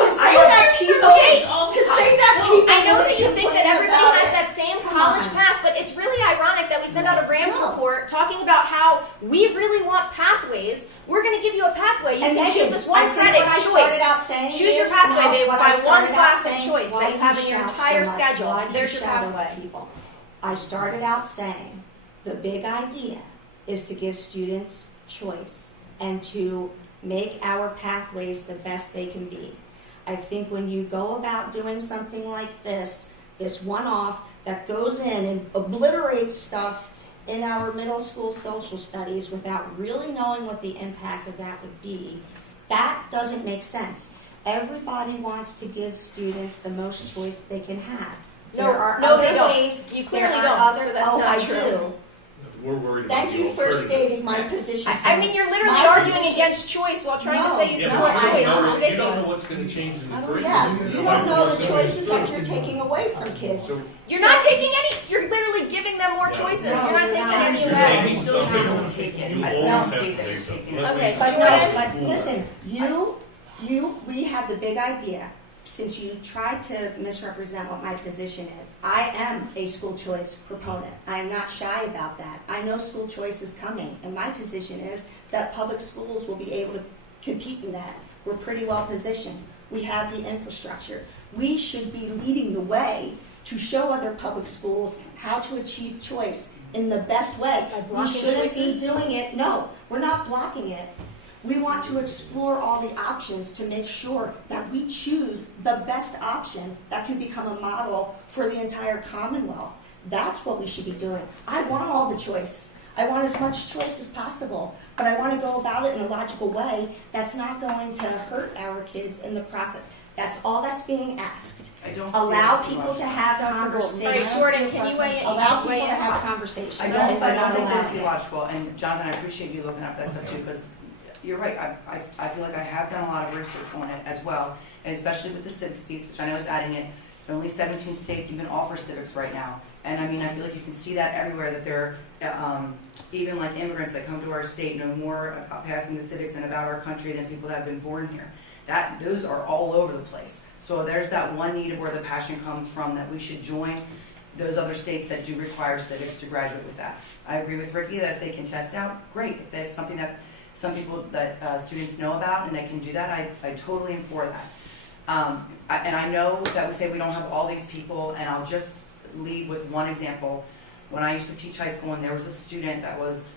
To say that people, I know that you think that everybody has that same college path, but it's really ironic that we send out a Rams report talking about how we really want pathways. We're going to give you a pathway. You can choose this one credit choice. Choose your pathway by one class of choice that you have in your entire schedule. There's your pathway. I started out saying the big idea is to give students choice and to make our pathways the best they can be. I think when you go about doing something like this one-off that goes in and obliterates stuff in our middle school social studies without really knowing what the impact of that would be, that doesn't make sense. Everybody wants to give students the most choice they can have. There are other ways. You clearly there don't. are other, So that's oh, not I true. do. We're worried about Thank you for stating my position. I mean, you're literally My arguing position- against choice while trying to say you Yeah, support but choice. It's you don't know ridiculous. what's going to change in the curriculum. Yeah, you don't know the choices that you're taking away from kids. So You're not taking any. You're literally giving them more choices. No, You're not you're taking not. any you're away. taking something, you always have to take something. Okay, But Jordan? no, but listen, we have the big idea. Since you tried to misrepresent what my position is, I am a school choice proponent. I am not shy about that. I know school choice is coming, and my position is that public schools will be able to compete in that. We're pretty well positioned. We have the infrastructure. We should be leading the way to show other public schools how to achieve choice in the best way. By We blocking shouldn't be choices? doing it. No, we're not blocking it. We want to explore all the options to make sure that we choose the best option that can become a model for the entire Commonwealth. That's what we should be doing. I want all the choice. I want as much choice as possible, but I want to go about it in a logical way that's not going to hurt our kids in the process. That's all that's being asked. I don't Allow see it as people to logical. have All right, conversations. Jordan, can you weigh in? Allow Weigh people to in? have conversations. I if don't they're not think allowed that's it. illogical, and Jonathan, I appreciate you looking up that stuff too, because you're right, I feel like I have done a lot of research on it as well, and especially with the civics piece, which I know is adding it. Only 17 states even offer civics right now, and I mean, I feel like you can see that everywhere, that they're, even like immigrants that come to our state know more about passing the civics and about our country than people that have been born here. Those are all over the place. So there's that one need of where the passion comes from, that we should join those other states that do require civics to graduate with that. I agree with Ricky that if they can test out, great. If that's something that some people, that students know about and they can do that, I totally am for that. And I know that we say we don't have all these people, and I'll just leave with one example. When I used to teach high school, and there was a student that was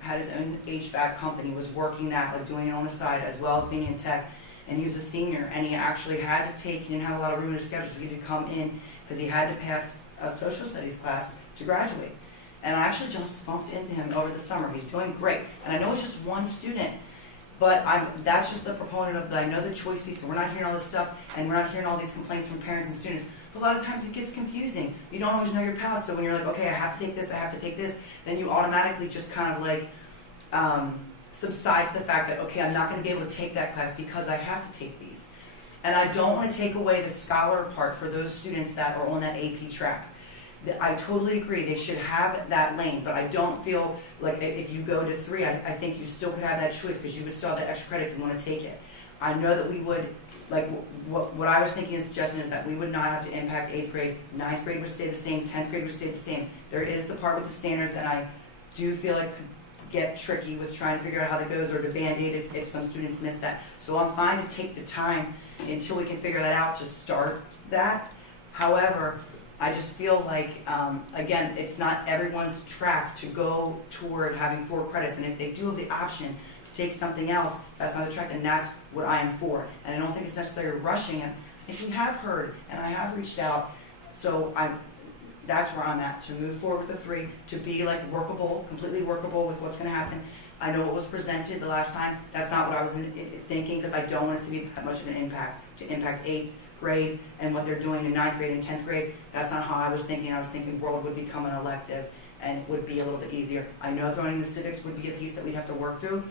had his own HVAC company, was working that, like doing it on the side, as well as being in tech, and he was a senior, and he actually had to take, he didn't have a lot of room in his schedule, so he could come in, because he had to pass a social studies class to graduate. And I actually just bumped into him over the summer. He's doing great. And I know it's just one student, but that's just the proponent of I know the choice piece, and we're not hearing all this stuff, and we're not hearing all these complaints from parents and students. But a lot of times it gets confusing. You don't always know your path, so when you're like, okay, I have to take this, I have to take this, then you automatically just kind of like subside to the fact that, okay, I'm not going to be able to take that class because I have to take these. And I don't want to take away the scholar part for those students that are on that AP track. I totally agree, they should have that lane, but I don't feel like if you go to 3, I think you still could have that choice, because you would still have that extra credit if you want to take it. I know that we would, like, what I was thinking and suggesting is that we would not have to impact 8th grade, 9th grade would stay the same, 10th grade would stay the same. There is the part with the standards, and I do feel it could get tricky with trying to figure out how that goes, or to band-aid if some students miss that. So I'm fine to take the time until we can figure that out to start that. However, I just feel like, again, it's not everyone's track to go toward having 4 credits, and if they do have the option to take something else, that's not the track, and that's what I am for. And I don't think it's necessarily rushing it. If you have heard, and I have reached out, so that's where I'm at, to move forward with the 3, to be like workable, completely workable with what's going to happen. I know what was presented the last time. That's not what I was thinking, because I don't want it to be that much of an impact, to impact 8th grade and what they're doing in 9th grade and 10th grade. That's not how I was thinking. I was thinking world would become an elective and it would be a little bit easier. I know throwing the civics would be a piece that we'd have to work through,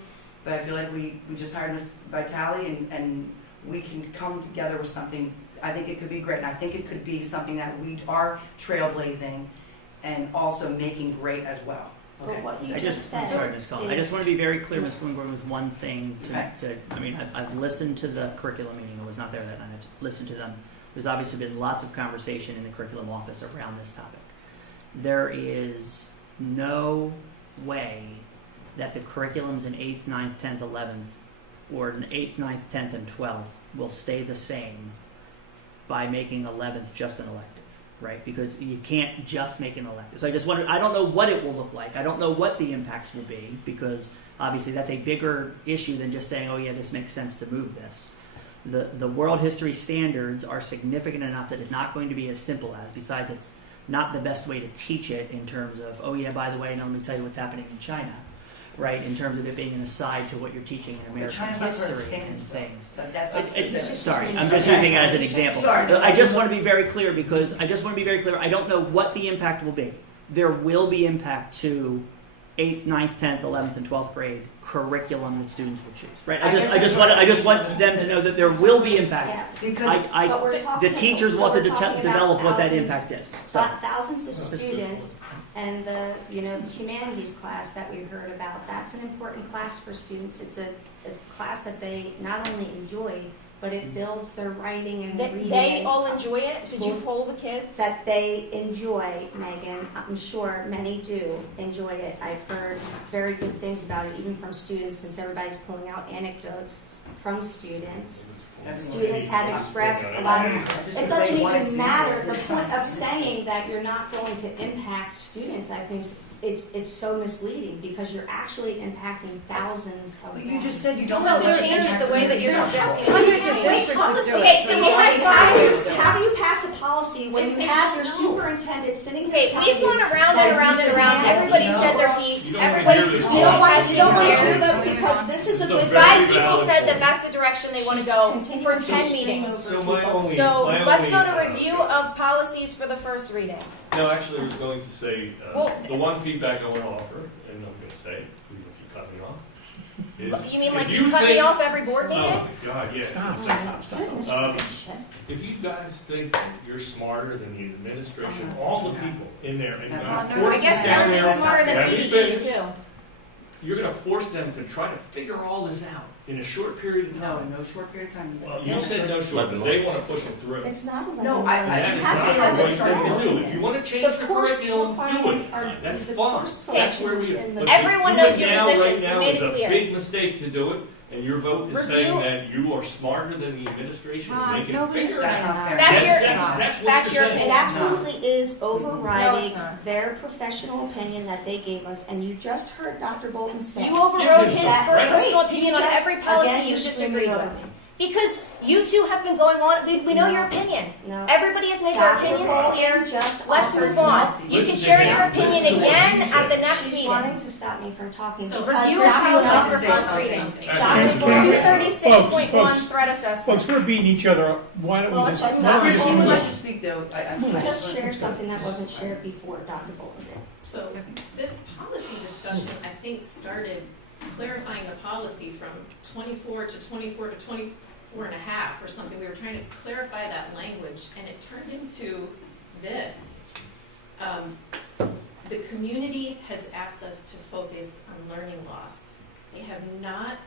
but I feel like we just hired Ms. Vitale, and we can come together with something. I think it could be great, and I think it could be something that we are trailblazing and also making great as well. But what you I just I'm said sorry, Ms. Cullen. I is- just want to be very clear, Ms. Bloomberg, with one thing. Okay. I mean, I've listened to the curriculum meeting. I was not there that night. I've listened to them. There's obviously been lots of conversation in the curriculum office around this topic. There is no way that the curriculums in 8th, 9th, 10th, 11th, or in 8th, 9th, 10th, and 12th will stay the same by making 11th just an elective. Right, because you can't just make an elective. So I just wonder, I don't know what it will look like. I don't know what the impacts will be, because obviously that's a bigger issue than just saying, oh yeah, this makes sense to move this. The world history standards are significant enough that it's not going to be as simple as, besides it's not the best way to teach it in terms of, oh yeah, by the way, now let me tell you what's happening in China. Right, in terms of it being an aside to what you're teaching in American China's not part of the history and standards, though. things. That's not specific. Sorry, I'm just using it as an example. Sorry. I just want to be very clear, because I don't know what the impact will be. There will be impact to 8th, 9th, 10th, 11th, and 12th grade curriculum that students will choose. Right? I just want them to know that there will be impact. Yeah, Because but we're talking, The teachers will have to develop what that impact is. So. Thousands of students, and the humanities class that we heard about, that's an important class for students. It's a class that they not only enjoy, but it builds their writing and reading. They all enjoy it? Did you poll the kids? That they enjoy, Megan. I'm sure many do enjoy it. I've heard very good things about it, even from students, since everybody's pulling out anecdotes from students. Students have expressed a lot of, it doesn't even matter, the point of saying that you're not going to impact students, I think it's so misleading, because you're actually impacting thousands of them. You just said you don't No, have there to is impact the way that you're them. suggesting. Okay, so we had how do you pass a policy when you have your superintendent sitting here Okay, telling we've you gone around that and around you and around, should everybody have said their no- piece, You don't wanna everybody's hear this. You don't want to has hear been them there. because this is a This is a good. very Five people valid said that point. that's the direction they wanna She's go continuing for to 10 scream meetings. over So my people. only- So my let's only, go to review of policies for the first reading. No, actually, I was going to say, Well, the one feedback I want to offer, and I'm going to say, even if you cut me off, is You mean like if you cut me think- off every board Oh meeting? my God, yes. Stop. Goodness Um, gracious. If you guys think you're smarter than the administration, all the people in there, and you're That's going not to true. force I guess them they're down smarter than Let me PDE finish. too. You're going to force them to try to figure all this out in a short period of No, time. in no short period of time. Well, you said no short, but they want to push it through. It's not 11 No, months. I- That You is have not to the have right it thing to do. started. If you want to change the course curriculum, do requirements it. are- That's the fine. course That's where we. selections in the- but to Everyone do knows it your now, positions. Right You now made is it a clear. big mistake to do it, and your vote is saying Review- that you are smarter than the administration and they can nobody's figure it saying out. that. fair. That's your- That's what that's you're your- saying. It absolutely is No, overriding it's not. their professional opinion that they gave us, and you just heard Dr. Bolton say. You overrode Give his him some credit. personal Wait, opinion you on just- every policy again, you you're disagreed screaming with. over me. Because you two have been going on, we know No. your opinion. No. Everybody has made their Dr. opinions clear. Bolton just Let's offered move on. nothing. You can Listen to share him. your opinion Listen to what again he at the said. next She's meeting. wanting to stop me from talking So because review that's of what policies else for is first saying. reading. Something. Thank Dr. you. 236.1 Folks, threat assessments. Folks, we're beating each other up. Why don't Well, we it's just? like why don't we Dr. just If you would move like on? to speak though, I'm You sorry. just shared something that wasn't shared before, Dr. Bolton did. So this policy discussion, I think, started clarifying the policy from 24 to 24 to 24 and a half or something. We were trying to clarify that language, and it turned into this. The community has asked us to focus on learning loss. They have not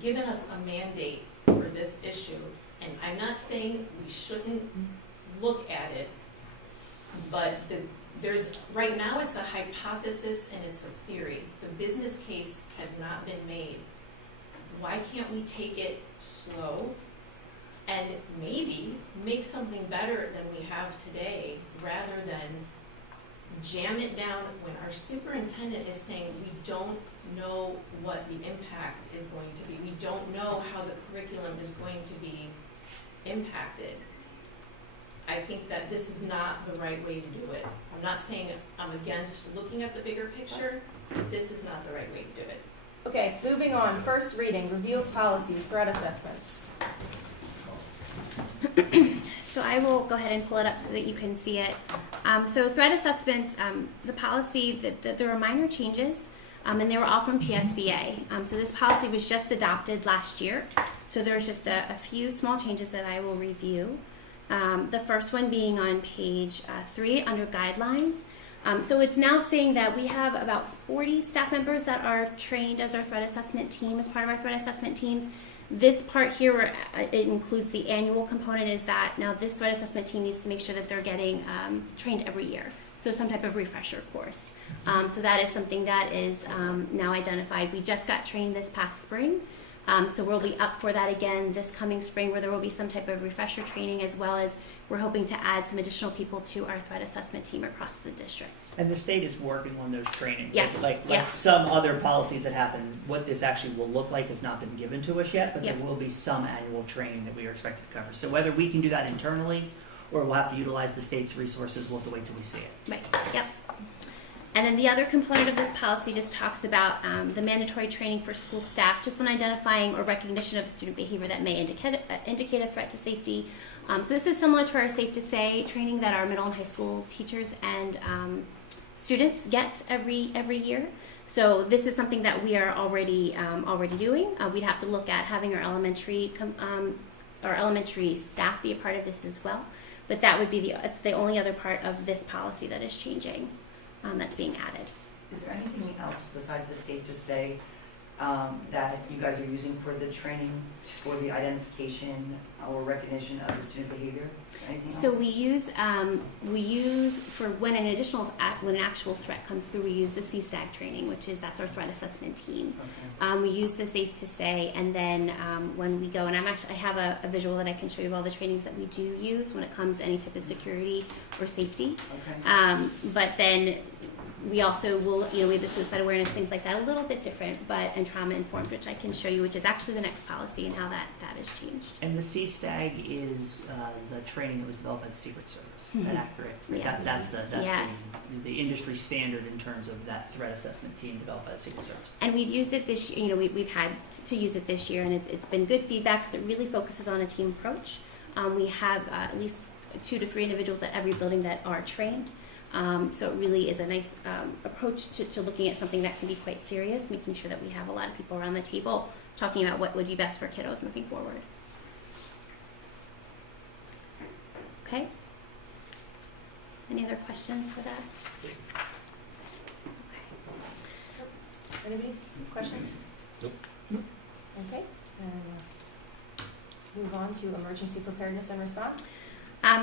given us a mandate for this issue, and I'm not saying we shouldn't look at it, but there's, right now it's a hypothesis and it's a theory. The business case has not been made. Why can't we take it slow and maybe make something better than we have today rather than jam it down when our superintendent is saying we don't know what the impact is going to be. We don't know how the curriculum is going to be impacted. I think that this is not the right way to do it. I'm not saying I'm against looking at the bigger picture. This is not the right way to do it. Okay, moving on. First reading, review of policies, threat assessments. So I will go ahead and pull it up so that you can see it. So threat assessments, the policy, there were minor changes, and they were all from PSBA. So this policy was just adopted last year. So there's just a few small changes that I will review. The first one being on page 3 under guidelines. So it's now saying that we have about 40 staff members that are trained as our threat assessment team, as part of our threat assessment teams. This part here, where it includes the annual component, is that now this threat assessment team needs to make sure that they're getting trained every year. So some type of refresher course. So that is something that is now identified. We just got trained this past spring. So we'll be up for that again this coming spring, where there will be some type of refresher training, as well as we're hoping to add some additional people to our threat assessment team across the district. And the state is working on those trainings. Yes, Like yeah. some other policies that happen, what this actually will look like has not been given to us yet, but Yep. there will be some annual training that we are expected to cover. So whether we can do that internally or we'll have to utilize the state's resources, we'll have to wait till we see it. Right, yep. And then the other component of this policy just talks about the mandatory training for school staff, just on identifying or recognition of student behavior that may indicate a threat to safety. So this is similar to our Safe to Say training that our middle and high school teachers and students get every year. So this is something that we are already doing. We'd have to look at having our elementary staff be a part of this as well. But that would be it's the only other part of this policy that is changing. That's being added. Is there anything else besides the Safe to Say that you guys are using for the training, for the identification or recognition of the student behavior? Anything else? So we use for when an actual threat comes through, we use the CSTAG training, that's our threat assessment team. Okay. We use the Safe to Say, and then when we go, and I have a visual that I can show you of all the trainings that we do use when it comes to any type of security or safety. Okay. But then we also will, we have the suicide awareness, things like that, a little bit different, and trauma informed, which I can show you, which is actually the next policy and how that has changed. And the CSTAG is the training that was developed by the Secret Service. Is Mhm. that accurate? Yeah. That's Yeah. the industry standard in terms of that threat assessment team developed by the Secret Service. And we've used it this, we've had to use it this year, and it's been good feedback because it really focuses on a team approach. We have at least 2 to 3 individuals at every building that are trained. So it really is a nice approach to looking at something that can be quite serious, making sure that we have a lot of people around the table talking about what would be best for kiddos moving forward. Okay? Any other questions for that? Anybody? Questions? Nope. Okay, and let's move on to emergency preparedness and response.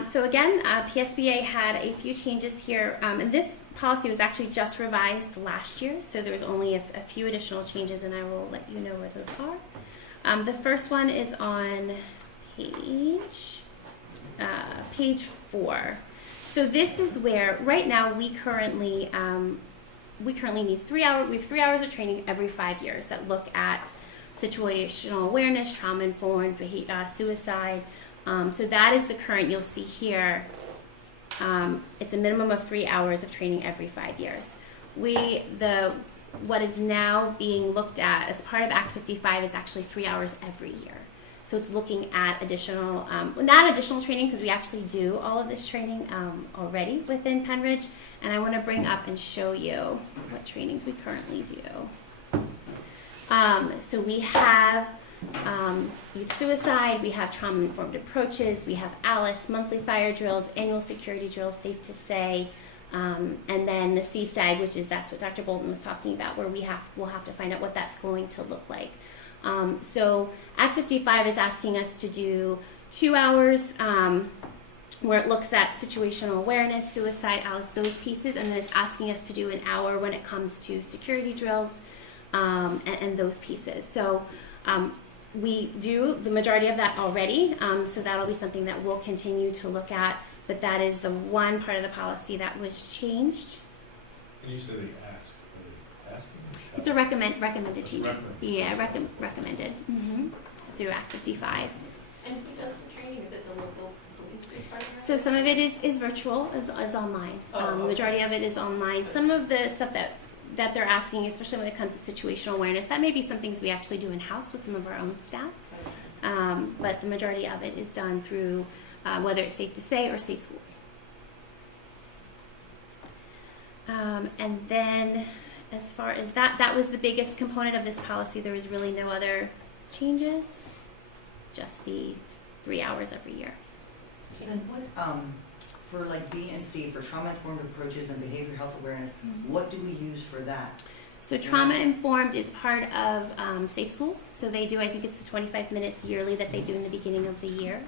So again, PSBA had a few changes here, and this policy was actually just revised last year, so there was only a few additional changes, and I will let you know where those are. The first one is on page 4. So this is where right now we currently need 3 hours. We have 3 hours of training every 5 years that look at situational awareness, trauma informed, suicide. So that is the current. You'll see here. It's a minimum of 3 hours of training every 5 years. What is now being looked at as part of Act 55 is actually 3 hours every year. So it's looking at additional, not additional training, because we actually do all of this training already within Penridge. And I want to bring up and show you what trainings we currently do. So we have youth suicide, we have trauma-informed approaches, we have ALICE, monthly fire drills, annual security drills, Safe to Say, and then the CSTAG, that's what Dr. Bolton was talking about, where we'll have to find out what that's going to look like. So Act 55 is asking us to do 2 hours where it looks at situational awareness, suicide, ALICE, those pieces, and then it's asking us to do an hour when it comes to security drills and those pieces. So we do the majority of that already, so that'll be something that we'll continue to look at, but that is the one part of the policy that was changed. And you said they ask. It's a recommended change. Recommended. Yeah, recommended through Act 55. And who does the training? Is it the local police department? So some of it is virtual, is online. The majority of it is online. Some of the stuff that they're asking, especially when it comes to situational awareness, that may be some things we actually do in-house with some of our own staff. But the majority of it is done through whether it's Safe to Say or Safe Schools. And then as far as that was the biggest component of this policy. There was really no other changes, just the 3 hours every year. So then what, for like B and C, for trauma-informed approaches and behavior health awareness, what do we use for that? So trauma informed is part of Safe Schools. So they do, I think it's the 25 minutes yearly that they do in the beginning of the year.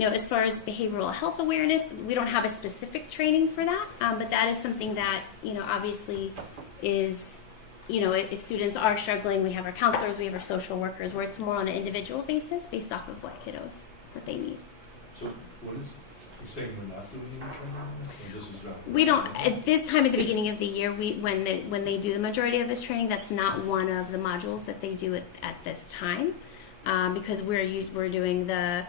As far as behavioral health awareness, we don't have a specific training for that, but that is something that, obviously is, if students are struggling, we have our counselors, we have our social workers, where it's more on an individual basis based off of what kiddos that they need. So what is, you're saying we're not doing any training? Or this is not? We don't, at this time at the beginning of the year, when they do the majority of this training, that's not one of the modules that they do at this time, because we're doing the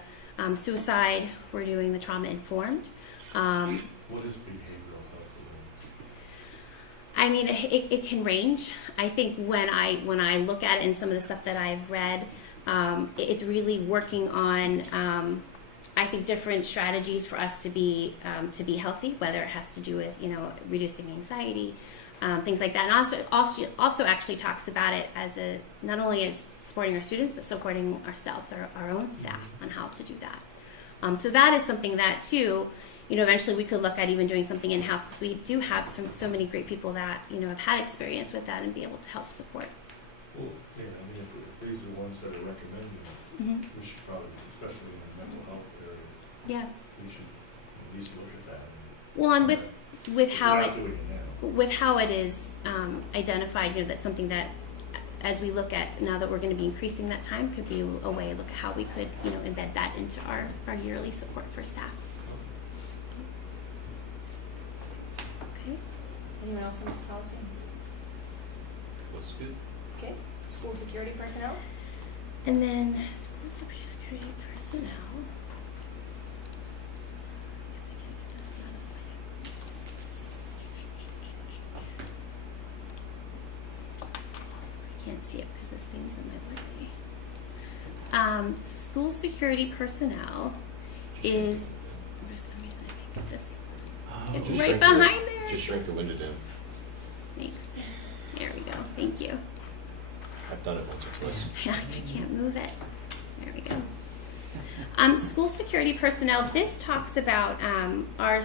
suicide, we're doing the trauma informed. What is behavioral health awareness? I mean, it can range. I think when I look at it and some of the stuff that I've read, it's really working on I think different strategies for us to be healthy, whether it has to do with reducing anxiety, things like that, and also actually talks about it as not only as supporting our students but supporting ourselves, our own staff, on how to do that. So that is something that too, eventually we could look at even doing something in-house, because we do have so many great people that, have had experience with that and be able to help support. Well, yeah, I mean, if these are ones that are recommending, Mm-hmm. we should probably, especially in the mental health area, Yeah. we should at least look at that. Well, and with how We're it not doing it now. with how it is identified, that's something that, as we look at now that we're going to be increasing that time, could be a way to look at how we could, embed that into our yearly support for staff. Okay. Anyone else on this policy? Looks good. Okay. School security personnel? And then school security personnel. I can't see it because this thing's in my way. School security personnel is, for some reason I can't get this. It's Just right shrink the- behind there. Just shrink the window down. Thanks. There we go. Thank you. I've done it once or twice. I can't move it. There we go. School security personnel. This talks about our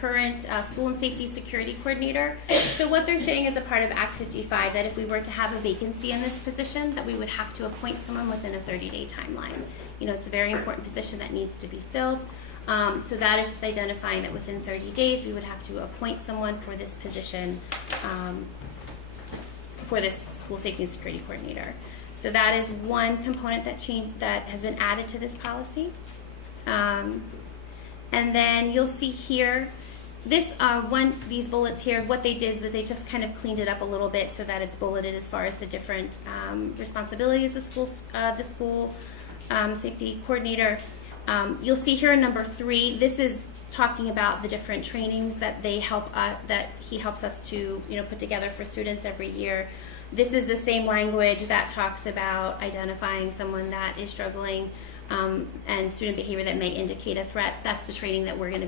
current school and safety security coordinator. So what they're saying is a part of Act 55 that if we were to have a vacancy in this position, that we would have to appoint someone within a 30-day timeline. It's a very important position that needs to be filled. So that is just identifying that within 30 days we would have to appoint someone for this position, for this school safety and security coordinator. So that is one component that has been added to this policy. And then you'll see here, these bullets here, what they did was they just kind of cleaned it up a little bit so that it's bulleted as far as the different responsibilities of the school safety coordinator. You'll see here in number 3, this is talking about the different trainings that he helps us to put together for students every year. This is the same language that talks about identifying someone that is struggling and student behavior that may indicate a threat. That's the training that we're going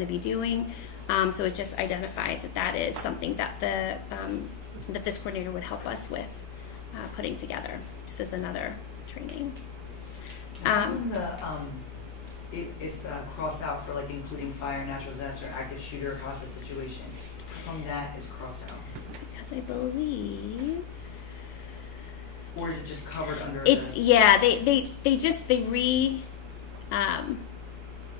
to be doing. So it just identifies that is something that that this coordinator would help us with putting together, just as another training. It's crossed out for like including fire, natural disaster, active shooter, hostage situation. How come that is crossed out? Because I believe Or is it just covered under? it's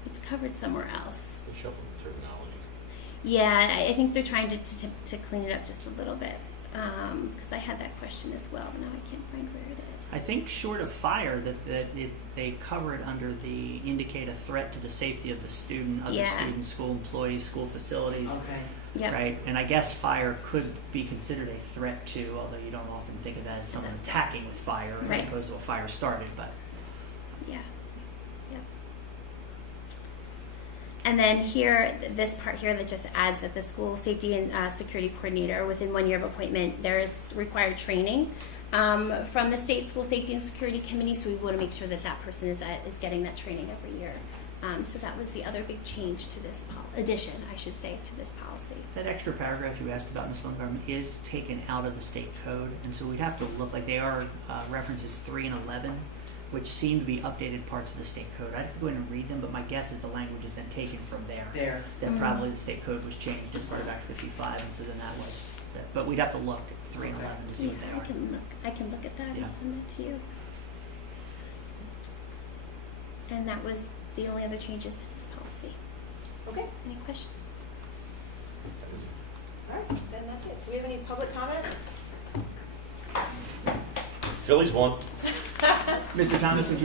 it's covered somewhere else. They shuffled the terminology. Yeah, I think they're trying to clean it up just a little bit. Because I had that question as well, but now I can't find where it is. I think short of fire, they cover it under the indicate a threat to the safety of the student, other students, school employees, school facilities. Okay. Yeah. Right, and I guess fire could be considered a threat too, although you don't often think of that as someone attacking with fire as Right. opposed to a fire started, but. Yeah. Yep. And then here, this part here that just adds that the school safety and security coordinator, within 1 year of appointment, there is required training from the state school safety and security committee. So we want to make sure that that person is getting that training every year. So that was the other big change to this addition, I should say, to this policy. That extra paragraph you asked about, Ms. Montgomery, is taken out of the state code, and so we'd have to look like they are references 3 and 11, which seem to be updated parts of the state code. I'd have to go in and read them, but my guess is the language is then taken from there. That probably the state code was changed as part of Act 55, and so then that was that. But we'd have to look at 3 and 11 to see what they are. I can look at that Yeah. and send that to you. And that was the only other changes to this policy. Okay. Any questions? All right, then that's it. Do we have any public comment? Phillies won. Mr. Thomas, would you